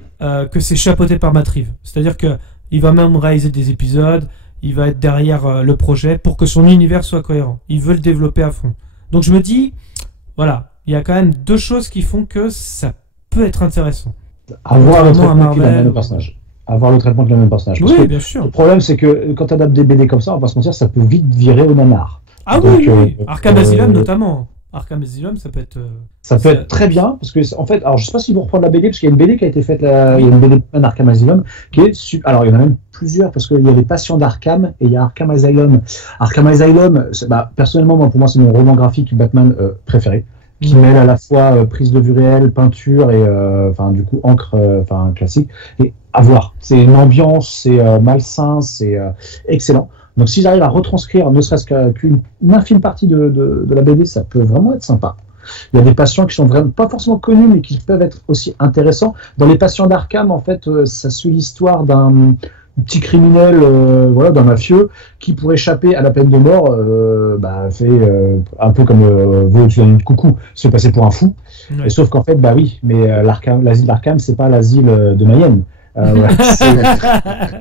que c'est chapeauté par Matt Reeves. C'est-à-dire qu'il va même réaliser des épisodes, il va être derrière le projet pour que son univers soit cohérent. Il veut le développer à fond. Donc je me dis, voilà, il y a quand même 2 choses qui font que ça peut être intéressant. Avoir le Contrairement à traitement qu'il Marvel. donne au personnage. Avoir le traitement qu'il donne au personnage. Parce Oui, que bien sûr. le problème, c'est que quand tu adaptes des BD comme ça, on va pas se mentir, ça peut vite virer au nanar. Ah Donc, oui, oui. euh, Arkham Asylum euh, notamment. Arkham Asylum, ça peut être. Ça peut être très bien, parce que, en fait, alors je sais pas si vous reprenez la BD, parce qu'il y a une BD qui a été faite, il y a une BD de Arkham Asylum, qui est alors il y en a même plusieurs, parce qu'il y a les patients d'Arkham, et il y a Arkham Asylum. Arkham Asylum, personnellement, moi, pour moi, c'est mon roman graphique Batman préféré, qui mêle à la fois prise de vue réelle, peinture, et, enfin, du coup, encre, classique, et à voir. C'est une ambiance, c'est malsain, c'est excellent. Donc, s'ils arrivent à retranscrire, ne serait-ce qu'une infime partie de la BD, ça peut vraiment être sympa. Il y a des patients qui sont vraiment pas forcément connus, mais qui peuvent être aussi intéressants. Dans les patients d'Arkham, en fait, ça suit l'histoire d'un petit criminel, voilà, d'un mafieux, qui pour échapper à la peine de mort, fait un peu comme vous au-dessus d'un nid de coucou, se passer pour un fou. Ouais. Et sauf qu'en fait, bah oui, mais l'asile d'Arkham, c'est pas l'asile de Mayenne.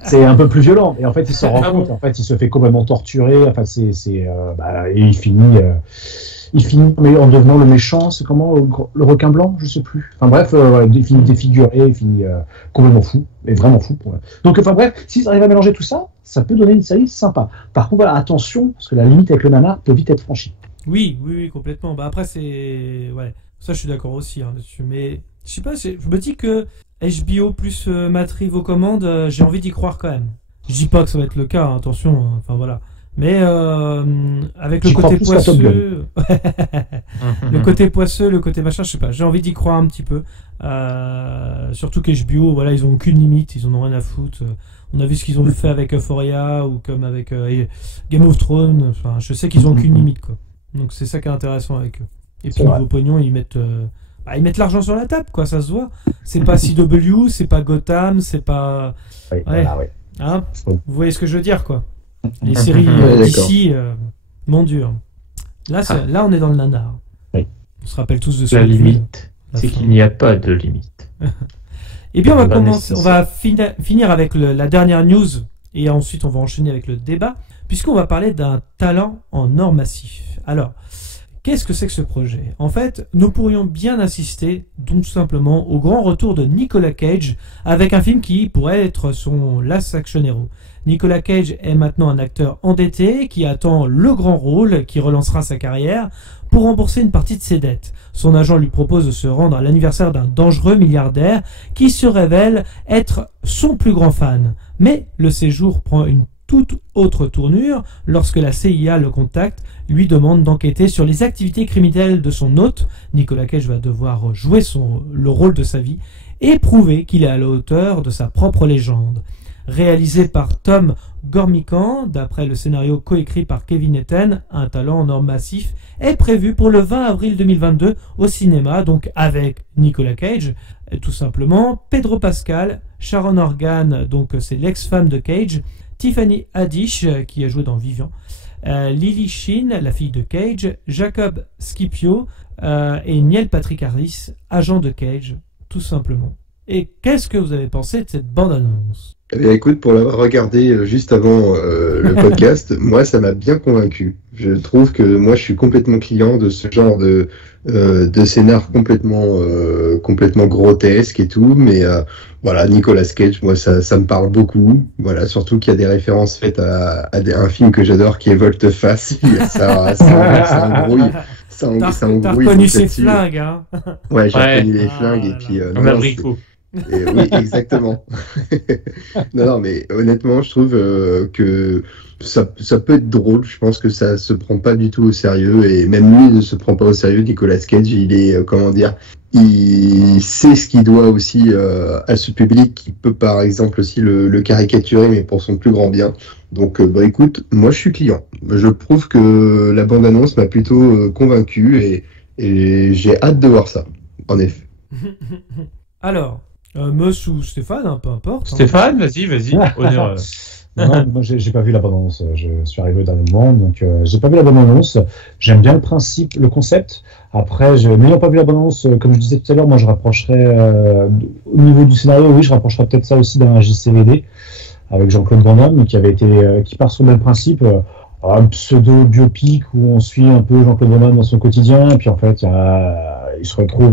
C'est un peu plus violent. Et en fait, il s'en rend compte. En fait, il se fait complètement torturer. Enfin, et il finit, mais en devenant le méchant. C'est comment le requin blanc, je sais plus. Enfin bref, il finit défiguré, il finit complètement fou, et vraiment fou. Donc, enfin bref, s'ils arrivent à mélanger tout ça, ça peut donner une série sympa. Par contre, voilà, attention, parce que la limite avec le nanar peut vite être franchie. Oui, complètement. Bah après, c'est. Ouais, ça, je suis d'accord aussi hein, dessus. Mais je sais pas, je me dis que HBO plus Matt Reeves aux commandes, j'ai envie d'y croire quand même. Je dis pas que ça va être le cas, hein, attention, hein, enfin voilà. Mais avec le J'y crois côté plus qu'à Top poisseux, le côté poisseux, le côté machin, je sais pas, j'ai envie d'y croire un petit peu. Surtout qu'HBO, voilà, ils ont aucune limite, ils en ont rien à foutre. On a vu ce qu'ils ont fait avec Euphoria ou comme avec Game of Thrones. Enfin, je sais qu'ils ont aucune limite, quoi. Donc c'est ça qui est intéressant avec eux. Et puis niveau pognon, ils mettent l'argent sur la table, quoi, ça se voit. C'est pas CW, c'est pas Gotham, c'est pas. Oui, Ouais. voilà, oui. Hein, vous voyez ce que je veux dire, quoi. Les Mhm. séries Ouais, d'ici, mon Dieu. Là, là, on est dans le nanar. Oui. On se rappelle tous de ce La film, limite, la c'est fin. qu'il n'y a pas de limite. Et bien, on va La commencer. On naissance. va finir avec la dernière news et ensuite on va enchaîner avec le débat, puisqu'on va parler d'un talent en or massif. Alors, qu'est-ce que c'est que ce projet? En fait, nous pourrions bien assister, tout simplement, au grand retour de Nicolas Cage avec un film qui pourrait être son last action hero. Nicolas Cage est maintenant un acteur endetté qui attend le grand rôle qui relancera sa carrière pour rembourser une partie de ses dettes. Son agent lui propose de se rendre à l'anniversaire d'un dangereux milliardaire qui se révèle être son plus grand fan. Mais le séjour prend une toute autre tournure lorsque la CIA le contacte, lui demande d'enquêter sur les activités criminelles de son hôte. Nicolas Cage va devoir jouer le rôle de sa vie et prouver qu'il est à la hauteur de sa propre légende. Réalisé par Tom Gormican, d'après le scénario coécrit par Kevin Etten, un talent en or massif, est prévu pour le 20 avril 2022 au cinéma, donc avec Nicolas Cage, tout simplement, Pedro Pascal, Sharon Organ, donc c'est l'ex-femme de Cage, Tiffany Haddish, qui a joué dans Vivant, Lily Sheen, la fille de Cage, Jacob Scipio et Neil Patrick Harris, agent de Cage, tout simplement. Et qu'est-ce que vous avez pensé de cette bande-annonce ? Eh bien, écoute, pour l'avoir regardé juste avant le podcast, moi, ça m'a bien convaincu. Je trouve que moi, je suis complètement client de ce genre de scénar complètement grotesque et tout. Mais voilà, Nicolas Cage, moi, ça me parle beaucoup. Voilà, surtout qu'il y a des références faites à un film que j'adore qui est Volte-Face. Ça embrouille. T'as reconnu ses flingues, hein ? Ouais, j'ai reconnu les flingues et puis... Un abricot. Oui, exactement. non, mais honnêtement, je trouve que ça peut être drôle. Je pense que ça se prend pas du tout au sérieux et même lui ne se prend pas au sérieux. Nicolas Cage, il est il sait ce qu'il doit aussi à ce public qui peut par exemple aussi le caricaturer, mais pour son plus grand bien. Donc, écoute, moi je suis client. Je trouve que la bande-annonce m'a plutôt convaincu et j'ai hâte de voir ça. En effet. Alors. Meus ou Stéphane, peu importe. Stéphane, vas-y, honneur. Non, moi j'ai pas vu la bande-annonce. Je suis arrivé au dernier moment, donc j'ai pas vu la bande-annonce. J'aime bien le principe, le concept. Après, n'ayant pas vu la bande-annonce, comme je disais tout à l'heure, moi je rapprocherais au niveau du scénario, oui, je rapprocherais peut-être ça aussi d'un JCVD avec Jean-Claude Van Damme, qui part sur le même principe, un pseudo biopic où on suit un peu Jean-Claude Van Damme dans son quotidien, et puis en fait, il se retrouve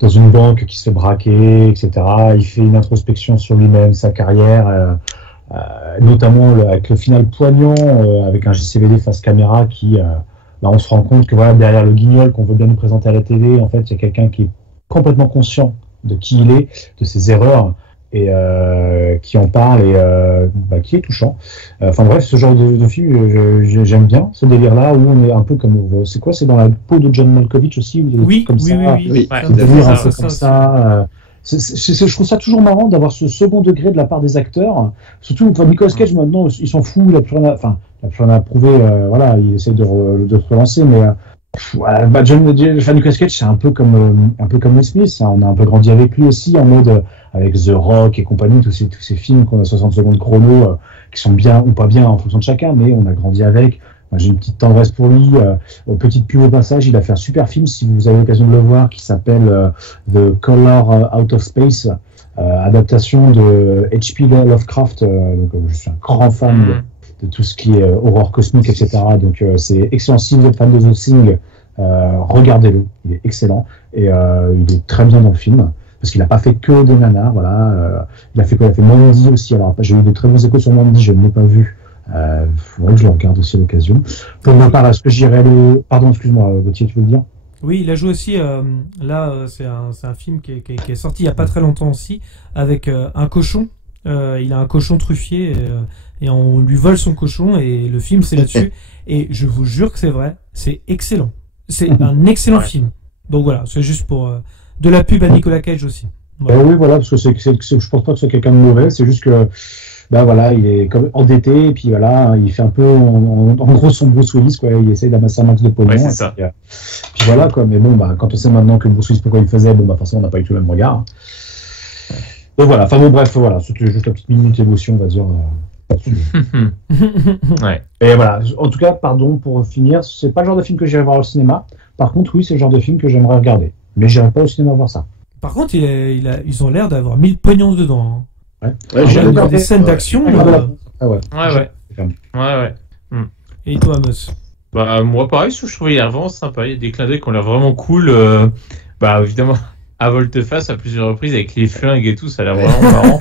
dans une banque qui se fait braquer, etc. Il fait une introspection sur lui-même, sa carrière, notamment avec le final poignant, avec un JCVD face caméra qui, on se rend compte que voilà, derrière le guignol qu'on veut bien nous présenter à la télé, en fait, il y a quelqu'un qui est complètement conscient de qui il est, de ses erreurs, et qui en parle et qui est touchant. Enfin bref, ce genre de film, j'aime bien ce délire-là où on est un peu comme, c'est quoi, c'est dans la peau de John Malkovich aussi, oui, comme ça, oui. Délire un peu comme ça. Je trouve ça toujours marrant d'avoir ce second degré de la part des acteurs, surtout Nicolas Cage maintenant, il s'en fout, il a plus rien à prouver, voilà, il essaie de se relancer, mais Nicolas Cage, c'est un peu comme Will Smith, hein, on a un peu grandi avec lui aussi en mode avec The Rock et compagnie, tous ces films qu'on a 60 secondes chrono qui sont bien ou pas bien en fonction de chacun, mais on a grandi avec. Moi, j'ai une petite tendresse pour lui. Petite pub au passage, il a fait un super film, si vous avez l'occasion de le voir, qui s'appelle The Color Out of Space, adaptation de H.P. Lovecraft. Donc, je suis un grand fan de tout ce qui est horreur cosmique, etc. Donc c'est excellent. Si vous êtes fan de The Thing, regardez-le, il est excellent et il est très bien dans le film parce qu'il n'a pas fait que des nanars, voilà. Il a fait Mandy aussi. Alors j'ai eu de très bons échos sur Mandy, je ne l'ai pas vu. Faudrait que je le regarde aussi à l'occasion. Pour ma part, est-ce que j'irai Pardon, excuse-moi, Gauthier, tu veux le dire? Oui, il a joué aussi, c'est un film qui est sorti il n'y a pas très longtemps aussi, avec un cochon. Il a un cochon truffier et on lui vole son cochon et le film c'est là-dessus. Et je vous jure que c'est vrai, c'est excellent. C'est un excellent film. Donc voilà, c'est juste pour de la pub à Nicolas Cage aussi. Voilà. Oui, voilà, parce que je pense pas que c'est quelqu'un de mauvais, c'est juste que voilà, il est comme endetté, et puis voilà, il fait un peu en gros son Bruce Willis, quoi, il essaie d'amasser un max de pognon. Ouais, c'est ça. Puis voilà, quoi, mais bon, quand on sait maintenant que Bruce Willis, pourquoi il faisait, forcément, on n'a pas eu tout le même regard. Donc voilà, bref, voilà, c'était juste la petite minute émotion, on va dire. Ouais. Et voilà, en tout cas, pardon, pour finir, c'est pas le genre de film que j'irai voir au cinéma. Par contre, oui, c'est le genre de film que j'aimerais regarder. Mais j'irai pas au cinéma voir ça. Par contre, ils ont l'air d'avoir mis le pognon dedans. Ouais. Il y a des scènes d'action. Ouais. Et toi, Meus? Moi, pareil, je trouvais il est vraiment sympa. Il y a des clins d'œil qui ont l'air vraiment cool. Évidemment, à volte-face à plusieurs reprises avec les flingues et tout, ça a l'air vraiment marrant.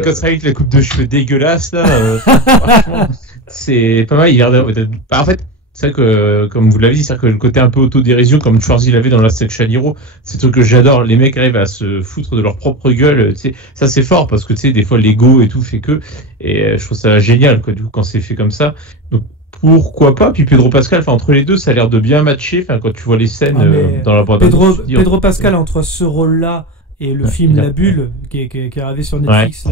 Ghost Rider avec la coupe de cheveux dégueulasse, là. Franchement, c'est pas mal. Il a l'air en fait, c'est vrai que, comme vous l'avez dit, c'est vrai que le côté un peu autodérision, comme Schwarzy l'avait dans Last Action Hero, c'est un truc que j'adore. Les mecs arrivent à se foutre de leur propre gueule, tu sais. Ça, c'est fort parce que, tu sais, des fois, l'ego et tout fait que. Et je trouve ça génial, quoi, du coup, quand c'est fait comme ça. Donc, pourquoi pas? Puis Pedro Pascal, entre les deux, ça a l'air de bien matcher. Quand tu vois les scènes dans la boîte Pedro Pascal, entre ce rôle-là et le film La Bulle, qui est arrivé sur Netflix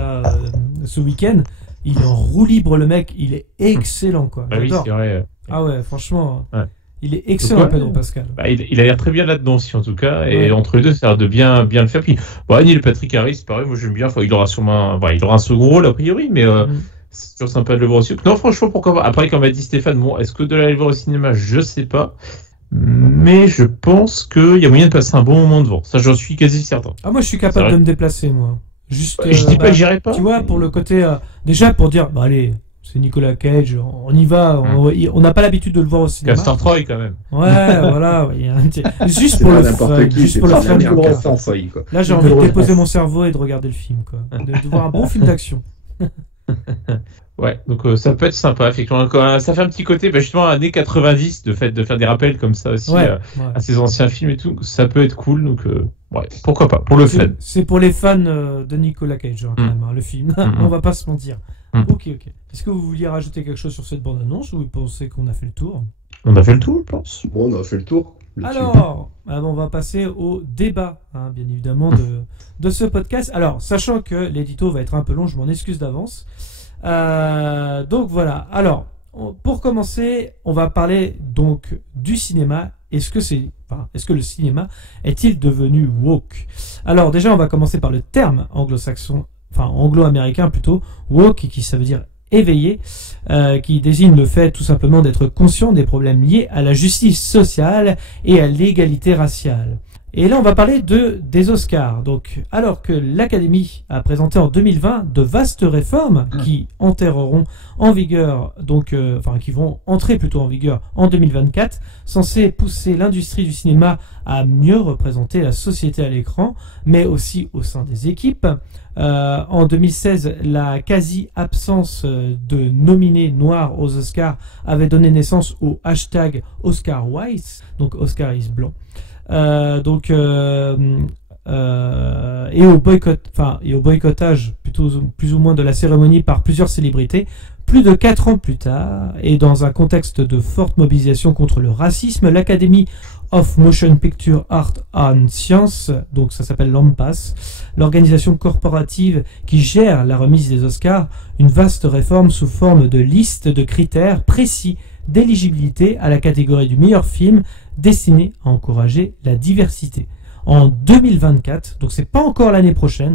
ce week-end, il est en roue libre, le mec. Il est excellent, quoi. Oui, c'est vrai. Ah ouais, franchement, il est excellent, Pedro Pascal. Il a l'air très bien là-dedans aussi, en tout cas. Et entre les deux, ça a l'air de bien le faire. Puis, Neil Patrick Harris, pareil, moi j'aime bien. Il aura sûrement il aura un second rôle, a priori, mais c'est toujours sympa de le voir aussi. Non, franchement, pourquoi pas. Après, comme a dit Stéphane, est-ce que de l'aller voir au cinéma, je sais pas. mais je pense qu'il y a moyen de passer un bon moment devant. Ça, j'en suis quasi certain. Ah, moi, je suis capable de me déplacer, moi. Juste, je dis pas que j'irai pas. Tu vois, pour le côté... déjà, pour dire, bah allez, c'est Nicolas Cage, on y va, on n'a pas l'habitude de le voir au cinéma. Castor Troy, quand même. Ouais, voilà. Juste pour le fun. Juste pour le fun. Là, j'ai envie de déposer mon cerveau et de regarder le film, quoi. De voir un bon film d'action. Ouais, donc ça peut être sympa, effectivement. Ça fait un petit côté, justement, années 90, de faire des rappels comme ça aussi à ces anciens films et tout. Ça peut être cool, donc ouais, pourquoi pas, pour le fun. C'est pour les fans de Nicolas Cage, quand même, le film. On va pas se mentir. Ok. Est-ce que vous vouliez rajouter quelque chose sur cette bande-annonce ou vous pensez qu'on a fait le tour? On a fait le tour, je pense. Bon, on a fait le tour. Alors, on va passer au débat, bien évidemment, de ce podcast. Alors, sachant que l'édito va être un peu long, je m'en excuse d'avance. Donc voilà. Alors, pour commencer, on va parler donc du cinéma. Est-ce que le cinéma est-il devenu woke? Alors déjà, on va commencer par le terme anglo-américain plutôt, woke, qui ça veut dire éveillé, qui désigne le fait tout simplement d'être conscient des problèmes liés à la justice sociale et à l'égalité raciale. Et là, on va parler des Oscars. Donc, alors que l'Académie a présenté en 2020 de vastes réformes qui entreront en vigueur, qui vont entrer plutôt en vigueur en 2024, censées pousser l'industrie du cinéma à mieux représenter la société à l'écran, mais aussi au sein des équipes. En 2016, la quasi-absence de nominés noirs aux Oscars avait donné naissance au hashtag Oscar White, donc Oscar is blanc. Et au boycottage plus ou moins de la cérémonie par plusieurs célébrités. Plus de 4 ans plus tard, et dans un contexte de forte mobilisation contre le racisme, l'Academy of Motion Picture Art and Science, donc ça s'appelle l'AMPAS, l'organisation corporative qui gère la remise des Oscars, une vaste réforme sous forme de liste de critères précis d'éligibilité à la catégorie du meilleur film destiné à encourager la diversité. En 2024, donc c'est pas encore l'année prochaine,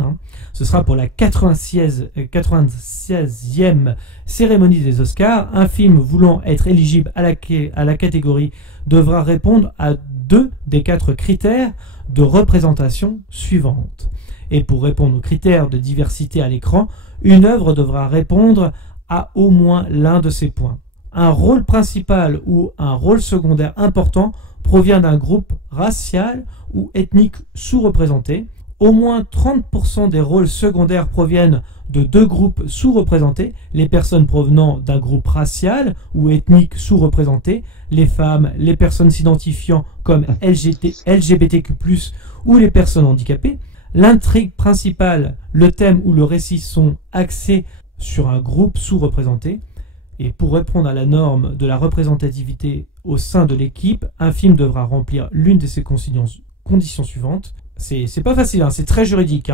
ce sera pour la 96e cérémonie des Oscars, un film voulant être éligible à la catégorie devra répondre à 2 des 4 critères de représentation suivantes. Et pour répondre aux critères de diversité à l'écran, une œuvre devra répondre à au moins l'un de ces points. Un rôle principal ou un rôle secondaire important provient d'un groupe racial ou ethnique sous-représenté. Au moins 30% des rôles secondaires proviennent de 2 groupes sous-représentés, les personnes provenant d'un groupe racial ou ethnique sous-représenté, les femmes, les personnes s'identifiant comme LGBTQ+, ou les personnes handicapées. L'intrigue principale, le thème ou le récit sont axés sur un groupe sous-représenté. Et pour répondre à la norme de la représentativité au sein de l'équipe, un film devra remplir l'une de ces conditions suivantes. C'est pas facile, c'est très juridique.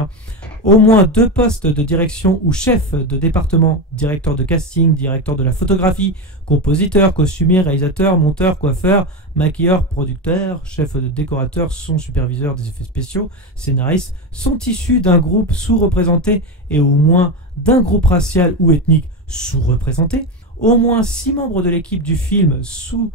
Au moins 2 postes de direction ou chef de département, directeur de casting, directeur de la photographie, compositeur, costumier, réalisateur, monteur, coiffeur, maquilleur, producteur, chef de décorateur, son superviseur des effets spéciaux, scénariste, sont issus d'un groupe sous-représenté et au moins d'un groupe racial ou ethnique sous-représenté. Au moins 6 membres de l'équipe du film sont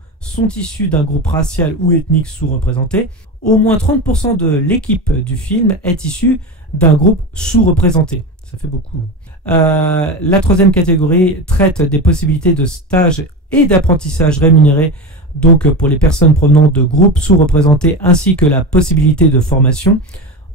issus d'un groupe racial ou ethnique sous-représenté. Au moins 30% de l'équipe du film est issue d'un groupe sous-représenté. Ça fait beaucoup. La 3e catégorie traite des possibilités de stage et d'apprentissage rémunérés, donc pour les personnes provenant de groupes sous-représentés, ainsi que la possibilité de formation.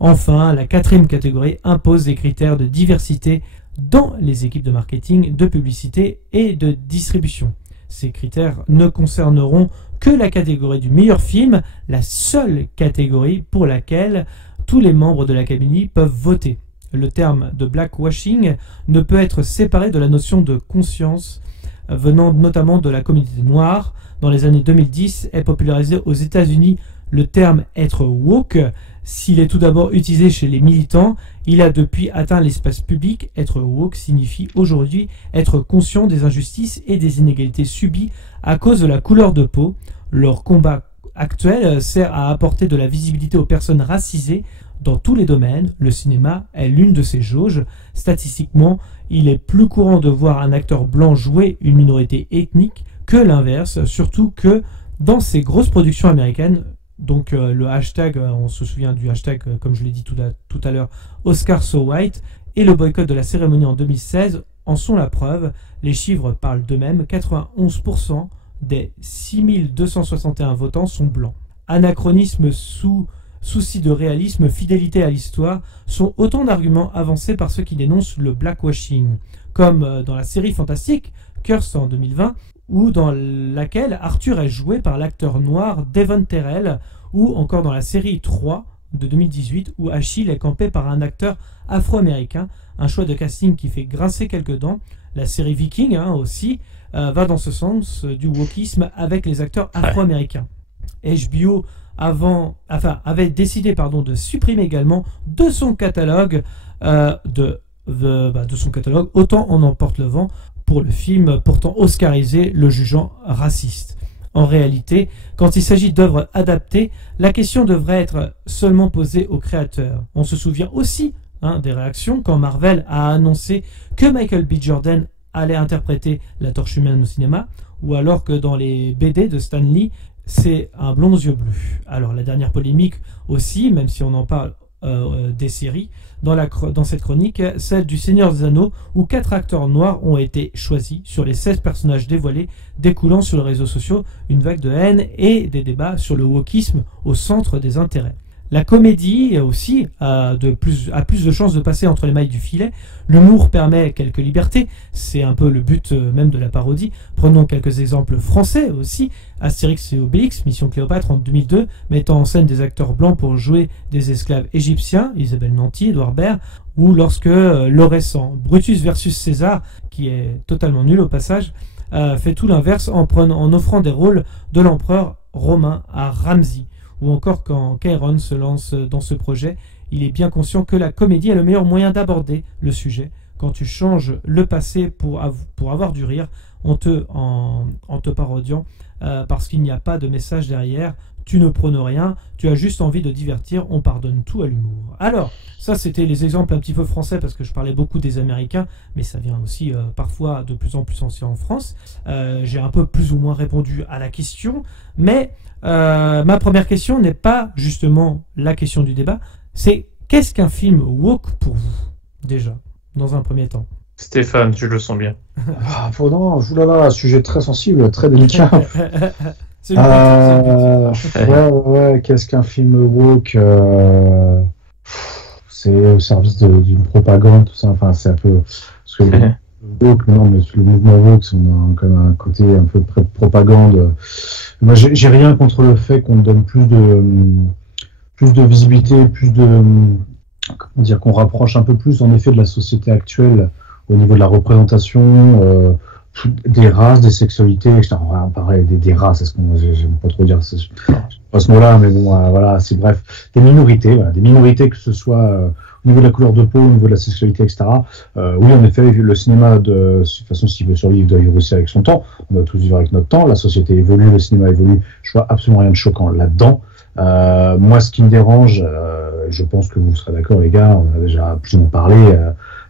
Enfin, la 4e catégorie impose des critères de diversité dans les équipes de marketing, de publicité et de distribution. Ces critères ne concerneront que la catégorie du meilleur film, la seule catégorie pour laquelle tous les membres de l'Académie peuvent voter. Le terme de blackwashing ne peut être séparé de la notion de conscience venant notamment de la communauté noire. Dans les années 2010 est popularisé aux États-Unis le terme être woke. S'il est tout d'abord utilisé chez les militants, il a depuis atteint l'espace public. Être woke signifie aujourd'hui être conscient des injustices et des inégalités subies à cause de la couleur de peau. Leur combat actuel sert à apporter de la visibilité aux personnes racisées dans tous les domaines. Le cinéma est l'une de ces jauges. Statistiquement, il est plus courant de voir un acteur blanc jouer une minorité ethnique que l'inverse, surtout que Dans ces grosses productions américaines, donc le hashtag, on se souvient du hashtag, comme je l'ai dit tout à l'heure, Oscar So White, et le boycott de la cérémonie en 2016 en sont la preuve. Les chiffres parlent d'eux-mêmes. 91% des 6261 votants sont blancs. Anachronisme, souci de réalisme, fidélité à l'histoire sont autant d'arguments avancés par ceux qui dénoncent le blackwashing, comme dans la série fantastique Curse en 2020, ou dans laquelle Arthur est joué par l'acteur noir Devon Terrell, ou encore dans la série 3 de 2018 où Achille est campé par un acteur afro-américain, un choix de casting qui fait grincer quelques dents. La série Viking aussi va dans ce sens du wokisme avec les acteurs afro-américains. HBO avait décidé de supprimer également de son catalogue Autant on emporte le vent, pour le film pourtant oscarisé, le jugeant raciste. En réalité, quand il s'agit d'œuvres adaptées, la question devrait être seulement posée aux créateurs. On se souvient aussi des réactions quand Marvel a annoncé que Michael B. Jordan allait interpréter la Torche Humaine au cinéma, ou alors que dans les BD de Stan Lee, c'est un blond aux yeux bleus. Alors la dernière polémique aussi, même si on en parle des séries, dans cette chronique, celle du Seigneur des Anneaux, où 4 acteurs noirs ont été choisis sur les 16 personnages dévoilés, découlant sur les réseaux sociaux une vague de haine et des débats sur le wokisme au centre des intérêts. La comédie aussi a plus de chances de passer entre les mailles du filet. L'humour permet quelques libertés, c'est un peu le but même de la parodie. Prenons quelques exemples français aussi. Astérix et Obélix, Mission Cléopâtre en 2002, mettant en scène des acteurs blancs pour jouer des esclaves égyptiens, Isabelle Nanty, Édouard Baird, ou lorsque le récent Brutus versus César, qui est totalement nul au passage, fait tout l'inverse en offrant des rôles de l'empereur romain à Ramsey. Ou encore quand Kairon se lance dans ce projet, il est bien conscient que la comédie est le meilleur moyen d'aborder le sujet. Quand tu changes le passé pour avoir du rire, en te parodiant, parce qu'il n'y a pas de message derrière, tu ne prônes rien, tu as juste envie de divertir, on pardonne tout à l'humour. Alors, ça c'était les exemples un petit peu français, parce que je parlais beaucoup des Américains, mais ça vient aussi parfois de plus en plus ancien en France. J'ai un peu plus ou moins répondu à la question, mais ma première question n'est pas justement la question du débat, c'est qu'est-ce qu'un film woke pour vous, déjà, dans un premier temps? Stéphane, je le sens bien. Un sujet très sensible, très délicat. C'est le but. Ouais, qu'est-ce qu'un film woke c'est au service d'une propagande, tout ça. Enfin, c'est un peu. Parce que woke, non, mais le mouvement woke, on a quand même un côté un peu propagande. Moi, j'ai rien contre le fait qu'on donne plus de visibilité, qu'on rapproche un peu plus, en effet, de la société actuelle au niveau de la représentation. Des races, des sexualités, etc. Pareil, des races, est-ce qu'on, j'aime pas trop dire pas ce mot-là, mais bon, voilà, c'est bref, des minorités, que ce soit au niveau de la couleur de peau, au niveau de la sexualité, etc. Oui, en effet, le cinéma, de toute façon, s'il veut survivre, il doit vivre aussi avec son temps. On doit tous vivre avec notre temps. La société évolue, le cinéma évolue. Je vois absolument rien de choquant là-dedans. Moi, ce qui me dérange, je pense que vous serez d'accord, les gars, on a déjà plus ou moins parlé,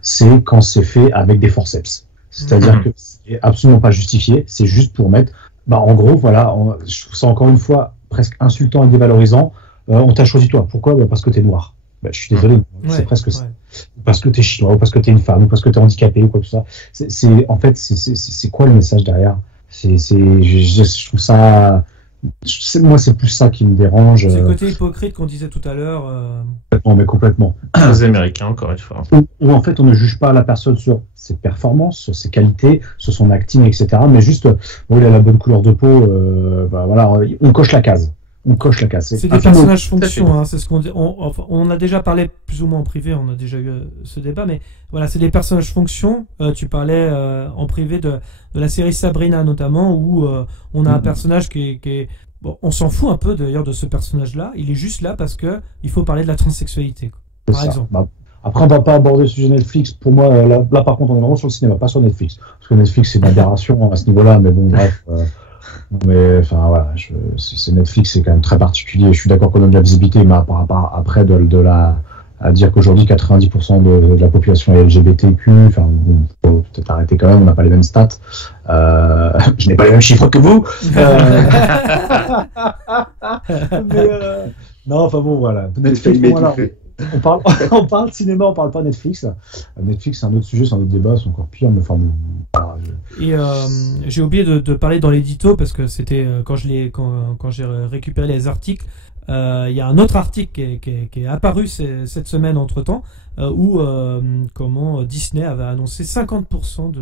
c'est quand c'est fait avec des forceps. C'est-à-dire que c'est absolument pas justifié, c'est juste pour mettre... en gros, voilà, je trouve ça encore une fois presque insultant et dévalorisant. On t'a choisi toi. Pourquoi ? Parce que t'es noir. Je suis désolé, c'est presque ça. Parce que t'es chinois, ou parce que t'es une femme, ou parce que t'es handicapé, ou quoi que ce soit. En fait, c'est quoi le message derrière ? Je trouve ça... Moi, c'est plus ça qui me dérange. C'est le côté hypocrite qu'on disait tout à l'heure. Complètement. Les Américains, encore une fois. Où en fait, on ne juge pas la personne sur ses performances, sur ses qualités, sur son acting, etc. Mais juste, il a la bonne couleur de peau, voilà, on coche la case. C'est des personnages fonction, c'est ce qu'on dit. On a déjà parlé plus ou moins en privé, on a déjà eu ce débat, mais voilà, c'est des personnages fonction. Tu parlais en privé de la série Sabrina notamment, où on a un personnage qui est bon, on s'en fout un peu d'ailleurs de ce personnage-là. Il est juste là parce que il faut parler de la transsexualité, par exemple. Après, on va pas aborder le sujet Netflix. Pour moi, là, par contre, on est vraiment sur le cinéma, pas sur Netflix, parce que Netflix c'est une aberration à ce niveau-là. Mais bon, bref. Mais enfin voilà, c'est Netflix, c'est quand même très particulier. Je suis d'accord qu'on donne de la visibilité, mais après à dire qu'aujourd'hui 90% de la population est LGBTQ, enfin bon, faut peut-être arrêter quand même, on n'a pas les mêmes stats. Je n'ai pas les mêmes chiffres que vous. Non, enfin bon, voilà. Netflix, voilà. On parle cinéma, on parle pas Netflix. Netflix, c'est un autre sujet, c'est un autre débat, c'est encore pire. Mais enfin, bon, voilà, Et j'ai oublié de parler dans l'édito parce que c'était quand j'ai récupéré les articles. Il y a un autre article qui est apparu cette semaine entre-temps où Disney avait annoncé 50%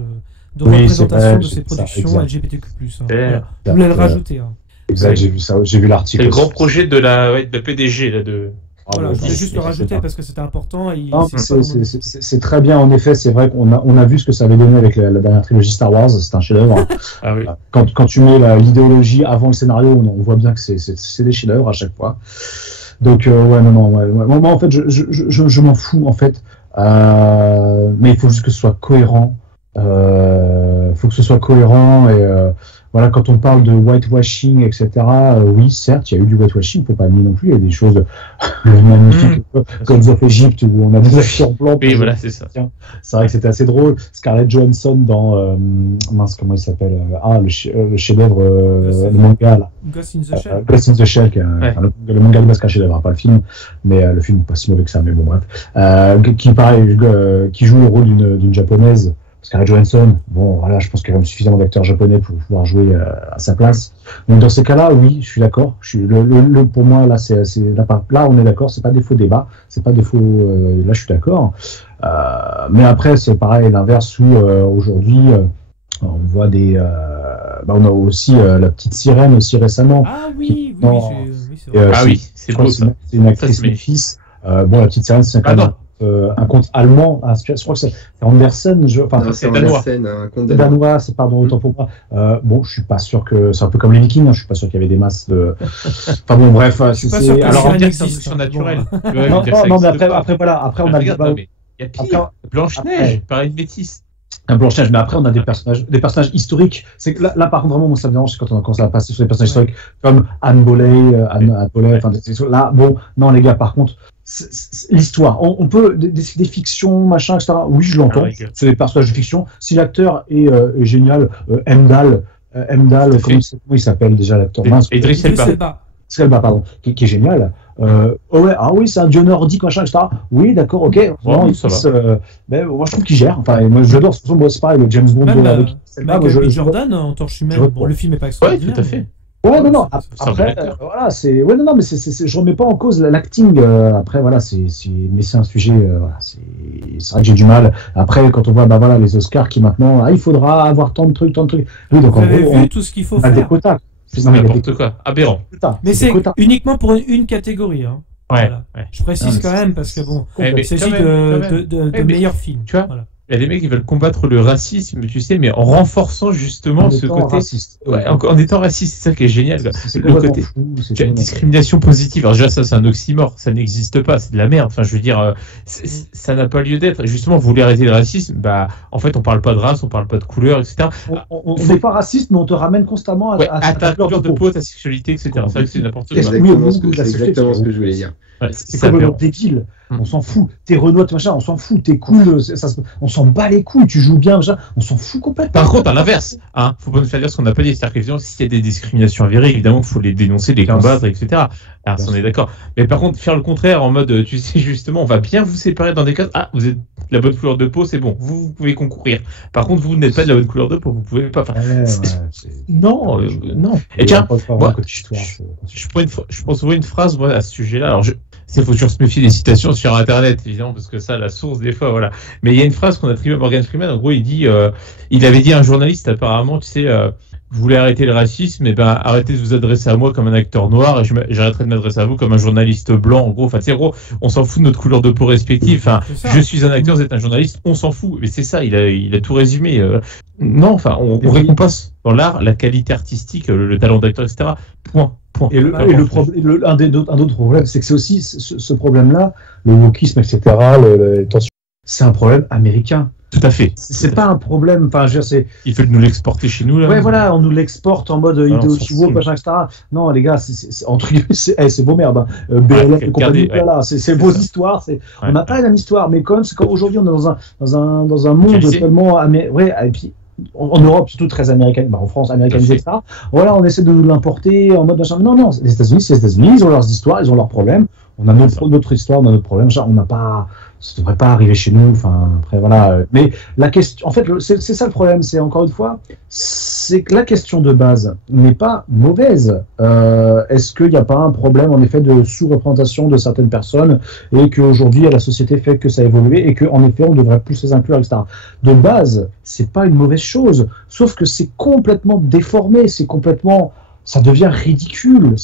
de représentation de ses productions LGBTQ+. Voilà. Je voulais le rajouter. Exact, j'ai vu ça, j'ai vu l'article. C'est le grand projet de la PDG là de. Voilà, je voulais juste le rajouter parce que c'était important. C'est très bien, en effet, c'est vrai qu'on a vu ce que ça avait donné avec la dernière trilogie Star Wars, c'est un chef-d'œuvre. Ah oui. Quand tu mets l'idéologie avant le scénario, on voit bien que c'est des chefs-d'œuvre à chaque fois. Donc, moi, en fait, je m'en fous, en fait. Mais il faut juste que ce soit cohérent. Faut que ce soit cohérent et voilà, quand on parle de whitewashing, etc., oui, certes, il y a eu du whitewashing, faut pas le nier non plus, il y a des choses magnifiques, comme The Egypt, où on a des acteurs blancs. Oui, voilà, c'est ça. C'est vrai que c'était assez drôle. Scarlett Johansson dans, comment il s'appelle, le chef-d'œuvre, le manga, là. Ghost in the Shell. Ghost in the Shell, le manga de base, c'est un chef-d'œuvre, pas le film, mais le film n'est pas si mauvais que ça, mais bon, bref. Qui joue le rôle d'une japonaise. Scarlett Johansson, bon, voilà, je pense qu'il y a quand même suffisamment d'acteurs japonais pour pouvoir jouer à sa place. Donc dans ces cas-là, oui, je suis d'accord. Pour moi, là, là, on est d'accord. C'est pas des faux débats, c'est pas des faux. Là, je suis d'accord. Mais après, c'est pareil, l'inverse où aujourd'hui, on voit on a aussi la petite sirène aussi récemment. Ah oui, c'est vrai. C'est beau ça. C'est une actrice Memphis. La petite sirène, c'est un conte allemand, je crois que c'est Andersen, c'est danois. Un conte danois, c'est pardon, autant pour moi. Bon, je suis pas sûr que c'est un peu comme les Vikings, je suis pas sûr qu'il y avait des masses de. Enfin bon, bref, c'est. Alors on dirait que c'est une solution naturelle. Non, mais après voilà, après on a. Il y a pire. Blanche-Neige, pareil, une bêtise. Un Blanche-Neige, mais après on a des personnages historiques. C'est que là par contre vraiment moi ça me dérange quand on commence à passer sur des personnages historiques comme Anne Boleyn, là bon non les gars par contre l'histoire, on peut des fictions machin etc. Oui je l'entends, c'est des personnages de fiction. Si l'acteur est génial, Hemdall, comment il s'appelle déjà l'acteur? Idris Elba, pardon, qui est génial. Oui, c'est un dieu nordique, machin, etc. Oui, d'accord, ok. Moi, je trouve qu'il gère. Enfin, moi, j'adore. C'est pareil, le James Bond avec Michael B. Jordan en Torche Humaine. Bon, le film n'est pas extraordinaire. Oui, tout à fait. Ouais, non. Après, voilà, c'est. Ouais, non, mais je remets pas en cause l'acting. Après, voilà, mais c'est un sujet. Voilà, c'est vrai que j'ai du mal. Après, quand on voit, les Oscars qui maintenant, il faudra avoir tant de trucs. Oui, donc vous avez vu tout ce qu'il faut faire. Des quotas. C'est n'importe quoi, aberrant. Mais c'est uniquement pour une catégorie. Hein. Ouais, voilà. Je précise quand même parce que bon, il s'agit de meilleurs films. Tu vois, il y a des mecs qui veulent combattre le racisme, tu sais, mais en renforçant justement ce côté. Raciste. Ouais, en étant raciste, c'est ça qui est génial. Le côté discrimination positive. Alors déjà, ça, c'est un oxymore, ça n'existe pas, c'est de la merde. Enfin, je veux dire, ça n'a pas lieu d'être. Justement, vous voulez arrêter le racisme, en fait, on parle pas de race, on parle pas de couleur, etc. On n'est pas raciste, mais on te ramène constamment à ta couleur de peau, ta sexualité, etc. C'est c'est n'importe quoi. C'est exactement ce que je voulais dire. C'est complètement débile. On s'en fout. T'es Renoir, machin, on s'en fout. T'es cool, on s'en bat les couilles. Tu joues bien, machin, on s'en fout complètement. Par contre, à l'inverse, faut pas nous faire dire ce qu'on n'a pas dit. C'est-à-dire qu'évidemment, s'il y a des discriminations avérées, évidemment, il faut les dénoncer, les combattre, etc. Alors, on est d'accord. Mais par contre, faire le contraire en mode, tu sais, justement, on va bien vous séparer dans des cas. Ah, vous êtes de la bonne couleur de peau, c'est bon. Vous pouvez concourir. Par contre, vous n'êtes pas de la bonne couleur de peau, vous pouvez pas. Non. Et tiens, moi, je pense ouvrir une phrase moi, à ce sujet-là. Alors, il faut toujours se méfier des citations sur Internet, évidemment, parce que ça, la source, des fois, voilà. Mais il y a une phrase qu'on attribue à Morgan Freeman. En gros, il avait dit à un journaliste, apparemment, tu sais, vous voulez arrêter le racisme, arrêtez de vous adresser à moi comme un acteur noir et j'arrêterai de m'adresser à vous comme un journaliste blanc. En gros, on s'en fout de notre couleur de peau respective. Enfin, je suis un acteur, vous êtes un journaliste, on s'en fout. Mais c'est ça, il a tout résumé. Non, enfin, on récompense dans l'art la qualité artistique, le talent d'acteur, etc. Point. Et un autre problème, c'est que c'est aussi ce problème-là, le wokisme, etc., c'est un problème américain. Tout à fait. C'est pas un problème. Enfin, je veux dire, il faut nous l'exporter chez nous là. Ouais, voilà, on nous l'exporte en mode idéologie woke, machin, etc. Non, les gars, entre guillemets, c'est vos merdes. BLF et compagnie, voilà, c'est vos histoires. On n'a pas la même histoire, mais quand même, c'est qu'aujourd'hui, on est dans un monde tellement et puis en Europe, surtout très américaine, en France, américanisée, etc. Voilà, on essaie de nous l'importer en mode machin. Non, les États-Unis, c'est les États-Unis, ils ont leurs histoires, ils ont leurs problèmes. On a notre histoire, on a notre problème. On n'a pas, ça devrait pas arriver chez nous. Enfin, après, voilà. Mais la question, en fait, c'est ça le problème. C'est encore une fois, c'est que la question de base n'est pas mauvaise. Est-ce qu'il n'y a pas un problème, en effet, de sous-représentation de certaines personnes et qu'aujourd'hui, la société fait que ça a évolué et qu'en effet, on devrait plus les inclure, etc. De base, c'est pas une mauvaise chose. Sauf que c'est complètement déformé. C'est complètement, ça devient ridicule.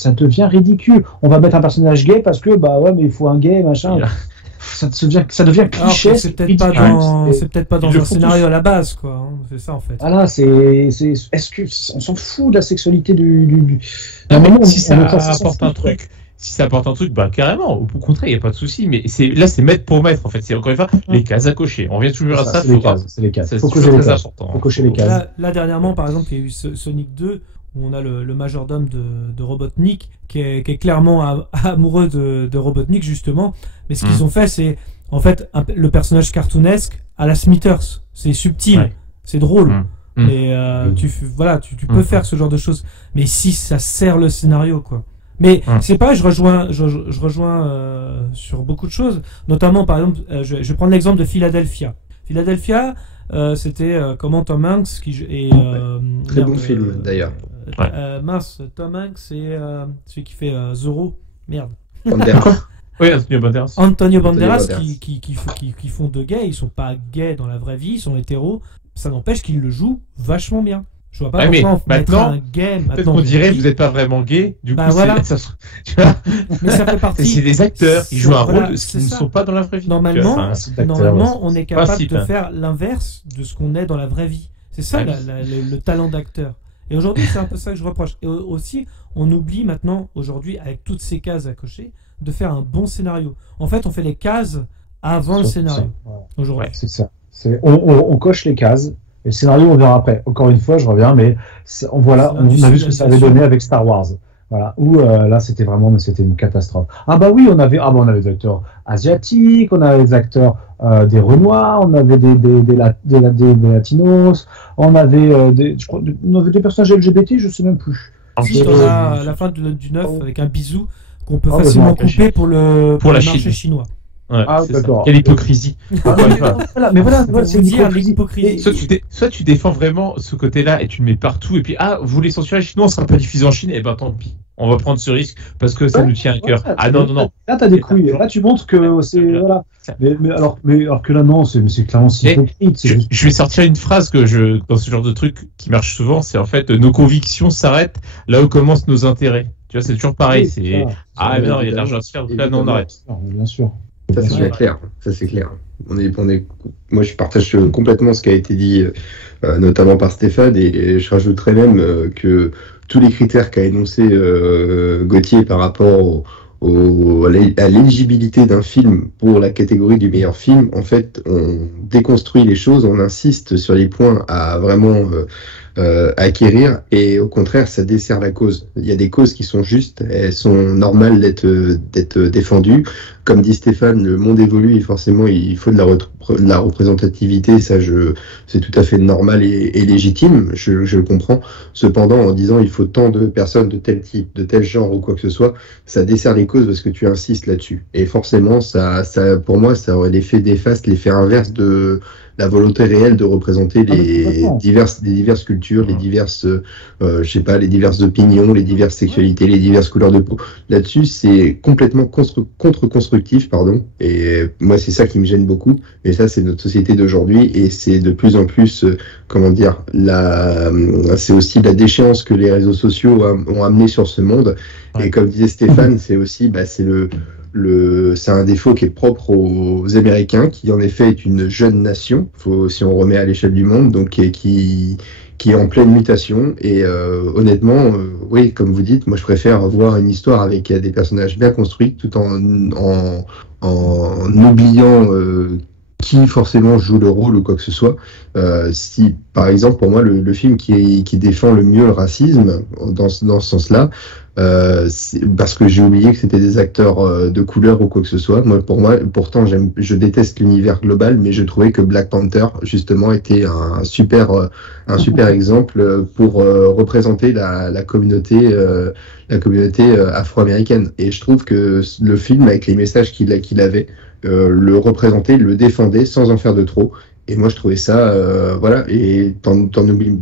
On va mettre un personnage gay parce que, bah ouais, mais il faut un gay, machin. Ça devient cliché. C'est peut-être pas dans un scénario à la base, quoi. C'est ça, en fait. Voilà, est-ce que on s'en fout de la sexualité du... Non, mais si ça apporte un truc, bah carrément. Au contraire, il n'y a pas de souci. Mais là, c'est mètre pour mètre, en fait. C'est encore une fois les cases à cocher. On revient toujours à ça. C'est les cases. Faut cocher les cases. Faut cocher les cases. Là, dernièrement, par exemple, il y a eu Sonic 2. Où on a le majordome de Robotnik qui est clairement amoureux de Robotnik, justement. Mais ce qu'ils ont fait, c'est en fait le personnage cartoonesque à la Smithers. C'est subtil, c'est drôle. Mais tu peux faire ce genre de choses. Mais si ça sert le scénario, quoi. Mais c'est pas, je rejoins sur beaucoup de choses. Notamment, par exemple, je vais prendre l'exemple de Philadelphia. C'était comment Tom Hanks très bon film d'ailleurs. Tom Hanks, c'est celui qui fait Zorro. Merde. Oui, Antonio Banderas. Qui font deux gays. Ils sont pas gays dans la vraie vie, ils sont hétéros. Ça n'empêche qu'ils le jouent vachement bien. Je vois pas pourquoi mettre un gay. Peut-être qu'on dirait vous n'êtes pas vraiment gay. Du coup, voilà. Mais ça fait partie. C'est des acteurs. Ils jouent un rôle qui ne sont pas dans la vraie vie. Normalement, on est capable de faire l'inverse de ce qu'on est dans la vraie vie. C'est ça le talent d'acteur. Et aujourd'hui, c'est un peu ça que je reproche. Et aussi, on oublie maintenant, aujourd'hui, avec toutes ces cases à cocher, de faire un bon scénario. En fait, on fait les cases avant le scénario. Aujourd'hui. C'est ça. On coche les cases. Et le scénario, on verra après. Encore une fois, je reviens, mais on a vu ce que ça avait donné avec Star Wars. Voilà. Où là, c'était une catastrophe. Ah bah oui, on avait des acteurs asiatiques, on avait des acteurs des Renois, on avait des Latinos, on avait des personnages LGBT, je sais même plus. À la fin du 9, avec un bisou qu'on peut facilement couper pour le marché chinois. Ouais, d'accord. Quelle hypocrisie. Mais voilà, c'est l'hypocrisie. Soit tu défends vraiment ce côté-là et tu le mets partout, et puis vous voulez censurer la Chine, on ne sera pas diffusé en Chine, et ben tant pis. On va prendre ce risque parce que ça nous tient à cœur. Non. Là, t'as des couilles. Là, tu montres que c'est voilà. Mais alors que là, non, c'est clairement si hypocrite. Je vais sortir une phrase dans ce genre de truc qui marche souvent, c'est en fait nos convictions s'arrêtent là où commencent nos intérêts. Tu vois, c'est toujours pareil. Mais non, il y a de l'argent à se faire. Là, non, on arrête. Bien sûr. Ça c'est clair. Moi je partage complètement ce qui a été dit, notamment par Stéphane, et je rajouterais même que tous les critères qu'a énoncé Gauthier par rapport à l'éligibilité d'un film pour la catégorie du meilleur film, en fait, on déconstruit les choses, on insiste sur les points à vraiment acquérir, et au contraire, ça dessert la cause. Il y a des causes qui sont justes, elles sont normales d'être défendues. Comme dit Stéphane, le monde évolue et forcément il faut de la représentativité, ça c'est tout à fait normal et légitime, je le comprends. Cependant, en disant il faut tant de personnes de tel type, de tel genre ou quoi que ce soit, ça dessert les causes parce que tu insistes là-dessus. Et forcément, ça pour moi, ça aurait l'effet inverse de la volonté réelle de représenter les diverses cultures, les diverses, les diverses opinions, les diverses sexualités, les diverses couleurs de peau. Là-dessus, c'est complètement contre-constructif, pardon. Et moi, c'est ça qui me gêne beaucoup. Et ça, c'est notre société d'aujourd'hui. Et c'est de plus en plus, c'est aussi la déchéance que les réseaux sociaux ont amené sur ce monde. Et comme disait Stéphane, c'est aussi, c'est un défaut qui est propre aux Américains, qui en effet est une jeune nation, si on remet à l'échelle du monde, donc qui est en pleine mutation. Et honnêtement, oui, comme vous dites, moi je préfère voir une histoire avec des personnages bien construits, tout en oubliant qui forcément joue le rôle ou quoi que ce soit. Si, par exemple, pour moi, le film qui défend le mieux le racisme dans ce sens-là, parce que j'ai oublié que c'était des acteurs de couleur ou quoi que ce soit. Pour moi, pourtant, je déteste l'univers global, mais je trouvais que Black Panther, justement, était un super exemple pour représenter la communauté afro-américaine. Et je trouve que le film, avec les messages qu'il avait, le représentait, le défendait sans en faire de trop. Et moi, je trouvais ça, voilà. Et t'en oublies,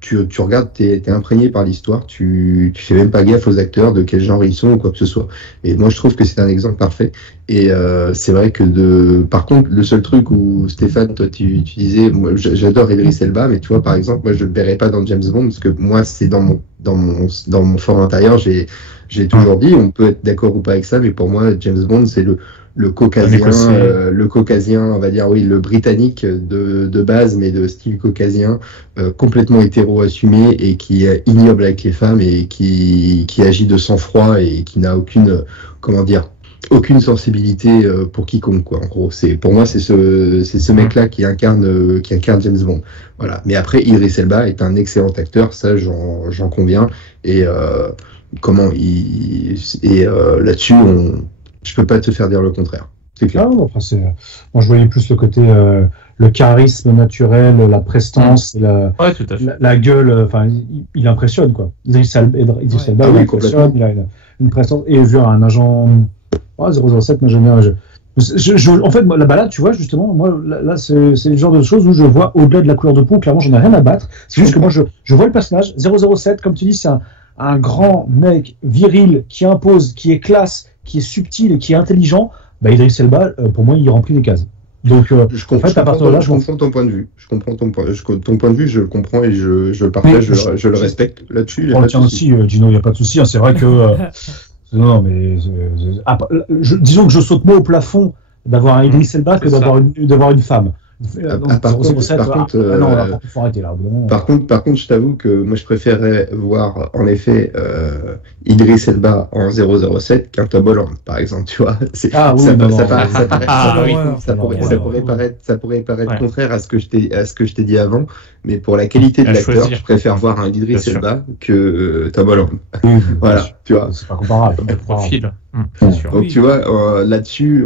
tu regardes, t'es imprégné par l'histoire, tu fais même pas gaffe aux acteurs, de quel genre ils sont ou quoi que ce soit. Et moi, je trouve que c'est un exemple parfait. Et c'est vrai que par contre, le seul truc où Stéphane, toi, tu disais, moi, j'adore Idris Elba, mais tu vois, par exemple, moi, je le verrais pas dans James Bond, parce que moi, c'est dans mon fort intérieur, j'ai toujours dit, on peut être d'accord ou pas avec ça, mais pour moi, James Bond, c'est le caucasien, on va dire, oui, le britannique de base, mais de style caucasien, complètement hétéro assumé et qui est ignoble avec les femmes et qui agit de sang-froid et qui n'a aucune sensibilité pour quiconque, quoi. En gros, pour moi, c'est ce mec-là qui incarne James Bond. Voilà. Mais après, Idris Elba est un excellent acteur, ça, j'en conviens. Et là-dessus, je peux pas te faire dire le contraire. C'est clair. Ah, enfin, moi, je voyais plus le côté, le charisme naturel, la prestance, la gueule. Enfin, il impressionne, quoi. Idris Elba, il impressionne. Il a une prestance. Et vu un agent 007, moi j'aime bien. En fait, moi, la balade, tu vois, justement, moi, là, c'est le genre de choses où je vois au-delà de la couleur de peau. Clairement, j'en ai rien à battre. C'est juste que moi, je vois le personnage 007, comme tu dis, c'est un grand mec viril qui impose, qui est classe, qui est subtil et qui est intelligent. Bah, Idris Elba, pour moi, il remplit les cases. Donc, je comprends ton point de vue. Je comprends ton point de vue, je le comprends et je le partage, je le respecte là-dessus. On le tient aussi, Gino, il n'y a pas de souci. Hein, c'est vrai que non, mais disons que je saute moins au plafond d'avoir un Idris Elba que d'avoir une femme. Par contre, je t'avoue que moi je préférerais voir en effet Idris Elba en 007 qu'un Tom Holland, par exemple, tu vois. Ça pourrait paraître contraire à ce que je t'ai dit avant, mais pour la qualité de l'acteur, je préfère voir un Idris Elba que Tom Holland. Voilà, tu vois. C'est pas comparable. Le profil. Donc tu vois, là-dessus,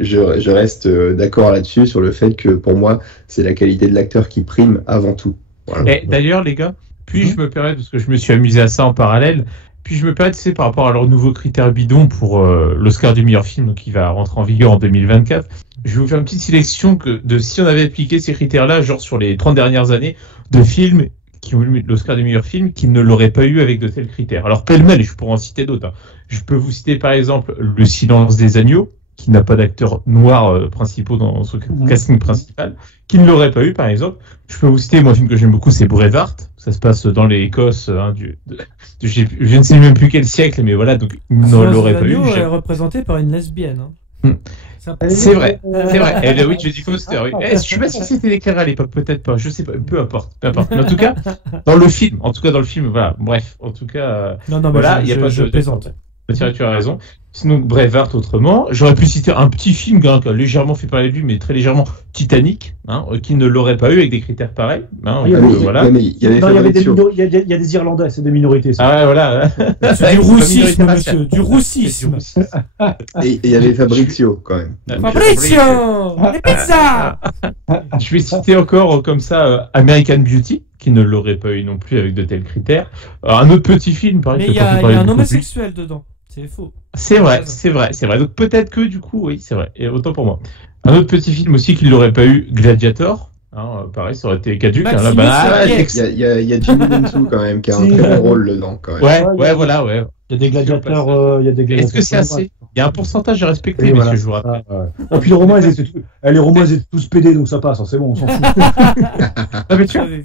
je reste d'accord là-dessus sur le fait que pour moi, c'est la qualité de l'acteur qui prime avant tout. Voilà. Et d'ailleurs, les gars, puis-je me permettre, parce que je me suis amusé à ça en parallèle, puis je me permets, par rapport à leurs nouveaux critères bidons pour l'Oscar du meilleur film, donc qui va rentrer en vigueur en 2024, je vais vous faire une petite sélection de si on avait appliqué ces critères-là, genre sur les 30 dernières années, de films qui ont eu l'Oscar du meilleur film, qui ne l'auraient pas eu avec de tels critères. Alors, pêle-mêle, je pourrais en citer d'autres. Hein. Je peux vous citer, par exemple, Le Silence des agneaux, qui n'a pas d'acteurs noirs principaux dans son casting principal, qui ne l'aurait pas eu, par exemple. Je peux vous citer, moi, un film que j'aime beaucoup, c'est Braveheart. Ça se passe dans l'Écosse, je ne sais même plus quel siècle, mais voilà, donc il ne l'aurait pas eu. Est représenté par une lesbienne. Hein. C'est vrai. Et oui, Jodie Foster. Oui. Je ne sais pas si c'était déclaré à l'époque, peut-être pas. Je sais pas. Peu importe. Mais en tout cas, dans le film, voilà. Bref, en tout cas, voilà, il y a pas de plaisante. Tu as raison. Sinon, Braveheart, autrement. J'aurais pu citer un petit film qui a légèrement fait parler de lui, mais très légèrement, Titanic, qui ne l'aurait pas eu avec des critères pareils. Il y a des Irlandais, c'est des minorités. Ça. Ah ouais, voilà. C'est du roussisme, monsieur, du roussisme. Et il y avait Fabrizio, quand même. Fabrizio, les pizzas. Je vais citer encore, comme ça, American Beauty, qui ne l'aurait pas eu non plus avec de tels critères. Un autre petit film, pareil. Mais il y a un homosexuel dedans. C'est faux. C'est vrai. Donc peut-être que du coup, oui, c'est vrai. Et autant pour moi. Un autre petit film aussi qu'il n'aurait pas eu, Gladiator. Pareil, ça aurait été caduque. Il y a Jimmy Densou quand même qui a un très bon rôle dedans. Quand même. Ouais, voilà. Il y a des gladiateurs. Est-ce que c'est assez? Il y a un pourcentage à respecter, messieurs, je vous rappelle. Et puis les Romains, ils étaient tous pédés, donc ça passe, c'est bon, on s'en fout. Mais tu vois, et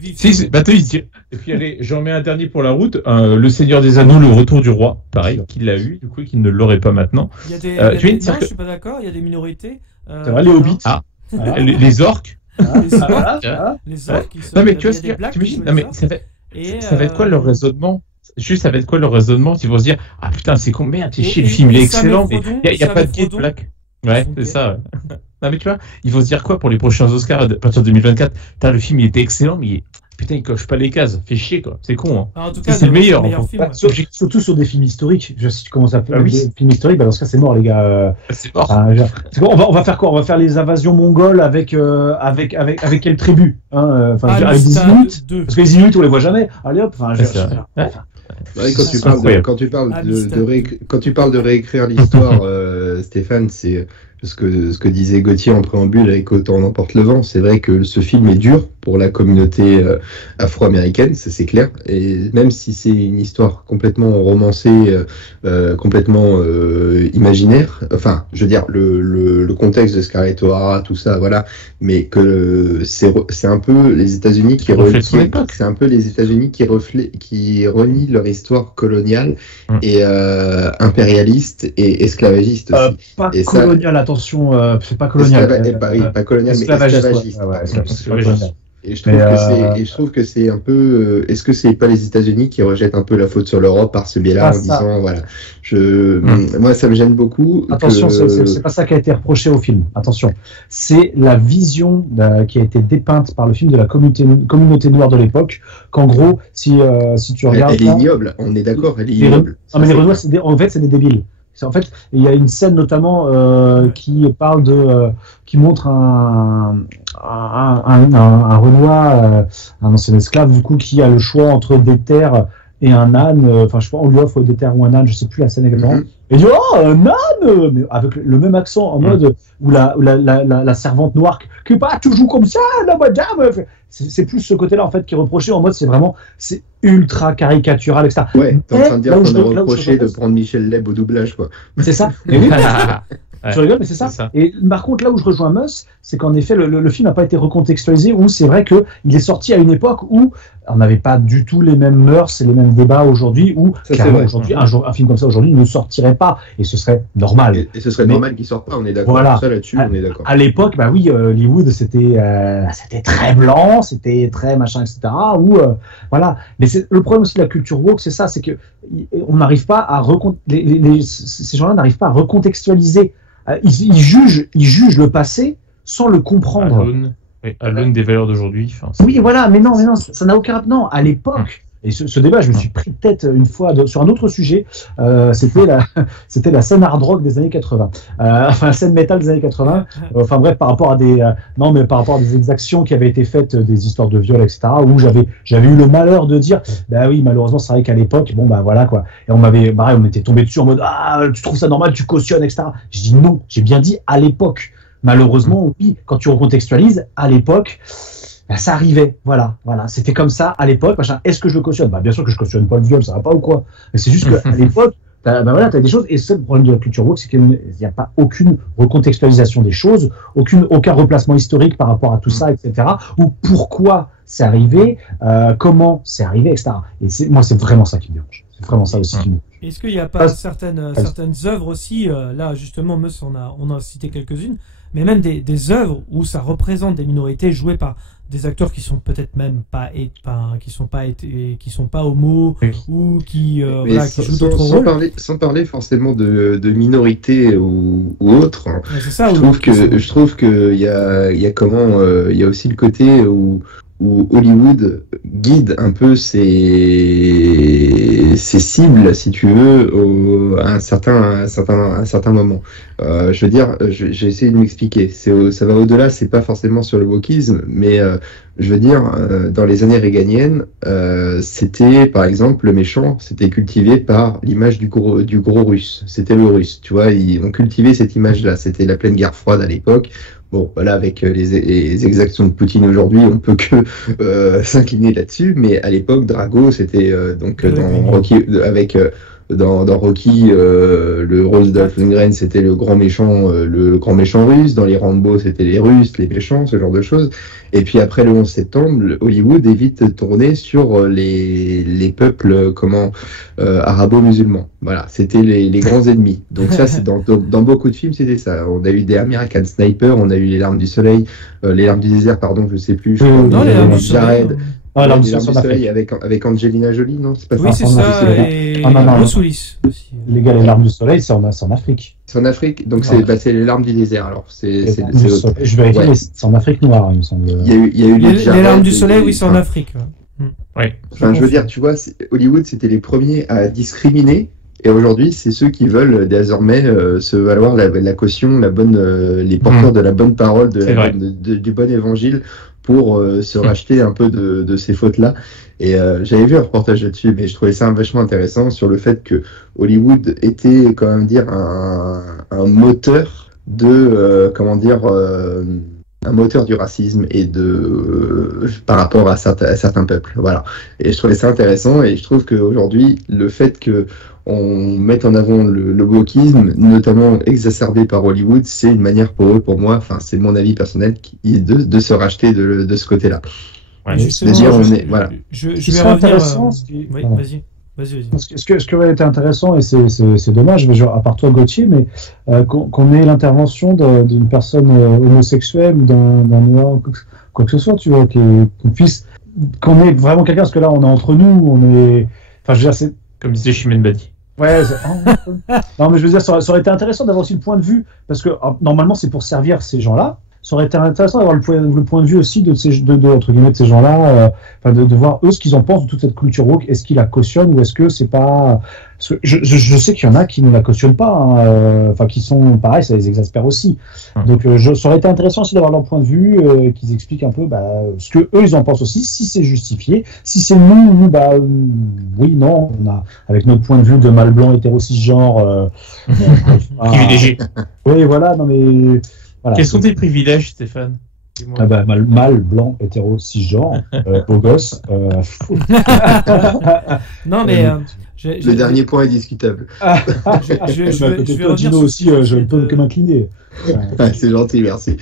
puis allez, j'en mets un dernier pour la route. Le Seigneur des Anneaux, Le Retour du Roi, pareil, qu'il l'a eu, du coup, qu'il ne l'aurait pas maintenant. Il y a des non, je suis pas d'accord, il y a des minorités. C'est vrai, les hobbits. Les orques. Les orques qui sont. Non, mais tu vois, t'imagines, non, mais ça va être quoi leur raisonnement? Juste, ça va être quoi leur raisonnement? Ils vont se dire, ah putain, c'est con, merde, c'est chier, le film, il est excellent, mais il n'y a pas de gay de black. Ouais, c'est ça. Ouais. Non, mais tu vois, il faut se dire quoi pour les prochains Oscars à partir de 2024? Putain, le film, il était excellent, mais putain, il coche pas les cases. Fait chier, quoi. C'est con, hein. Alors, en tout cas, c'est le meilleur. film, ouais. Surtout sur des films historiques. Si tu commences à faire des films historiques, bah dans ce cas, c'est mort, les gars. C'est mort. On va faire quoi? On va faire les invasions mongoles avec quelle tribu, hein, avec des Inuits, parce que les Inuits, on les voit jamais. Allez hop. Quand tu parles de réécrire l'histoire, Stéphane, c'est ce que disait Gauthier en préambule avec Autant en emporte le vent. C'est vrai que ce film est dur pour la communauté afro-américaine, ça c'est clair. Et même si c'est une histoire complètement romancée, complètement imaginaire, enfin, je veux dire le contexte de Scarlett O'Hara, tout ça, voilà. Mais que c'est un peu les États-Unis qui renient leur histoire coloniale et impérialiste et esclavagiste aussi. Pas coloniale, attention, c'est pas colonial. Pas colonial, mais esclavagiste. Et je trouve que c'est un peu. Est-ce que c'est pas les États-Unis qui rejettent un peu la faute sur l'Europe par ce biais-là en disant voilà, moi ça me gêne beaucoup. Attention, c'est pas ça qui a été reproché au film. Attention, c'est la vision qui a été dépeinte par le film de la communauté noire de l'époque. Qu'en gros, si tu regardes, elle est ignoble. On est d'accord, elle est ignoble. Non, mais les Renois, en fait, c'est des débiles. En fait, il y a une scène notamment qui parle qui montre un Renois, un ancien esclave du coup, qui a le choix entre des terres et un âne. Enfin, je sais pas, on lui offre des terres ou un âne, je sais plus la scène exactement. Et il dit oh un âne, mais avec le même accent en mode où la servante noire qui pas toujours comme ça, la madame. C'est plus ce côté-là en fait qui est reproché en mode c'est ultra caricatural, etc. Ouais, t'es en train de dire qu'on a reproché de prendre Michel Leb au doublage, quoi. C'est ça. Et oui, tu rigoles, mais c'est ça. Et par contre, là où je rejoins Mus, c'est qu'en effet, le film n'a pas été recontextualisé, où c'est vrai qu'il est sorti à une époque où on n'avait pas du tout les mêmes mœurs et les mêmes débats aujourd'hui, où clairement aujourd'hui, un film comme ça aujourd'hui ne sortirait pas, et ce serait normal. Et ce serait normal qu'il sorte pas, on est d'accord. Voilà. Ça là-dessus, on est d'accord. À l'époque, bah oui, Hollywood, c'était très blanc, c'était très machin, etc. Voilà. Mais le problème aussi de la culture woke, c'est ça, c'est que on n'arrive pas à ces gens-là n'arrivent pas à recontextualiser. Ils jugent le passé sans le comprendre. À l'aune des valeurs d'aujourd'hui. Oui, voilà, mais non, ça n'a aucun rapport. Non, à l'époque, et ce débat, je me suis pris de tête une fois sur un autre sujet, c'était la scène hard rock des années 80. Enfin, la scène métal des années 80. Enfin bref, par rapport à des exactions qui avaient été faites, des histoires de viol, etc., où j'avais eu le malheur de dire, bah oui, malheureusement, c'est vrai qu'à l'époque, bon, bah voilà, quoi. Et on était tombé dessus en mode, ah, tu trouves ça normal, tu cautionnes, etc. Je dis non, j'ai bien dit à l'époque. Malheureusement, oui, quand tu recontextualises, à l'époque, bah, ça arrivait, voilà, c'était comme ça à l'époque, machin. Est-ce que je le cautionne? Bah, bien sûr que je cautionne pas le viol, ça va pas ou quoi? Mais c'est juste qu'à l'époque, t'as des choses, et c'est le problème de la culture woke, c'est qu'il n'y a pas aucune recontextualisation des choses, aucun replacement historique par rapport à tout ça, etc., ou pourquoi c'est arrivé, comment c'est arrivé, etc. Et moi, c'est vraiment ça qui me dérange. C'est vraiment ça aussi qui me dérange. Est-ce qu'il n'y a pas certaines œuvres aussi, là justement, Meus, on a cité quelques-unes, mais même des œuvres où ça représente des minorités jouées par des acteurs qui sont peut-être même qui sont pas homo, ou qui jouent d'autres rôles. Sans parler forcément de minorités ou autres. Ouais, c'est ça, je trouve que il y a aussi le côté où Hollywood guide un peu ses cibles, si tu veux, à un certain moment. Je veux dire, j'ai essayé de m'expliquer. Ça va au-delà, c'est pas forcément sur le wokisme, mais je veux dire, dans les années réganiennes, c'était, par exemple, le méchant, c'était cultivé par l'image du gros russe. C'était le russe, tu vois, ils ont cultivé cette image-là. C'était la pleine guerre froide à l'époque. Bon, voilà, avec les exactions de Poutine aujourd'hui, on peut que s'incliner là-dessus. Mais à l'époque, Drago, c'était donc dans Rocky, dans Rocky, le rôle de Dolph Lundgren, c'était le grand méchant russe. Dans les Rambo, c'était les Russes, les méchants, ce genre de choses. Et puis après le 11 septembre, Hollywood évite de tourner sur les peuples arabo-musulmans. Voilà, c'était les grands ennemis. Donc ça, c'est dans beaucoup de films, c'était ça. On a eu des American Sniper, on a eu les larmes du soleil, les larmes du désert, pardon, je sais plus. Non, les larmes du Jared. Ah, Les larmes du soleil avec Angelina Jolie, non? C'est pas Oui, c'est ça, et Bruce Willis aussi. Les gars, les larmes du soleil, c'est en Afrique. C'est en Afrique, donc Ouais. c'est les larmes du désert. Alors c'est Je vérifie, mais c'est en Afrique noire, il me semble. Il y a eu Les Jared larmes du et soleil, les- oui, c'est en Afrique. Ouais. Enfin, je veux dire, tu vois, Hollywood, c'était les premiers à discriminer. Et aujourd'hui, c'est ceux qui veulent désormais se valoir la caution, les porteurs de la bonne parole, C'est vrai. du bon évangile pour se racheter un peu de ces fautes-là. Et j'avais vu un reportage là-dessus, mais je trouvais ça vachement intéressant sur le fait que Hollywood était, comment même dire, un moteur de, un moteur du racisme et par rapport à certains peuples. Voilà. Et je trouvais ça intéressant et je trouve qu'aujourd'hui, le fait que on mette en avant le wokisme, notamment exacerbé par Hollywood, c'est une manière pour eux, pour moi, enfin c'est mon avis personnel, de se racheter de ce côté-là. Ouais. Justement, voilà. Je Ce qui vais serait revenir. intéressant, Oui, pardon. vas-y. Ce qui aurait été intéressant, et c'est dommage, mais genre, à part toi Gauthier, mais qu'on ait l'intervention d'une personne homosexuelle ou d'un noir, quoi que ce soit, tu vois, qu'on ait vraiment quelqu'un, parce que là on est entre nous, enfin je veux dire, c'est. Comme disait Chimène Badi. Ouais, non, mais je veux dire, ça aurait été intéressant d'avoir aussi le point de vue, parce que normalement, c'est pour servir ces gens-là. Ça aurait été intéressant d'avoir le point de vue aussi entre guillemets, de ces gens-là, de voir eux ce qu'ils en pensent de toute cette culture woke. Est-ce qu'ils la cautionnent ou est-ce que c'est pas. Parce que je sais qu'il y en a qui ne la cautionnent pas, qui sont pareil, ça les exaspère aussi. Donc, ça aurait été intéressant aussi d'avoir leur point de vue, qu'ils expliquent un peu ce que eux ils en pensent aussi, si c'est justifié. Si c'est nous, oui, non, on a, avec notre point de vue de mâle blanc, hétéro, cisgenre. Privilégié. Oui, voilà, non mais. Voilà. Quels sont tes privilèges, Stéphane? Ah bah, mâle, blanc, hétéro, cisgenre, beau gosse. Non, mais. Le dernier point est discutable. Je vais revenir Dino aussi, je ne peux que m'incliner. C'est gentil, merci.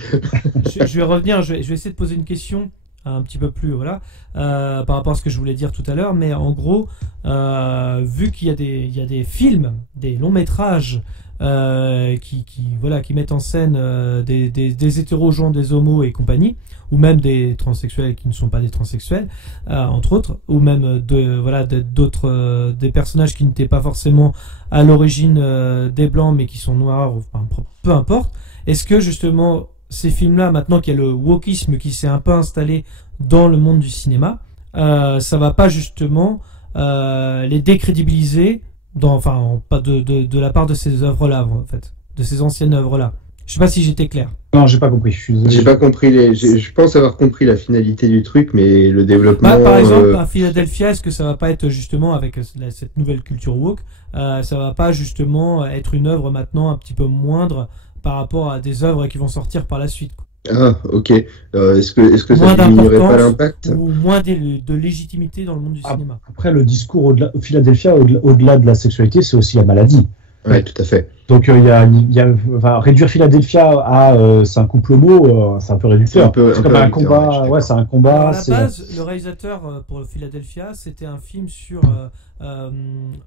Je vais revenir, je vais essayer de poser une question un petit peu plus, voilà, par rapport à ce que je voulais dire tout à l'heure, mais en gros, vu qu'il y a des films, des longs métrages qui mettent en scène des hétéros gens, des homos et compagnie, ou même des transsexuels qui ne sont pas des transsexuels, entre autres, ou même d'autres des personnages qui n'étaient pas forcément à l'origine des blancs mais qui sont noirs, enfin, peu importe. Est-ce que justement ces films-là, maintenant qu'il y a le wokisme qui s'est un peu installé dans le monde du cinéma, ça va pas justement les décrédibiliser de la part de ces œuvres-là, en fait, de ces anciennes œuvres-là. Je sais pas si j'étais clair. Non, j'ai pas compris. Je suis désolé. J'ai pas compris je pense avoir compris la finalité du truc, mais le développement. Par exemple, à Philadelphia, est-ce que ça va pas être justement avec cette nouvelle culture woke, ça va pas justement être une œuvre maintenant un petit peu moindre par rapport à des œuvres qui vont sortir par la suite, quoi. Ah, ok. Est-ce que Moins ça diminuerait pas d'importance l'impact? ou moins de légitimité dans le monde du cinéma. Après, le discours au Philadelphia, au-delà de la sexualité, c'est aussi la maladie. Ouais, tout à fait. Donc, réduire Philadelphia à c'est un couple homo, c'est un peu réducteur. C'est comme un combat. Ouais, c'est un combat. À la base, le réalisateur pour Philadelphia, c'était un film sur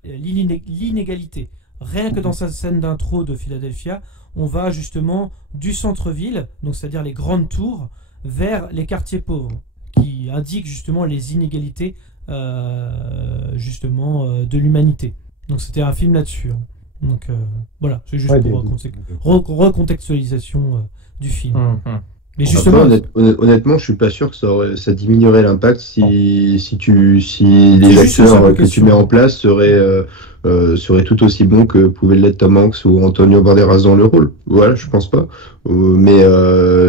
l'inégalité. Rien que dans sa scène d'intro de Philadelphia, on va justement du centre-ville, donc c'est-à-dire les grandes tours, vers les quartiers pauvres, qui indiquent justement les inégalités de l'humanité. Donc c'était un film là-dessus. Donc voilà, c'est juste pour recontextualisation du film. Mais justement, honnêtement, je suis pas sûr que ça diminuerait l'impact si les acteurs que tu mets en place seraient tout aussi bons que pouvaient l'être Tom Hanks ou Antonio Banderas dans le rôle. Voilà, je pense pas. Mais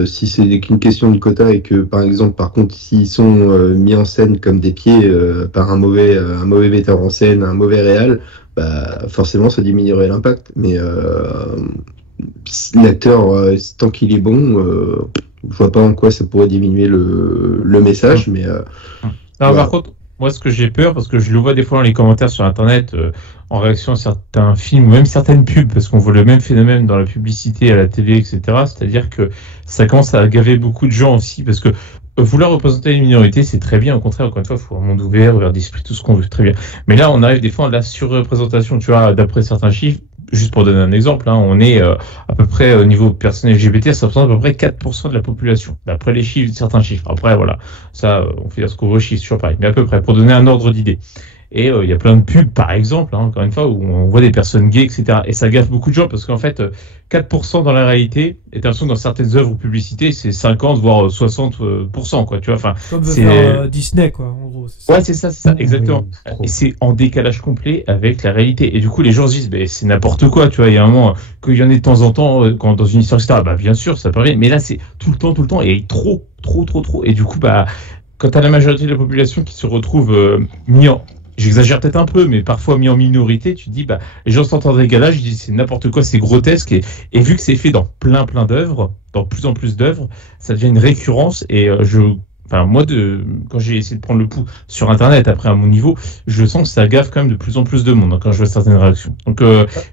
si c'est qu'une question de quota et que par contre, s'ils sont mis en scène comme des pieds par un mauvais metteur en scène, un mauvais réal, bah forcément ça diminuerait l'impact. Mais l'acteur, tant qu'il est bon, je vois pas en quoi ça pourrait diminuer le message, mais par contre, Moi, ce que j'ai peur, parce que je le vois des fois dans les commentaires sur Internet, en réaction à certains films ou même certaines pubs, parce qu'on voit le même phénomène dans la publicité, à la télé, etc. C'est-à-dire que ça commence à gaver beaucoup de gens aussi, parce que vouloir représenter une minorité, c'est très bien. Au contraire, encore une fois, il faut un monde ouvert, ouvert d'esprit, tout ce qu'on veut, très bien. Mais là, on arrive des fois à la surreprésentation, tu vois, d'après certains chiffres. Juste pour donner un exemple, hein, on est à peu près au niveau personnes LGBT, ça représente à peu près 4% de la population, d'après les chiffres, certains chiffres. Après, voilà, ça, on fait ce qu'on veut, chiffre sur pareil, mais à peu près, pour donner un ordre d'idée. Et il y a plein de pubs, par exemple, hein, encore une fois, où on voit des personnes gays, etc. Et ça gaffe beaucoup de gens, parce qu'en fait, 4% dans la réalité, et t'as l'impression que dans certaines œuvres ou publicités, c'est 50, voire 60%, quoi, tu vois. Enfin, comme veut faire Disney, quoi, en gros. Ouais, c'est ça, exactement. Et c'est en décalage complet avec la réalité. Et du coup, les gens se disent, c'est n'importe quoi, tu vois. Il y a un moment, qu'il y en ait de temps en temps, quand dans une histoire, etc., bien sûr, ça paraît, mais là, c'est tout le temps, et trop. Et du coup, quand t'as la majorité de la population qui se retrouve mis en... J'exagère peut-être un peu, mais parfois mis en minorité, tu te dis, les gens sont en décalage, ils disent c'est n'importe quoi, c'est grotesque, et vu que c'est fait dans plein d'œuvres, dans plus en plus d'œuvres, ça devient une récurrence, et moi, quand j'ai essayé de prendre le pouls sur Internet, après à mon niveau, je sens que ça gaffe quand même de plus en plus de monde, hein, quand je vois certaines réactions. Donc,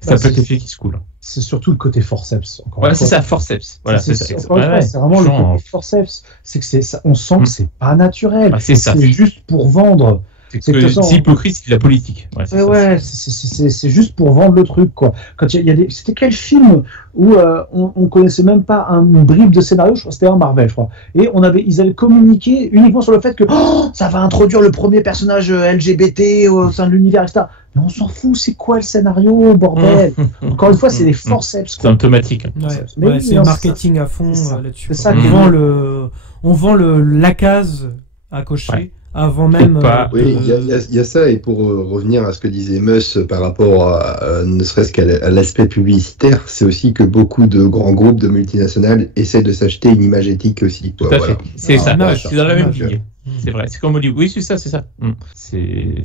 ça peut être l'effet qui se coule. C'est surtout le côté forceps. C'est ça, forceps. Voilà, c'est ça. C'est vraiment le côté forceps. C'est que ça, on sent que c'est pas naturel. C'est ça. C'est juste pour vendre. C'est hypocrite, c'est de la politique. C'est juste pour vendre le truc, quoi. Quand il y a des, c'était quel film où on connaissait même pas un bribe de scénario, je crois que c'était un Marvel, je crois. Et ils avaient communiqué uniquement sur le fait que ça va introduire le premier personnage LGBT au sein de l'univers, etc. Mais on s'en fout, c'est quoi le scénario, bordel? Encore une fois, c'est des forceps. C'est automatique. C'est le marketing à fond là-dessus. C'est ça. On vend la case à cocher. Ouais. Avant même. Oui, il y a ça, et pour revenir à ce que disait Mus par rapport à ne serait-ce qu'à l'aspect publicitaire, c'est aussi que beaucoup de grands groupes de multinationales essaient de s'acheter une image éthique aussi. Tout à fait. C'est ça. C'est dans la même ligne. C'est vrai. C'est comme Hollywood. Oui, c'est ça. C'est.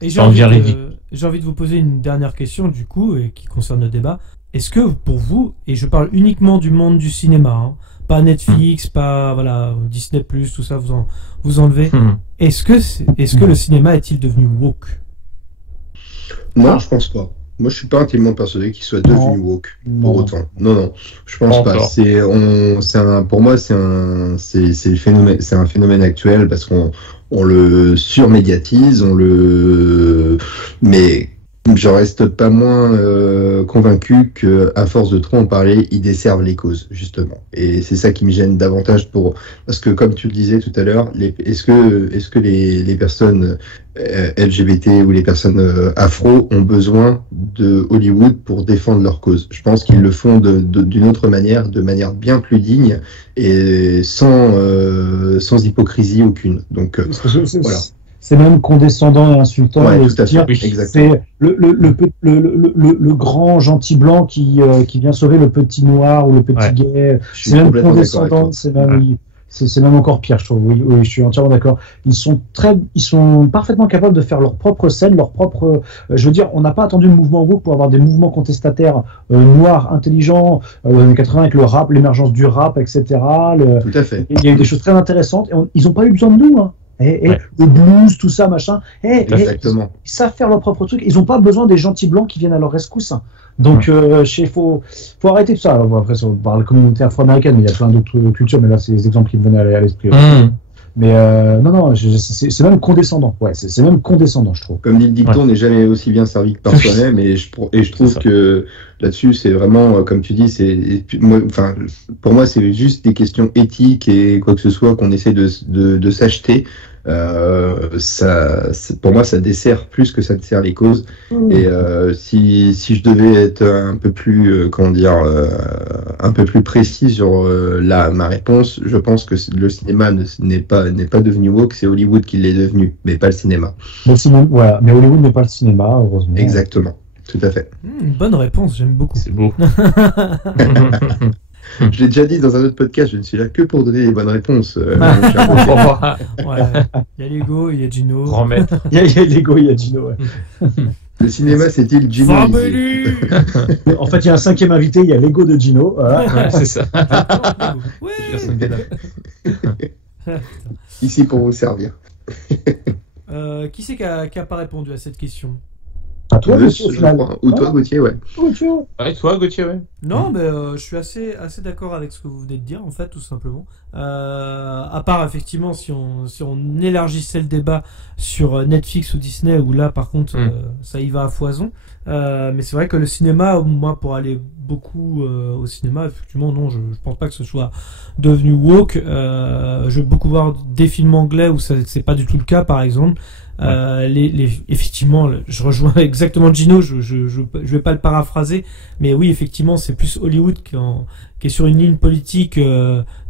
Et j'ai envie de vous poser une dernière question du coup, et qui concerne le débat. Est-ce que pour vous, et je parle uniquement du monde du cinéma, pas Netflix, pas Disney+, tout ça, vous enlevez. Est-ce que le cinéma est-il devenu woke? Non, je pense pas. Moi, je suis pas intimement persuadé qu'il soit devenu woke pour autant. Non, je pense pas. Pour moi, c'est un phénomène actuel parce qu'on le surmédiatise, mais je reste pas moins convaincu qu'à force de trop en parler, ils desservent les causes, justement. Et c'est ça qui me gêne davantage parce que, comme tu le disais tout à l'heure, est-ce que les personnes LGBT ou les personnes afro ont besoin de Hollywood pour défendre leur cause? Je pense qu'ils le font d'une autre manière, de manière bien plus digne et sans hypocrisie aucune. Donc, voilà. C'est même condescendant et insultant. Ouais, tout à fait. C'est le grand gentil blanc qui vient sauver le petit noir ou le petit gay. C'est même condescendant. C'est même encore pire, je trouve. Oui, je suis entièrement d'accord. Ils sont parfaitement capables de faire leur propre scène, leur propre. Je veux dire, on n'a pas attendu le mouvement woke pour avoir des mouvements contestataires noirs, intelligents, dans les années 80 avec le rap, l'émergence du rap, etc. Tout à fait. Il y a eu des choses très intéressantes. Et ils n'ont pas eu besoin de nous. Le blues, tout ça, machin. Exactement. Ils savent faire leur propre truc. Ils n'ont pas besoin des gentils blancs qui viennent à leur rescousse. Donc, faut arrêter tout ça. Alors, après, on parle de la communauté afro-américaine, mais il y a plein d'autres cultures, mais là, c'est les exemples qui me venaient à l'esprit. Mais non, c'est même condescendant. Ouais, c'est même condescendant, je trouve. Comme dit le dicton, on n'est jamais aussi bien servi que par soi-même, et je trouve que là-dessus, c'est vraiment, comme tu dis, pour moi, c'est juste des questions éthiques et quoi que ce soit qu'on essaie de s'acheter. Pour moi, ça dessert plus que ça ne sert les causes. Et si je devais être un peu plus, un peu plus précis sur ma réponse, je pense que le cinéma n'est pas devenu woke, c'est Hollywood qui l'est devenu, mais pas le cinéma. Voilà, mais Hollywood n'est pas le cinéma, heureusement. Exactement, tout à fait. Bonne réponse, j'aime beaucoup. C'est beau. Je l'ai déjà dit dans un autre podcast, je ne suis là que pour donner les bonnes réponses. Il y a Lego, il y a Gino. Grand maître. Il y a Lego, il y a Gino. Ouais. Le cinéma, c'est-il Gino? En fait, il y a un cinquième invité, il y a Lego de Gino. Ouais, c'est ça. Ici pour vous servir. Qui c'est qui a pas répondu à cette question? À toi, Gauthier, au final. Ou toi, Gauthier, ouais. Ouais, toi, Gauthier, ouais. Non, mais je suis assez d'accord avec ce que vous venez de dire, en fait, tout simplement. À part, effectivement, si on élargissait le débat sur Netflix ou Disney, où là, par contre, ça y va à foison. Mais c'est vrai que le cinéma, moi, pour aller beaucoup au cinéma, effectivement, non, je pense pas que ce soit devenu woke. Je vais beaucoup voir des films anglais où c'est pas du tout le cas, par exemple. Effectivement, je rejoins exactement Gino, je vais pas le paraphraser, mais oui, effectivement, c'est plus Hollywood qui est sur une ligne politique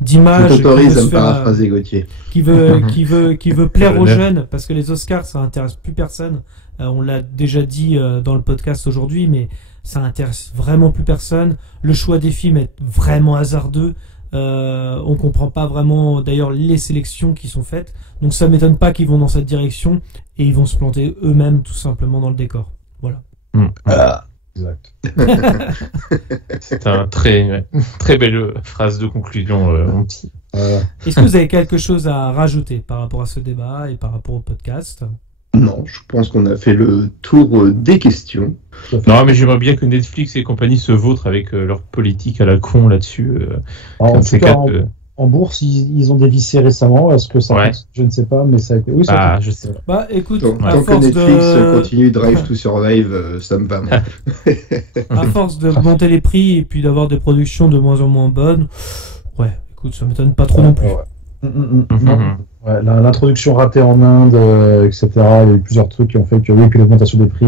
d'image. Je t'autorise à me paraphraser, Gauthier. Qui veut plaire aux jeunes, parce que les Oscars, ça intéresse plus personne. On l'a déjà dit dans le podcast aujourd'hui, mais ça intéresse vraiment plus personne. Le choix des films est vraiment hasardeux. On comprend pas vraiment d'ailleurs les sélections qui sont faites, donc ça m'étonne pas qu'ils vont dans cette direction et ils vont se planter eux-mêmes tout simplement dans le décor. Voilà. Exact. C'est un très belle phrase de conclusion, mon petit. Est-ce que vous avez quelque chose à rajouter par rapport à ce débat et par rapport au podcast? Non, je pense qu'on a fait le tour des questions. Non, mais j'aimerais bien que Netflix et compagnie se vautrent avec leur politique à la con là-dessus. En tout cas, en bourse, ils ont dévissé récemment. Est-ce que ça je ne sais pas, mais ça a été... Oui, ça je sais. Bah, écoute, tant que Netflix continue Drive to Survive, ça me va. À force de monter les prix et puis d'avoir des productions de moins en moins bonnes, ouais, écoute, ça m'étonne pas trop non plus. Ouais, l'introduction ratée en Inde, etc. Il y a eu plusieurs trucs qui ont fait que oui, puis l'augmentation des prix.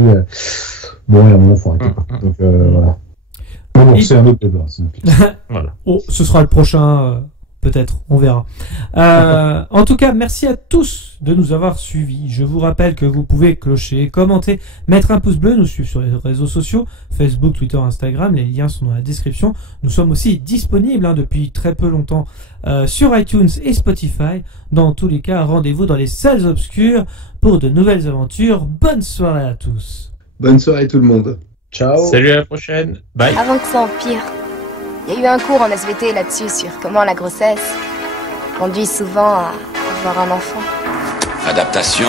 Bon, il y a un moment, il faut arrêter. Donc voilà. Bon, c'est un autre débat. Voilà. Oh, ce sera le prochain, peut-être, on verra. En tout cas, merci à tous de nous avoir suivis. Je vous rappelle que vous pouvez clocher, commenter, mettre un pouce bleu, nous suivre sur les réseaux sociaux, Facebook, Twitter, Instagram, les liens sont dans la description. Nous sommes aussi disponibles depuis très peu longtemps sur iTunes et Spotify. Dans tous les cas, rendez-vous dans les salles obscures pour de nouvelles aventures. Bonne soirée à tous. Bonne soirée tout le monde. Ciao. Salut, à la prochaine. Bye. Avant que ça empire, il y a eu un cours en SVT là-dessus sur comment la grossesse conduit souvent à avoir un enfant. Adaptation,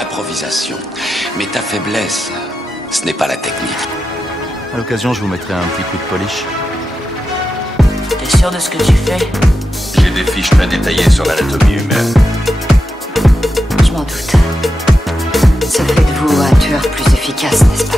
improvisation. Mais ta faiblesse, ce n'est pas la technique. À l'occasion, je vous mettrai un petit coup de polish. T'es sûr de ce que tu fais? J'ai des fiches très détaillées sur l'anatomie humaine. Je m'en doute. Ça fait de vous un tueur plus efficace, n'est-ce pas?